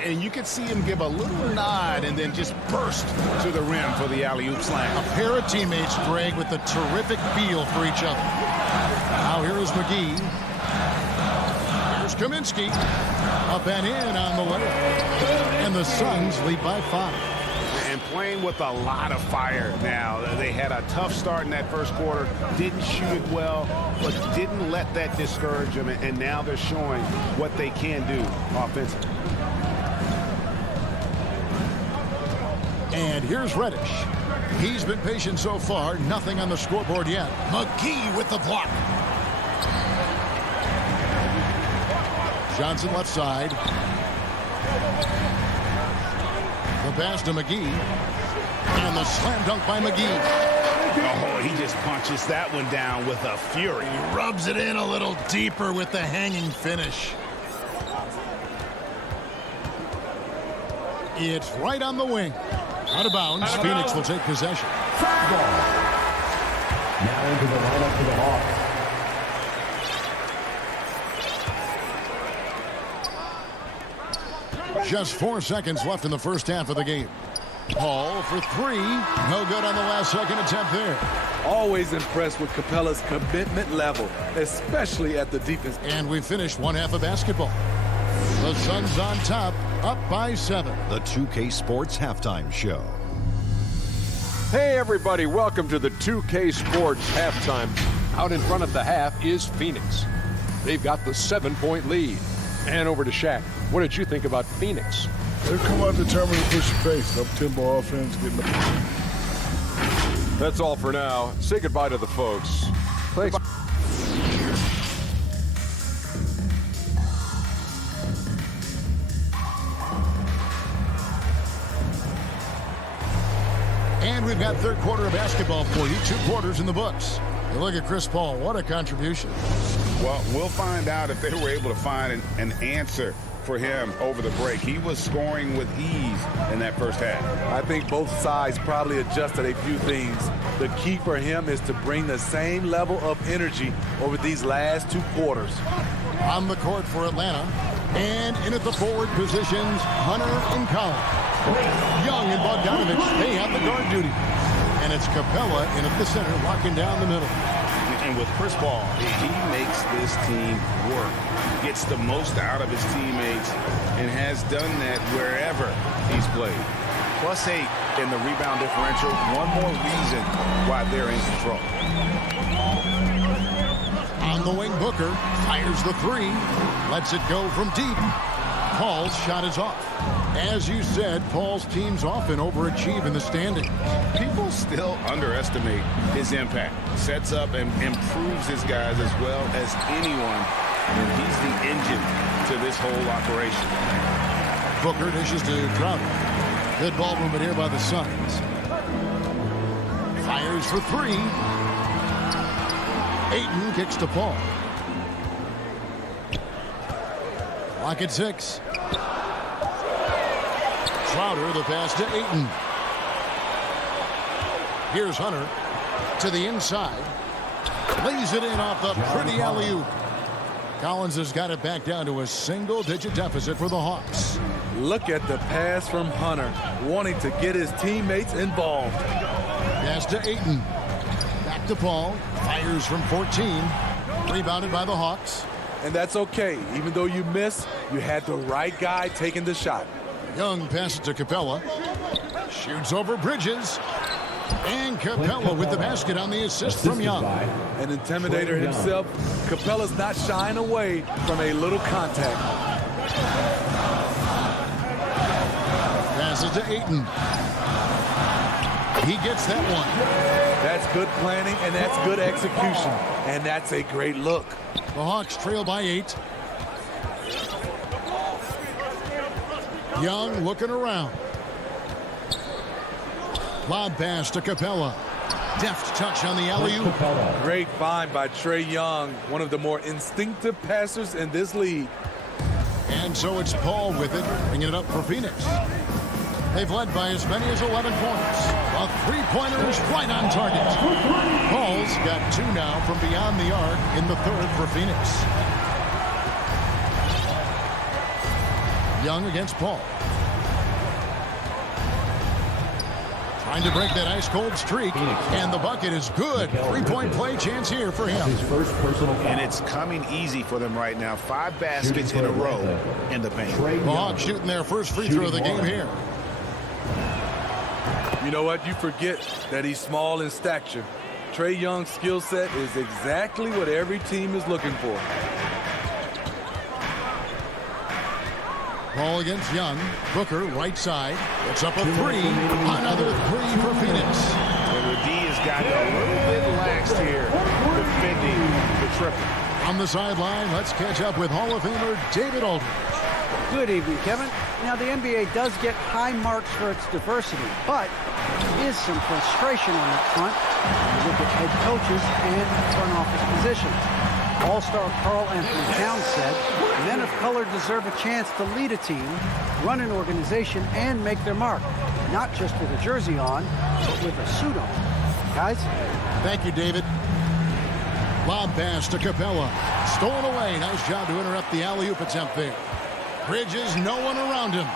And you could see him give a little nod and then just burst to the rim for the alley-oop slam. A pair of teammates, Greg, with a terrific feel for each other. Now here is McGee. Here's Kaminsky. Up and in on the layup. And the Suns lead by 5. And playing with a lot of fire now. They had a tough start in that first quarter. Didn't shoot it well, but didn't let that discourage them. And now they're showing what they can do offensively. And here's Reddish. He's been patient so far. Nothing on the scoreboard yet. McGee with the block. Johnson left side. The pass to McGee. And the slam dunk by McGee. Oh, he just punches that one down with a fury. He rubs it in a little deeper with the hanging finish. It's right on the wing. Out of bounds. Phoenix will take possession. Now into the lineup for the Hawks. Just 4 seconds left in the first half of the game. Paul for 3. No good on the last second attempt there. Always impressed with Capella's commitment level, especially at the defense. And we finished one half of basketball. The Suns on top, up by 7. The 2K Sports Halftime Show. Hey, everybody. Welcome to the 2K Sports Halftime. Out in front of the half is Phoenix. They've got the 7-point lead. And over to Shaq. What did you think about Phoenix? They come out determined to push the pace. Up-tempo offense, getting the... That's all for now. Say goodbye to the folks. Thanks. And we've got third quarter of basketball for you. 2 quarters in the books. You look at Chris Paul. What a contribution. Well, we'll find out if they were able to find an answer for him over the break. He was scoring with ease in that first half. I think both sides probably adjusted a few things. The key for him is to bring the same level of energy over these last 2 quarters. On the court for Atlanta. And in at the forward positions, Hunter and Collins. Young and Bogdanovich, they have the guard duty. And it's Capella in at the center, locking down the middle. And with Chris Paul, he makes this team work. Gets the most out of his teammates and has done that wherever he's played. +8 in the rebound differential. One more reason why they're in control. On the wing, Booker fires the 3. Lets it go from deep. Paul's shot is off. As you said, Paul's teams often overachieve in the standings. People still underestimate his impact. Sets up and improves his guys as well as anyone. And he's the engine to this whole operation. Booker dishes to Crowder. Good ball movement here by the Suns. Fires for 3. Ayton kicks to Paul. Clock at 6. Crowder, the pass to Ayton. Here's Hunter to the inside. Lays it in off the pretty alley-oop. Collins has got it back down to a single-digit deficit for the Hawks. Look at the pass from Hunter, wanting to get his teammates involved. Pass to Ayton. Back to Paul. Fires from 14. Rebounded by the Hawks. And that's okay. Even though you miss, you had the right guy taking the shot. Young passes to Capella. Shoots over Bridges. And Capella with the basket on the assist from Young. An intimidator himself, Capella's not shying away from a little contact. Passes to Ayton. He gets that one. That's good planning, and that's good execution. And that's a great look. The Hawks trail by 8. Young looking around. Lob pass to Capella. Deft touch on the alley-oop. Great find by Trae Young, one of the more instinctive passers in this league. And so it's Paul with it, bringing it up for Phoenix. They've led by as many as 11 points. A three-pointer is right on target. Paul's got 2 now from beyond the arc in the third for Phoenix. Young against Paul. Trying to break that ice-cold streak, and the bucket is good. Three-point play chance here for him. His first personal foul. And it's coming easy for them right now. 5 baskets in a row in the paint. The Hawks shooting their first free throw of the game here. You know what? You forget that he's small in stature. Trae Young's skill set is exactly what every team is looking for. Ball against Young. Booker, right side. It's up a 3. Another 3 for Phoenix. And the D has gotten a little bit lax here defending the triple. On the sideline, let's catch up with Hall of Famer David Aldridge. Good evening, Kevin. Now, the NBA does get high marks for its diversity, but there is some frustration on that front. You look at head coaches and front office positions. All-star Karl Anthony Towns said, men of color deserve a chance to lead a team, run an organization, and make their mark. Not just with a jersey on, but with a suit on. Guys? Thank you, David. Lob pass to Capella. Stolen away. Nice job to interrupt the alley-oop attempt there. Bridges, no one around him.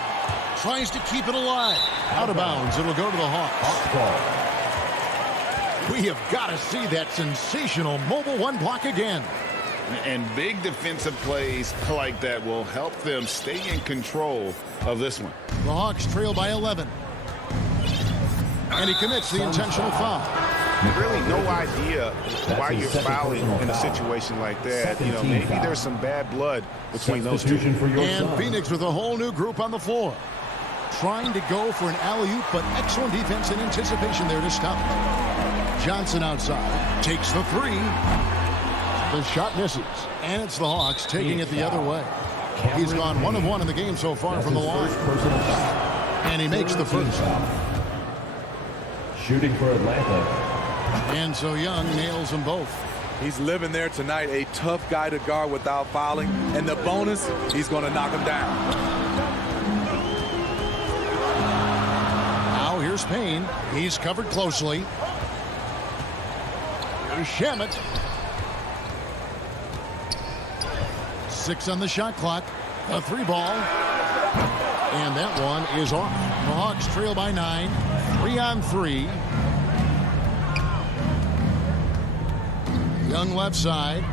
Tries to keep it alive. Out of bounds. It'll go to the Hawks. We have got to see that sensational mobile one block again. And big defensive plays like that will help them stay in control of this one. The Hawks trail by 11. And he commits the intentional foul. Really no idea why you're fouling in a situation like that. You know, maybe there's some bad blood between those two. And Phoenix with a whole new group on the floor. Trying to go for an alley-oop, but excellent defense and anticipation there to stop it. Johnson outside. Takes the 3. The shot misses, and it's the Hawks taking it the other way. He's gone 1 of 1 in the game so far from the line. And he makes the first. Shooting for Atlanta. And so Young nails them both. He's living there tonight, a tough guy to guard without fouling. And the bonus, he's going to knock him down. Now here's Payne. He's covered closely. Here's Shamet. 6 on the shot clock. A 3 ball. And that one is off. The Hawks trail by 9. 3 on 3. Young left side.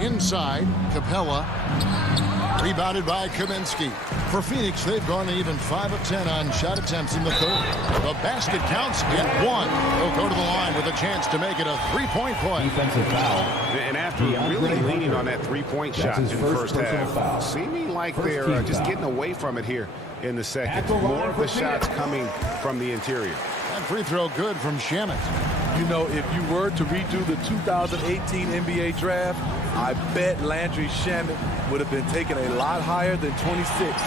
Inside. Capella. Rebounded by Kaminsky. For Phoenix, they've gone even 5 of 10 on shot attempts in the third. The basket counts in 1. They'll go to the line with a chance to make it a 3-point play. Defensive foul. And after really leaning on that 3-point shot in the first half, seeming like they're just getting away from it here in the second. More of the shots coming from the interior. That free throw good from Shamet. You know, if you were to redo the 2018 NBA draft, I bet Landry Shamet would have been taken a lot higher than 26.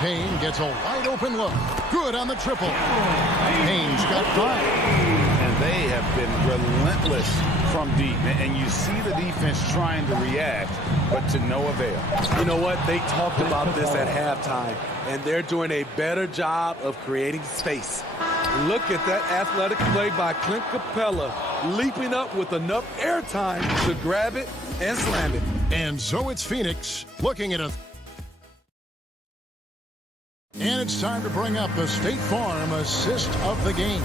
Payne gets a wide open look. Good on the triple. Payne's got 5. And they have been relentless from deep. And you see the defense trying to react, but to no avail. You know what? They talked about this at halftime, and they're doing a better job of creating space. Look at that athletic play by Clint Capella, leaping up with enough airtime to grab it and slam it. And so it's Phoenix looking at a... And it's time to bring up the State Farm assist of the game.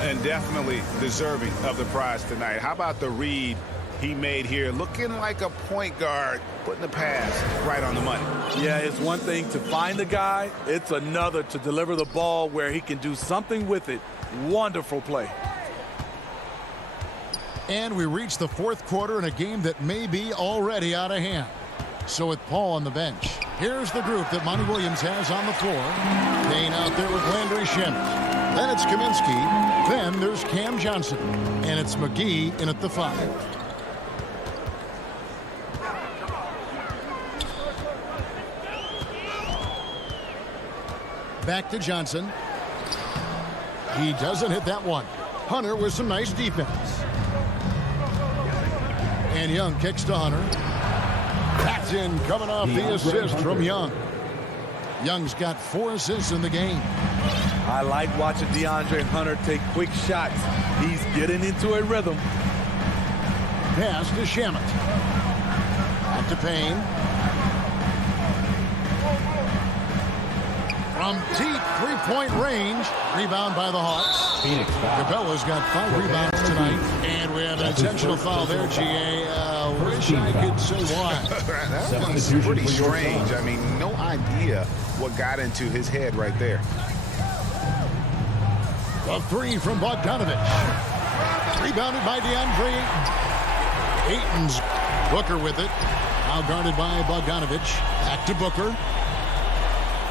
And definitely deserving of the prize tonight. How about the read he made here? Looking like a point guard, putting the pass right on the money. Yeah, it's one thing to find the guy. It's another to deliver the ball where he can do something with it. Wonderful play. And we reach the fourth quarter in a game that may be already out of hand. So with Paul on the bench, here's the group that Monty Williams has on the floor. Payne out there with Landry Shamet. Then it's Kaminsky. Then there's Cam Johnson. And it's McGee in at the 5. Back to Johnson. He doesn't hit that one. Hunter with some nice defense. And Young kicks to Hunter. That's in, coming off the assist from Young. Young's got 4 assists in the game. I like watching DeAndre Hunter take quick shots. He's getting into a rhythm. Pass to Shamet. Back to Payne. From deep three-point range. Rebound by the Hawks. Capella's got 5 rebounds tonight. And we have an intentional foul there, G.A. Wish I could say why. That one's pretty strange. I mean, no idea what got into his head right there. A 3 from Bogdanovich. Rebounded by DeAndre Ayton. Ayton's Booker with it. Now guarded by Bogdanovich. Back to Booker.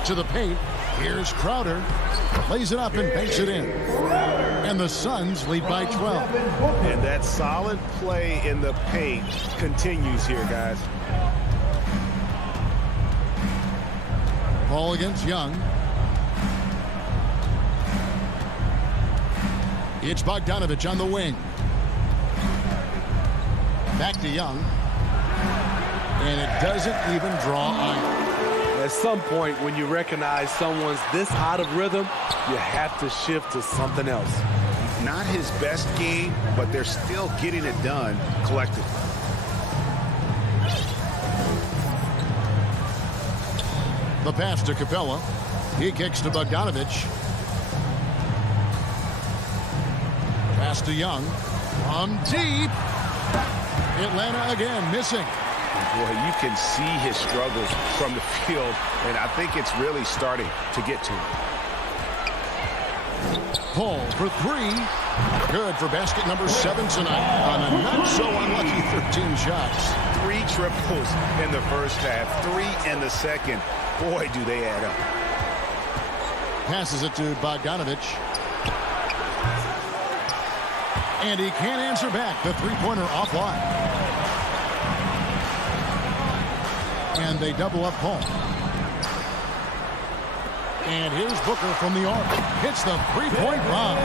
To the paint. Here's Crowder. Lays it up and banks it in. And the Suns lead by 12. And that solid play in the paint continues here, guys. Ball against Young. It's Bogdanovich on the wing. Back to Young. And it doesn't even draw iron. At some point, when you recognize someone's this out of rhythm, you have to shift to something else. Not his best game, but they're still getting it done collectively. The pass to Capella. He kicks to Bogdanovich. Pass to Young. From deep. Atlanta again missing. Boy, you can see his struggles from the field, and I think it's really starting to get to him. Paul for 3. Good for basket number 7 tonight on a not-so-unlucky 13 shots. 3 triples in the first half, 3 in the second. Boy, do they add up. Passes it to Bogdanovich. And he can't answer back. The three-pointer offline. And they double up Paul. And here's Booker from the arc. Hits the three-point bomb.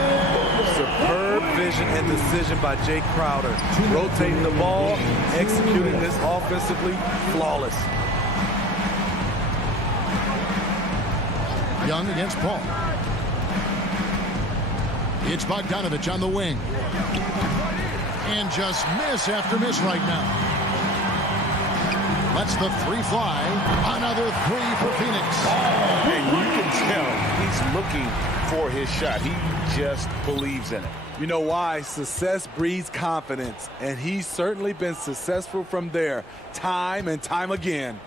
Superb vision and decision by Jake Crowder. Rotating the ball, executing this offensively, flawless. Young against Paul. It's Bogdanovich on the wing. And just miss after miss right now. Lets the 3 fly. Another 3 for Phoenix. And you can tell he's looking for his shot. He just believes in it. You know why? Success breeds confidence. And he's certainly been successful from there, time and time again.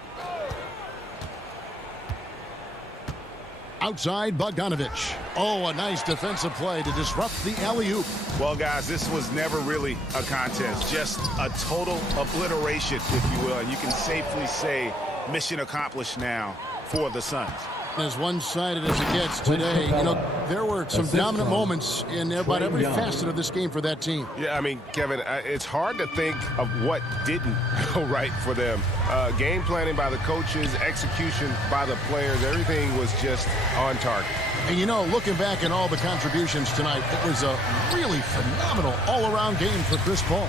Outside Bogdanovich. Oh, a nice defensive play to disrupt the alley-oop. Well, guys, this was never really a contest. Just a total obliteration, if you will. And you can safely say mission accomplished now for the Suns. As one-sided as it gets today, you know, there were some dominant moments in about every facet of this game for that team. Yeah, I mean, Kevin, it's hard to think of what didn't go right for them. Game planning by the coaches, execution by the players, everything was just on target. And, you know, looking back at all the contributions tonight, it was a really phenomenal all-around game for Chris Paul.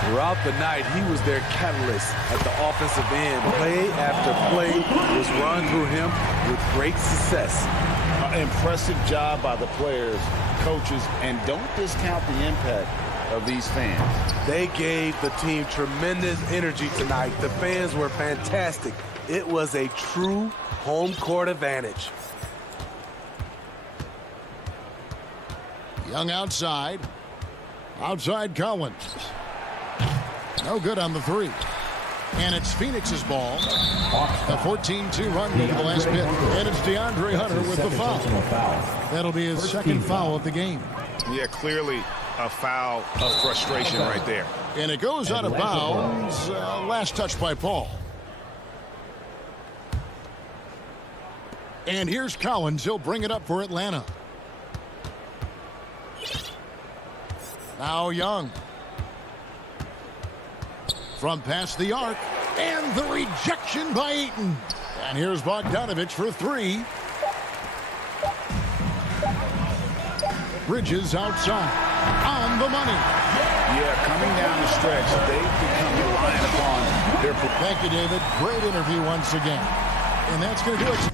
Throughout the night, he was their catalyst at the offensive end. Play after play was run through him with great success. Impressive job by the players, coaches, and don't discount the impact of these fans. They gave the team tremendous energy tonight. The fans were fantastic. It was a true home court advantage. Young outside. Outside Collins. No good on the 3. And it's Phoenix's ball. A 14-2 run over the last bit. And it's DeAndre Hunter with the foul. That'll be his second foul of the game. Yeah, clearly a foul of frustration right there. And it goes out of bounds. Last touch by Paul. And here's Collins. He'll bring it up for Atlanta. Now Young. From past the arc. And the rejection by Ayton. And here's Bogdanovich for 3. Bridges outside. On the money. Yeah, coming down the stretch, they've become reliant upon their... Thank you, David. Great interview once again. And that's going to do it.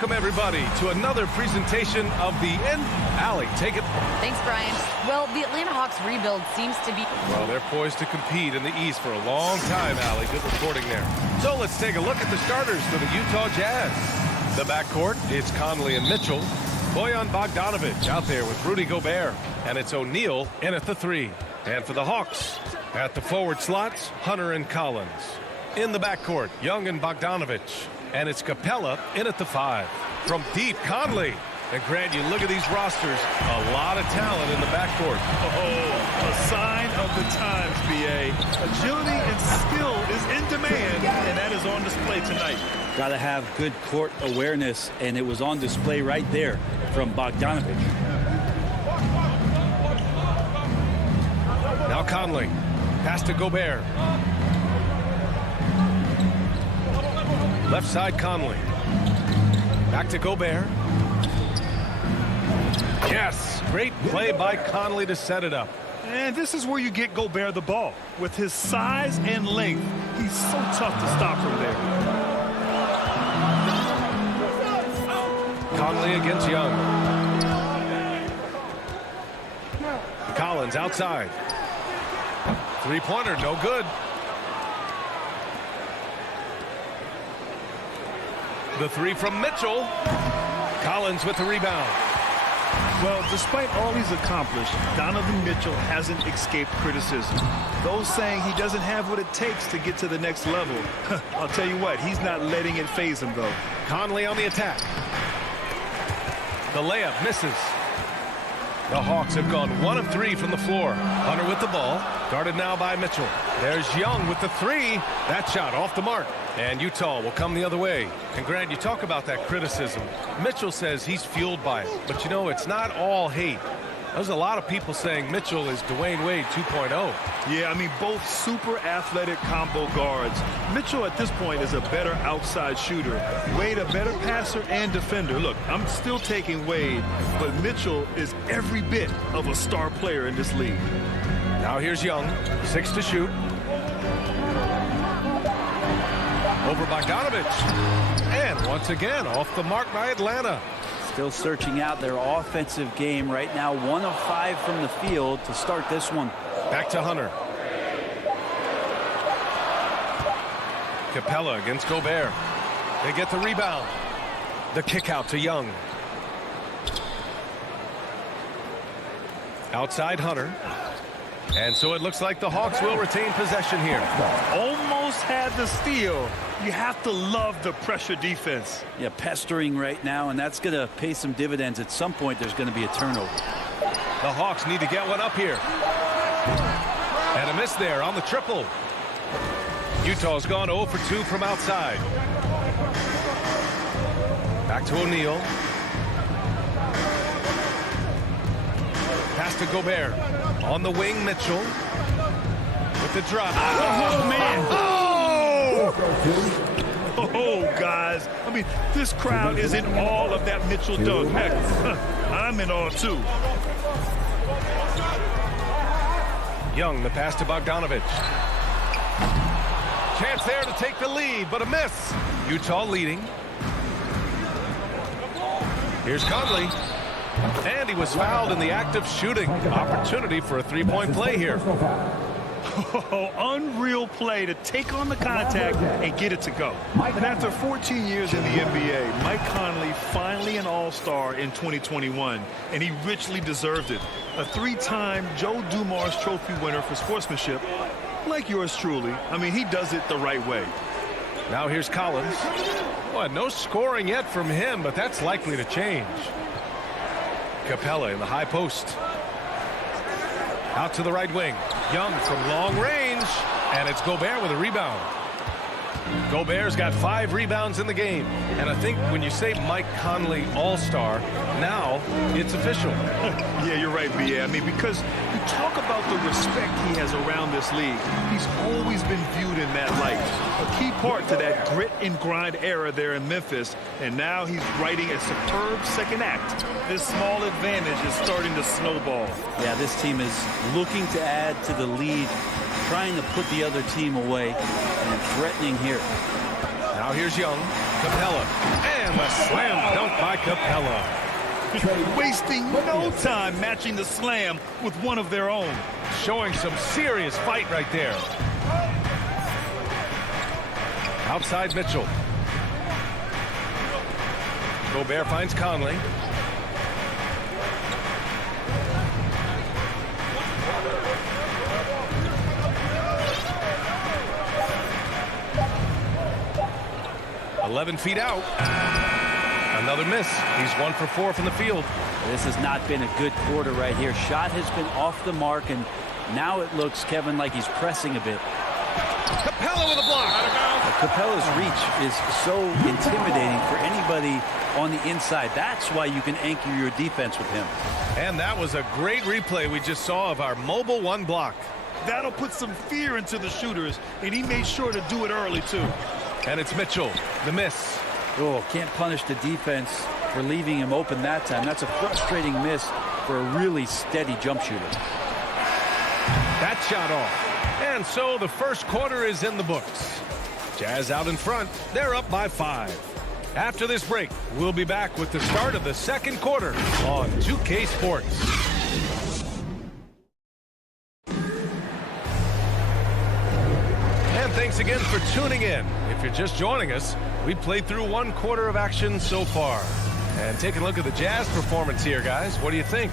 Welcome, everybody, to another presentation of the end. Allie, take it. Thanks, Brian. Well, the Atlanta Hawks rebuild seems to be... Well, they're poised to compete in the East for a long time, Allie. Good reporting there. So let's take a look at the starters for the Utah Jazz. The backcourt, it's Conley and Mitchell. Bojan Bogdanovic out there with Rudy Gobert. And it's O'Neal in at the 3. And for the Hawks, at the forward slots, Hunter and Collins. In the backcourt, Young and Bogdanovic. And it's Capella in at the 5. From deep, Conley. And Grant, you look at these rosters, a lot of talent in the backcourt. Oh, a sign of the times, B.A. Agility and skill is in demand, and that is on display tonight. Got to have good court awareness, and it was on display right there from Bogdanovic. Now Conley. Pass to Gobert. Left side, Conley. Back to Gobert. Yes, great play by Conley to set it up. And this is where you get Gobert the ball. With his size and length, he's so tough to stop from there. Conley against Young. Collins outside. Three-pointer, no good. The 3 from Mitchell. Collins with the rebound. Well, despite all he's accomplished, Donovan Mitchell hasn't escaped criticism. Those saying he doesn't have what it takes to get to the next level. I'll tell you what, he's not letting it faze him, though. Conley on the attack. The layup misses. The Hawks have gone 1 of 3 from the floor. Hunter with the ball. Guarded now by Mitchell. There's Young with the 3. That shot off the mark. And Utah will come the other way. And Grant, you talk about that criticism. Mitchell says he's fueled by it. But you know, it's not all hate. There's a lot of people saying Mitchell is Dwayne Wade 2.0. Yeah, I mean, both super athletic combo guards. Mitchell at this point is a better outside shooter. Wade a better passer and defender. Look, I'm still taking Wade, but Mitchell is every bit of a star player in this league. Now here's Young, 6 to shoot. Over Bogdanovic. And once again, off the mark by Atlanta. Still searching out their offensive game right now. 1 of 5 from the field to start this one. Back to Hunter. Capella against Gobert. They get the rebound. The kick out to Young. Outside Hunter. And so it looks like the Hawks will retain possession here. Almost had the steal. You have to love the pressure defense. Yeah, pestering right now, and that's going to pay some dividends. At some point, there's going to be a turnover. The Hawks need to get one up here. And a miss there on the triple. Utah's gone 0 for 2 from outside. Back to O'Neal. Pass to Gobert. On the wing, Mitchell. With the drop. Oh, man. Oh, guys. I mean, this crowd is in awe of that Mitchell dunk. Heck, I'm in awe, too. Young, the pass to Bogdanovic. Chance there to take the lead, but a miss. Utah leading. Here's Conley. And he was fouled in the act of shooting. Opportunity for a three-point play here. Oh, unreal play to take on the contact and get it to go. And after 14 years in the NBA, Mike Conley finally an all-star in 2021, and he richly deserved it. A 3-time Joe Dumars Trophy winner for sportsmanship, like yours truly. I mean, he does it the right way. Now here's Collins. Well, no scoring yet from him, but that's likely to change. Capella in the high post. Out to the right wing. Young from long range, and it's Gobert with a rebound. Gobert's got 5 rebounds in the game. And I think when you say Mike Conley All-Star, now it's official. Yeah, you're right, B.A. I mean, because you talk about the respect he has around this league. He's always been viewed in that light. A key part to that grit and grind era there in Memphis. And now he's writing a superb second act. This small advantage is starting to snowball. Yeah, this team is looking to add to the lead, trying to put the other team away, and threatening here. Now here's Young. Capella. And the slam dunk by Capella. Wasting no time matching the slam with one of their own. Showing some serious fight right there. Outside Mitchell. Gobert finds Conley. "11 feet out." Another miss. He's 1 for 4 from the field. This has not been a good quarter right here. Shot has been off the mark, and now it looks, Kevin, like he's pressing a bit. Capella with a block. Capella's reach is so intimidating for anybody on the inside. That's why you can anchor your defense with him. And that was a great replay we just saw of our mobile 1 block. That'll put some fear into the shooters, and he made sure to do it early, too. And it's Mitchell, the miss. Oh, can't punish the defense for leaving him open that time. That's a frustrating miss for a really steady jump shooter. That shot off. And so the first quarter is in the books. Jazz out in front. They're up by 5. After this break, we'll be back with the start of the second quarter on 2K Sports. And thanks again for tuning in. If you're just joining us, we played through 1 quarter of action so far. And take a look at the Jazz performance here, guys. What do you think?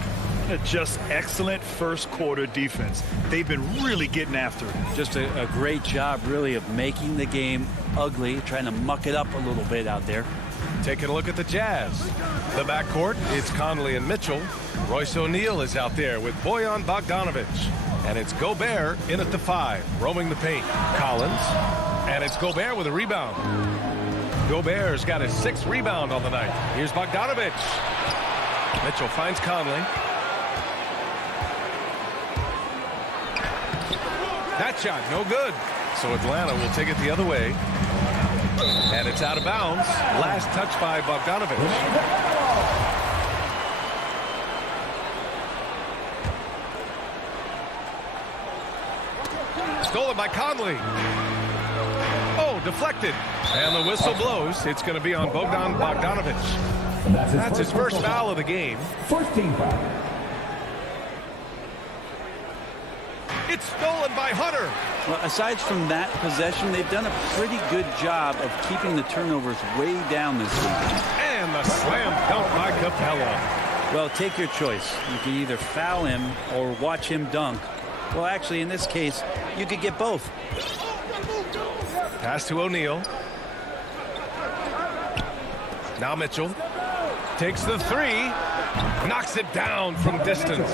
Just excellent first quarter defense. They've been really getting after it. Just a great job, really, of making the game ugly, trying to muck it up a little bit out there. Taking a look at the Jazz. The backcourt, it's Conley and Mitchell. Royce O'Neal is out there with Bojan Bogdanovic. And it's Gobert in at the 5, roaming the paint. Collins. And it's Gobert with a rebound. Gobert's got his 6th rebound on the night. Here's Bogdanovic. Mitchell finds Conley. That shot, no good. So Atlanta will take it the other way. And it's out of bounds. Last touch by Bogdanovic. Stolen by Conley. Oh, deflected. And the whistle blows. It's going to be on Bogdanovic. That's his first foul of the game. First team foul. It's stolen by Hunter. Well, aside from that possession, they've done a pretty good job of keeping the turnovers way down this week. And the slam dunk by Capella. Well, take your choice. You can either foul him or watch him dunk. Well, actually, in this case, you could get both. Pass to O'Neal. Now Mitchell takes the 3. Knocks it down from distance.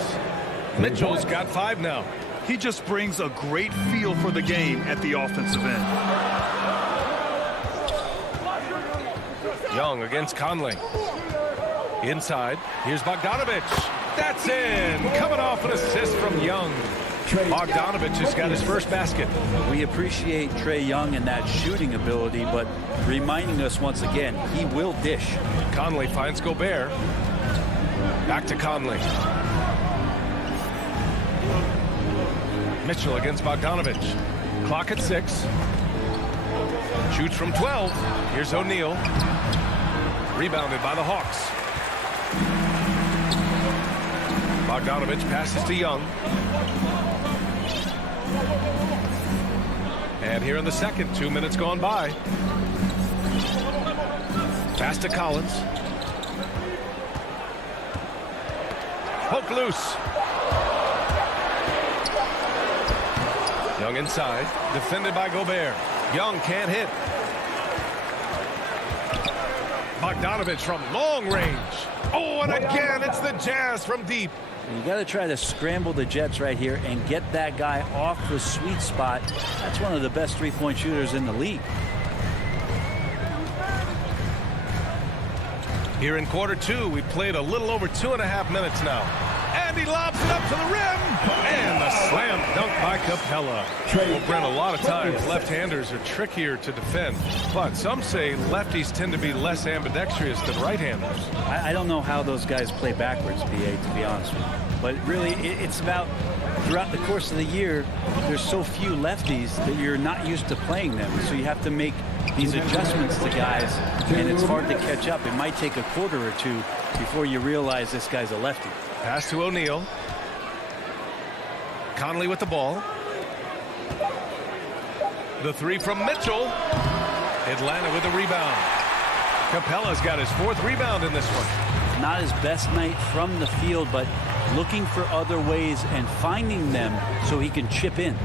Mitchell's got 5 now. He just brings a great feel for the game at the offensive end. Young against Conley. Inside. Here's Bogdanovic. That's in. Coming off an assist from Young. Bogdanovic has got his first basket. We appreciate Trae Young and that shooting ability, but reminding us once again, he will dish. Conley finds Gobert. Back to Conley. Mitchell against Bogdanovic. Clock at 6. Shoots from 12. Here's O'Neal. Rebounded by the Hawks. Bogdanovic passes to Young. And here in the second, 2 minutes gone by. Pass to Collins. Poke loose. Young inside, defended by Gobert. Young can't hit. Bogdanovich from long range. Oh, and again, it's the Jazz from deep. You got to try to scramble the Jets right here and get that guy off the sweet spot. That's one of the best three-point shooters in the league. Here in quarter two, we played a little over 2.5 minutes now. And he lobs it up to the rim. And the slam dunk by Capella. Well, Brent, a lot of times left-handers are trickier to defend. But some say lefties tend to be less ambidextrous than right-handers. I don't know how those guys play backwards, BA, to be honest with you. But really, it's about throughout the course of the year, there's so few lefties that you're not used to playing them. So you have to make these adjustments to guys, and it's hard to catch up. It might take a quarter or two before you realize this guy's a lefty. Pass to O'Neal. Conley with the ball. The three from Mitchell. Atlanta with the rebound. Capella's got his 4th rebound in this one. Not his best night from the field, but looking for other ways and finding them so he can chip in.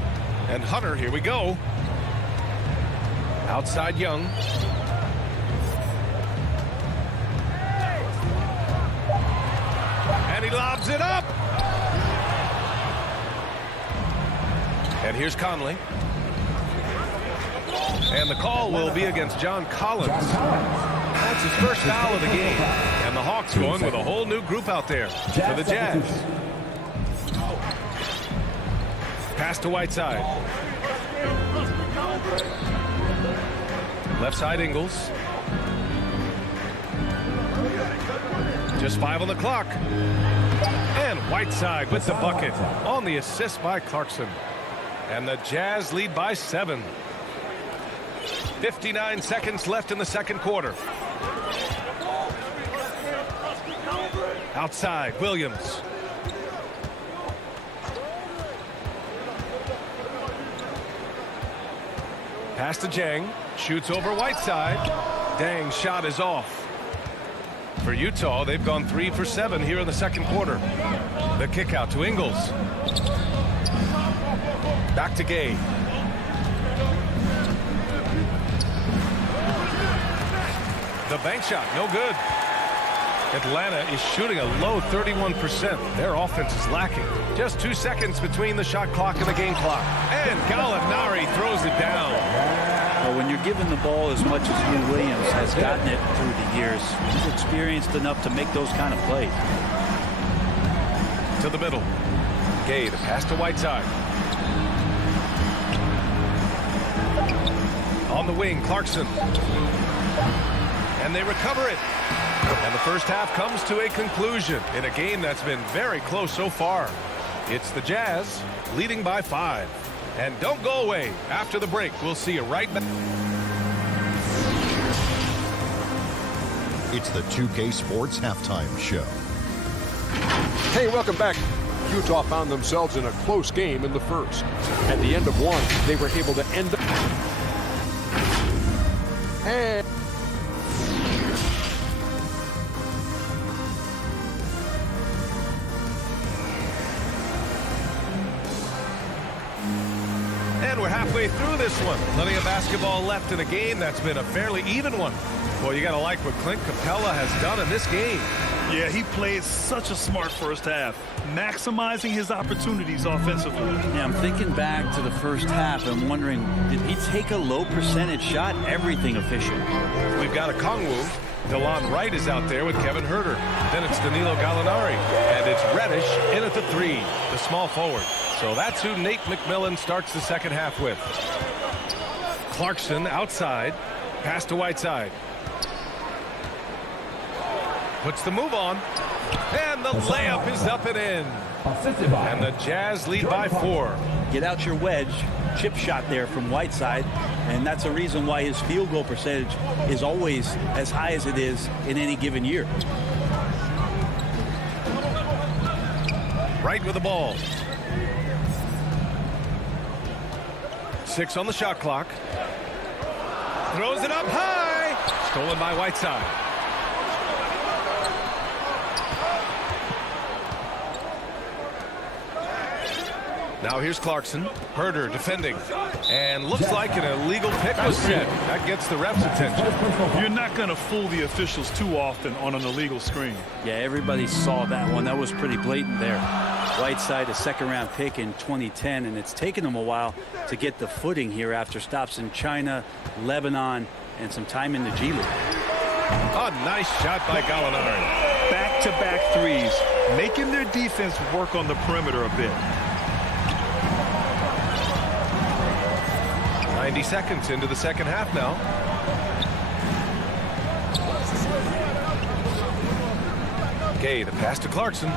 And Hunter, here we go. Outside Young. And he lobs it up. And here's Conley. And the call will be against John Collins. That's his first foul of the game. And the Hawks going with a whole new group out there for the Jazz. Pass to Whiteside. Left side Ingles. Just 5 on the clock. And Whiteside with the bucket on the assist by Clarkson. And the Jazz lead by 7. 59 seconds left in the second quarter. Outside, Williams. Pass to Jang. Shoots over Whiteside. Dang's shot is off. For Utah, they've gone 3 for 7 here in the second quarter. The kick out to Ingles. Back to Gay. The bank shot, no good. Atlanta is shooting a low 31%. Their offense is lacking. Just 2 seconds between the shot clock and the game clock. And Gallinari throws it down. Well, when you're given the ball as much as Lou Williams has gotten it through the years, he's experienced enough to make those kind of plays. To the middle. Gay, the pass to Whiteside. On the wing, Clarkson. And they recover it. And the first half comes to a conclusion in a game that's been very close so far. It's the Jazz leading by 5. And don't go away. After the break, we'll see you right back. It's the 2K Sports Halftime Show. Hey, welcome back. Utah found themselves in a close game in the first. At the end of one, they were able to end up. And we're halfway through this one. Plenty of basketball left in a game that's been a fairly even one. Well, you got to like what Clint Capella has done in this game. Yeah, he played such a smart first half, maximizing his opportunities offensively. Yeah, I'm thinking back to the first half and wondering, did he take a low percentage shot? Everything efficient. We've got a Kongwu. DeLon Wright is out there with Kevin Huerter. Then it's Danilo Gallinari. And it's Reddish in at the 3, the small forward. So that's who Nate McMillan starts the second half with. Clarkson outside. Pass to Whiteside. Puts the move on. And the layup is up and in. And the Jazz lead by 4. Get out your wedge. Chip shot there from Whiteside. And that's a reason why his field goal percentage is always as high as it is in any given year. Right with the ball. 6 on the shot clock. Throws it up high. Stolen by Whiteside. Now here's Clarkson. Herder defending. And looks like an illegal pick was set. That gets the ref's attention. You're not going to fool the officials too often on an illegal screen. Yeah, everybody saw that one. That was pretty blatant there. Whiteside, a second-round pick in 2010, and it's taken him a while to get the footing here after stops in China, Lebanon, and some time in the G League. A nice shot by Gallinari. Back-to-back threes, making their defense work on the perimeter a bit. 90 seconds into the second half now. Okay, the pass to Clarkson.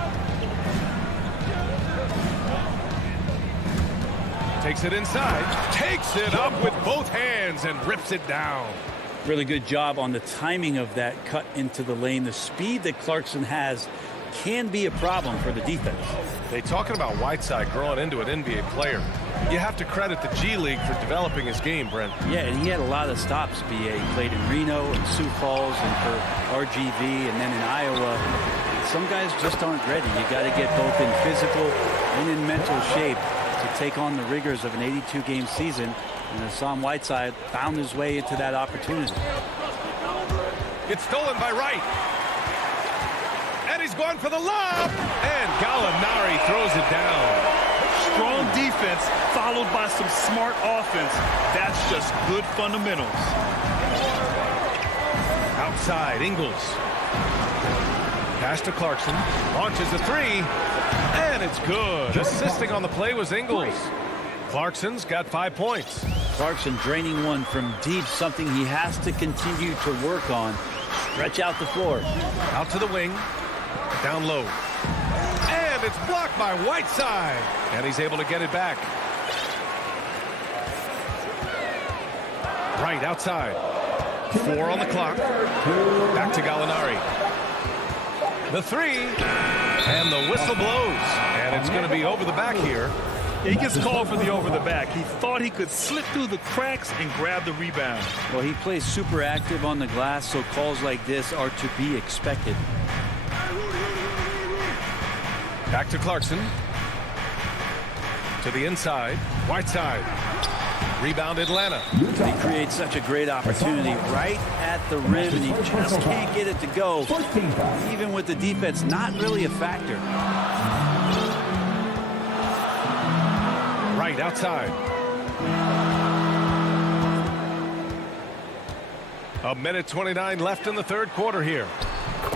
Takes it inside, takes it up with both hands and rips it down. Really good job on the timing of that cut into the lane. The speed that Clarkson has can be a problem for the defense. They talking about Whiteside growing into an NBA player. You have to credit the G League for developing his game, Brent. Yeah, and he had a lot of stops. BA played in Reno and Sioux Falls and for RGV and then in Iowa. Some guys just aren't ready. You got to get both in physical and in mental shape to take on the rigors of an 82-game season. And Hassan Whiteside found his way into that opportunity. It's stolen by Wright. And he's going for the lob. And Gallinari throws it down. Strong defense followed by some smart offense. That's just good fundamentals. Outside, Ingles. Pass to Clarkson. Launches a three. And it's good. Assisting on the play was Ingles. Clarkson's got 5 points. Clarkson draining one from deep, something he has to continue to work on. Stretch out the floor. Out to the wing. Down low. And it's blocked by Whiteside. And he's able to get it back. Right outside. 4 on the clock. Back to Gallinari. The three. And the whistle blows. And it's going to be over the back here. He gets called for the over the back. He thought he could slip through the cracks and grab the rebound. Well, he plays super active on the glass, so calls like this are to be expected. Back to Clarkson. To the inside. Whiteside. Rebound Atlanta. He creates such a great opportunity right at the rim, and he just can't get it to go. Even with the defense not really a factor. Right outside. A minute 29 left in the third quarter here.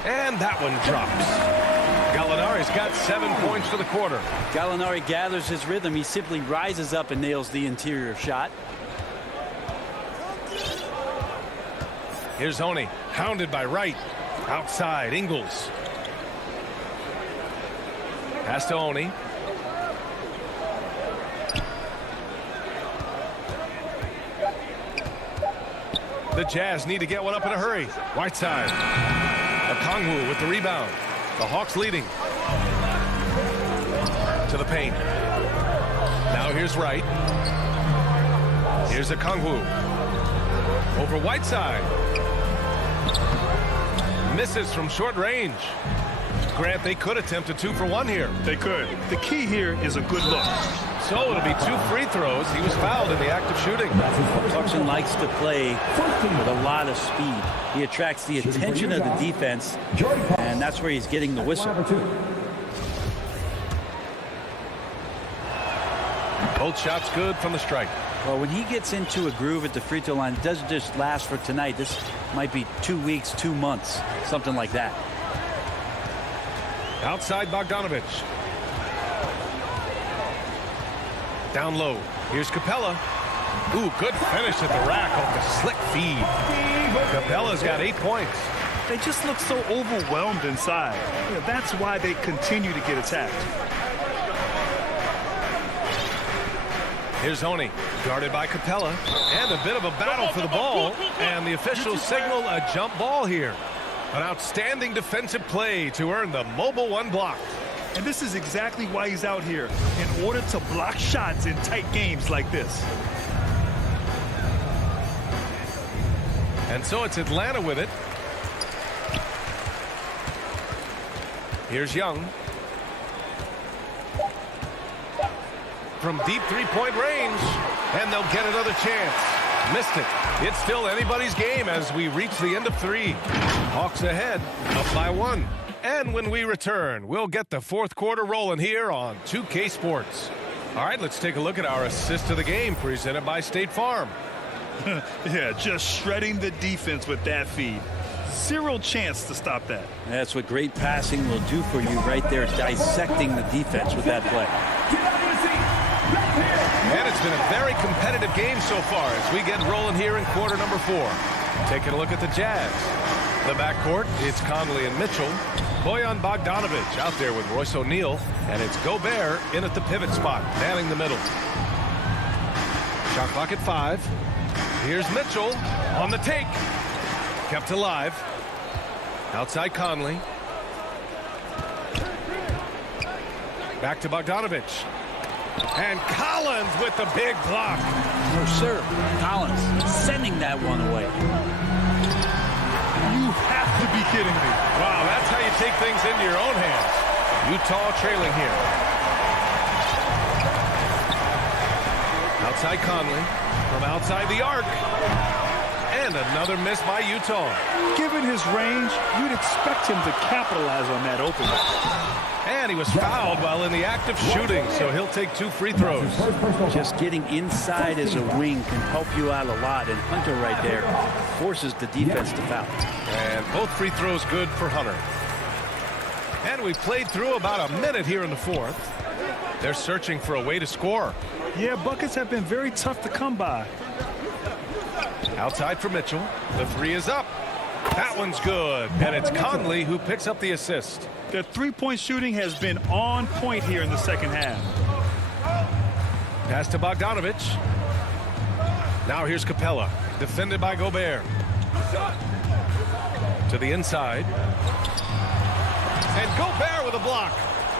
And that one drops. Gallinari's got 7 points for the quarter. Gallinari gathers his rhythm. He simply rises up and nails the interior shot. Here's Oni, hounded by Wright. Outside, Ingles. Pass to Oni. The Jazz need to get one up in a hurry. Whiteside. Okongwu with the rebound. The Hawks leading. To the paint. Now here's Wright. Here's Okongwu. Over Whiteside. Misses from short range. Grant, they could attempt a 2-for-1 here. They could. The key here is a good look. So it'll be 2 free throws. He was fouled in the act of shooting. Clarkson likes to play with a lot of speed. He attracts the attention of the defense, and that's where he's getting the whistle. Both shots good from the strike. Well, when he gets into a groove at the free throw line, it doesn't just last for tonight. This might be 2 weeks, 2 months, something like that. Outside Bogdanovich. Down low. Here's Capella. Ooh, good finish at the rack off the slick feed. Capella's got 8 points. They just look so overwhelmed inside. That's why they continue to get attacked. Here's Oni, guarded by Capella. And a bit of a battle for the ball. And the officials signal a jump ball here. An outstanding defensive play to earn the mobile 1 block. And this is exactly why he's out here, in order to block shots in tight games like this. And so it's Atlanta with it. Here's Young. from deep three-point range, and they'll get another chance. Missed it. It's still anybody's game as we reach the end of 3. Hawks ahead, up by 1. And when we return, we'll get the fourth quarter rolling here on 2K Sports. All right, let's take a look at our assist of the game presented by State Farm. Yeah, just shredding the defense with that feed. Zero chance to stop that. That's what great passing will do for you right there, dissecting the defense with that play. And it's been a very competitive game so far as we get rolling here in quarter number 4. Taking a look at the Jazz. The backcourt, it's Conley and Mitchell. Bojan Bogdanovic out there with Royce O'Neal. And it's Gobert in at the pivot spot, manning the middle. Shot clock at 5. Here's Mitchell on the take. Kept alive. Outside Conley. Back to Bogdanovic. And Collins with the big block. No, sir. Collins sending that one away. You have to be kidding me. Wow, that's how you take things into your own hands. Utah trailing here. Outside Conley. From outside the arc. And another miss by Utah. Given his range, you'd expect him to capitalize on that opening. And he was fouled while in the act of shooting, so he'll take 2 free throws. Just getting inside as a wing can help you out a lot, and Hunter right there forces the defense to foul. And both free throws good for Hunter. And we've played through about a minute here in the fourth. They're searching for a way to score. Yeah, buckets have been very tough to come by. Outside for Mitchell. The 3 is up. That one's good. And it's Conley who picks up the assist. Their three-point shooting has been on point here in the second half. Pass to Bogdanovic. Now here's Capella. Defended by Gobert. To the inside. And Gobert with a block.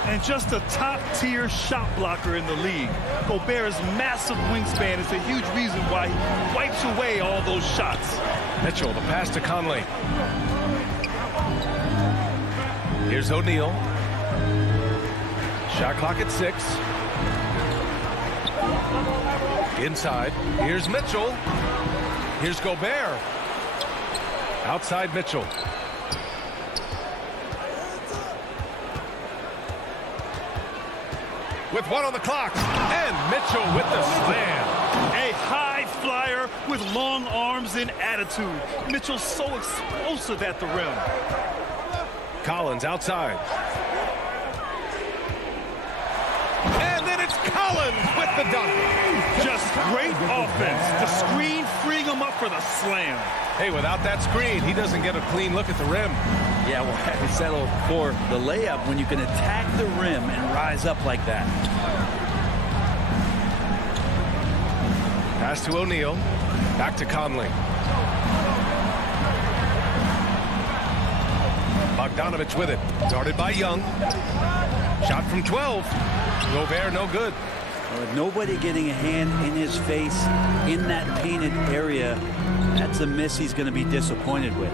And just a top-tier shot blocker in the league. Gobert's massive wingspan is a huge reason why he wipes away all those shots. Mitchell, the pass to Conley. Here's O'Neal. Shot clock at 6. Inside. Here's Mitchell. Here's Gobert. Outside Mitchell. With 1 on the clock. And Mitchell with the slam. A high flyer with long arms and attitude. Mitchell's so explosive at the rim. Collins outside. And then it's Collins with the dunk. Just great offense. The screen freeing him up for the slam. Hey, without that screen, he doesn't get a clean look at the rim. Yeah, well, I settle for the layup when you can attack the rim and rise up like that. Pass to O'Neal. Back to Conley. Bogdanovic with it. Guarded by Young. Shot from 12. Gobert no good. Well, with nobody getting a hand in his face in that painted area, that's a miss he's going to be disappointed with.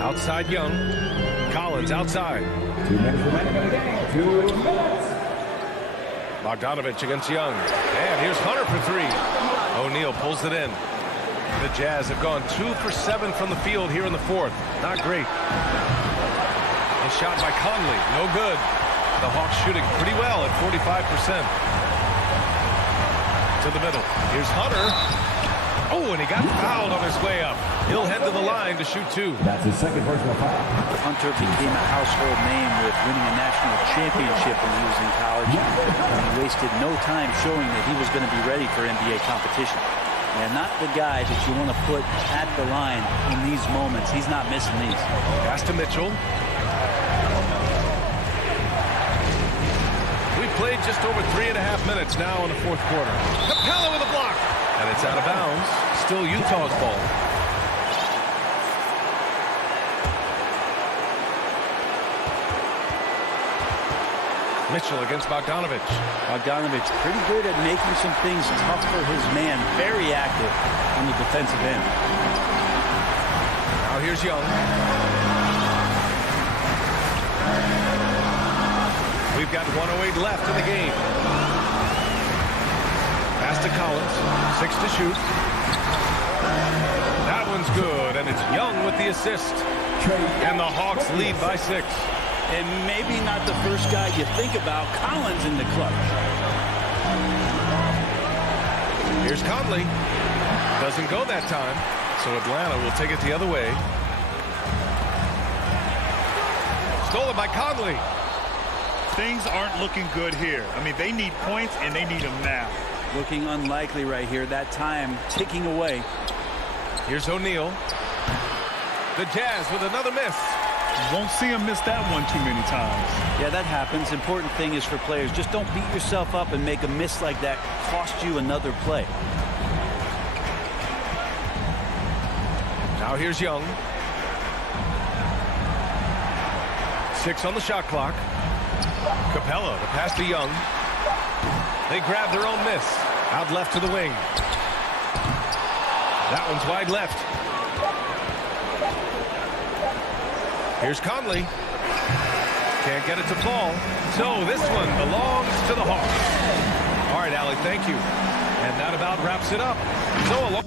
Outside Young. Collins outside. 2 minutes remaining in the game. 2 minutes. Bogdanovic against Young. And here's Hunter for 3. O'Neal pulls it in. The Jazz have gone 2 for 7 from the field here in the fourth. Not great. A shot by Conley. No good. The Hawks shooting pretty well at 45%. To the middle. Here's Hunter. Oh, and he got fouled on his way up. He'll head to the line to shoot 2. That's his second personal foul. Hunter became a household name with winning a national championship when he was in college. And he wasted no time showing that he was going to be ready for NBA competition. And not the guy that you want to put at the line in these moments. He's not missing these. Pass to Mitchell. We've played just over 3.5 minutes now in the fourth quarter. Capella with a block. And it's out of bounds. Still Utah's ball. Mitchell against Bogdanovic. Bogdanovic pretty good at making some things tough for his man. Very active on the defensive end. Now here's Young. We've We've got 1:08 left in the game. Pass to Collins. 6 to shoot. That one's good, and it's Young with the assist. And the Hawks lead by 6. And maybe not the first guy you think about. Collins in the clutch. Here's Conley. Doesn't go that time, so Atlanta will take it the other way. Stolen by Conley. Things aren't looking good here. I mean, they need points, and they need them now. Looking unlikely right here. That time ticking away. Here's O'Neal. The Jazz with another miss. You won't see him miss that one too many times. Yeah, that happens. Important thing is for players, just don't beat yourself up and make a miss like that cost you another play. Now here's Young. 6 on the shot clock. Capella, the pass to Young. They grab their own miss. Out left to the wing. That one's wide left. Here's Conley. Can't get it to fall. So this one belongs to the Hawks. All right, Allie, thank you. And that about wraps it up. So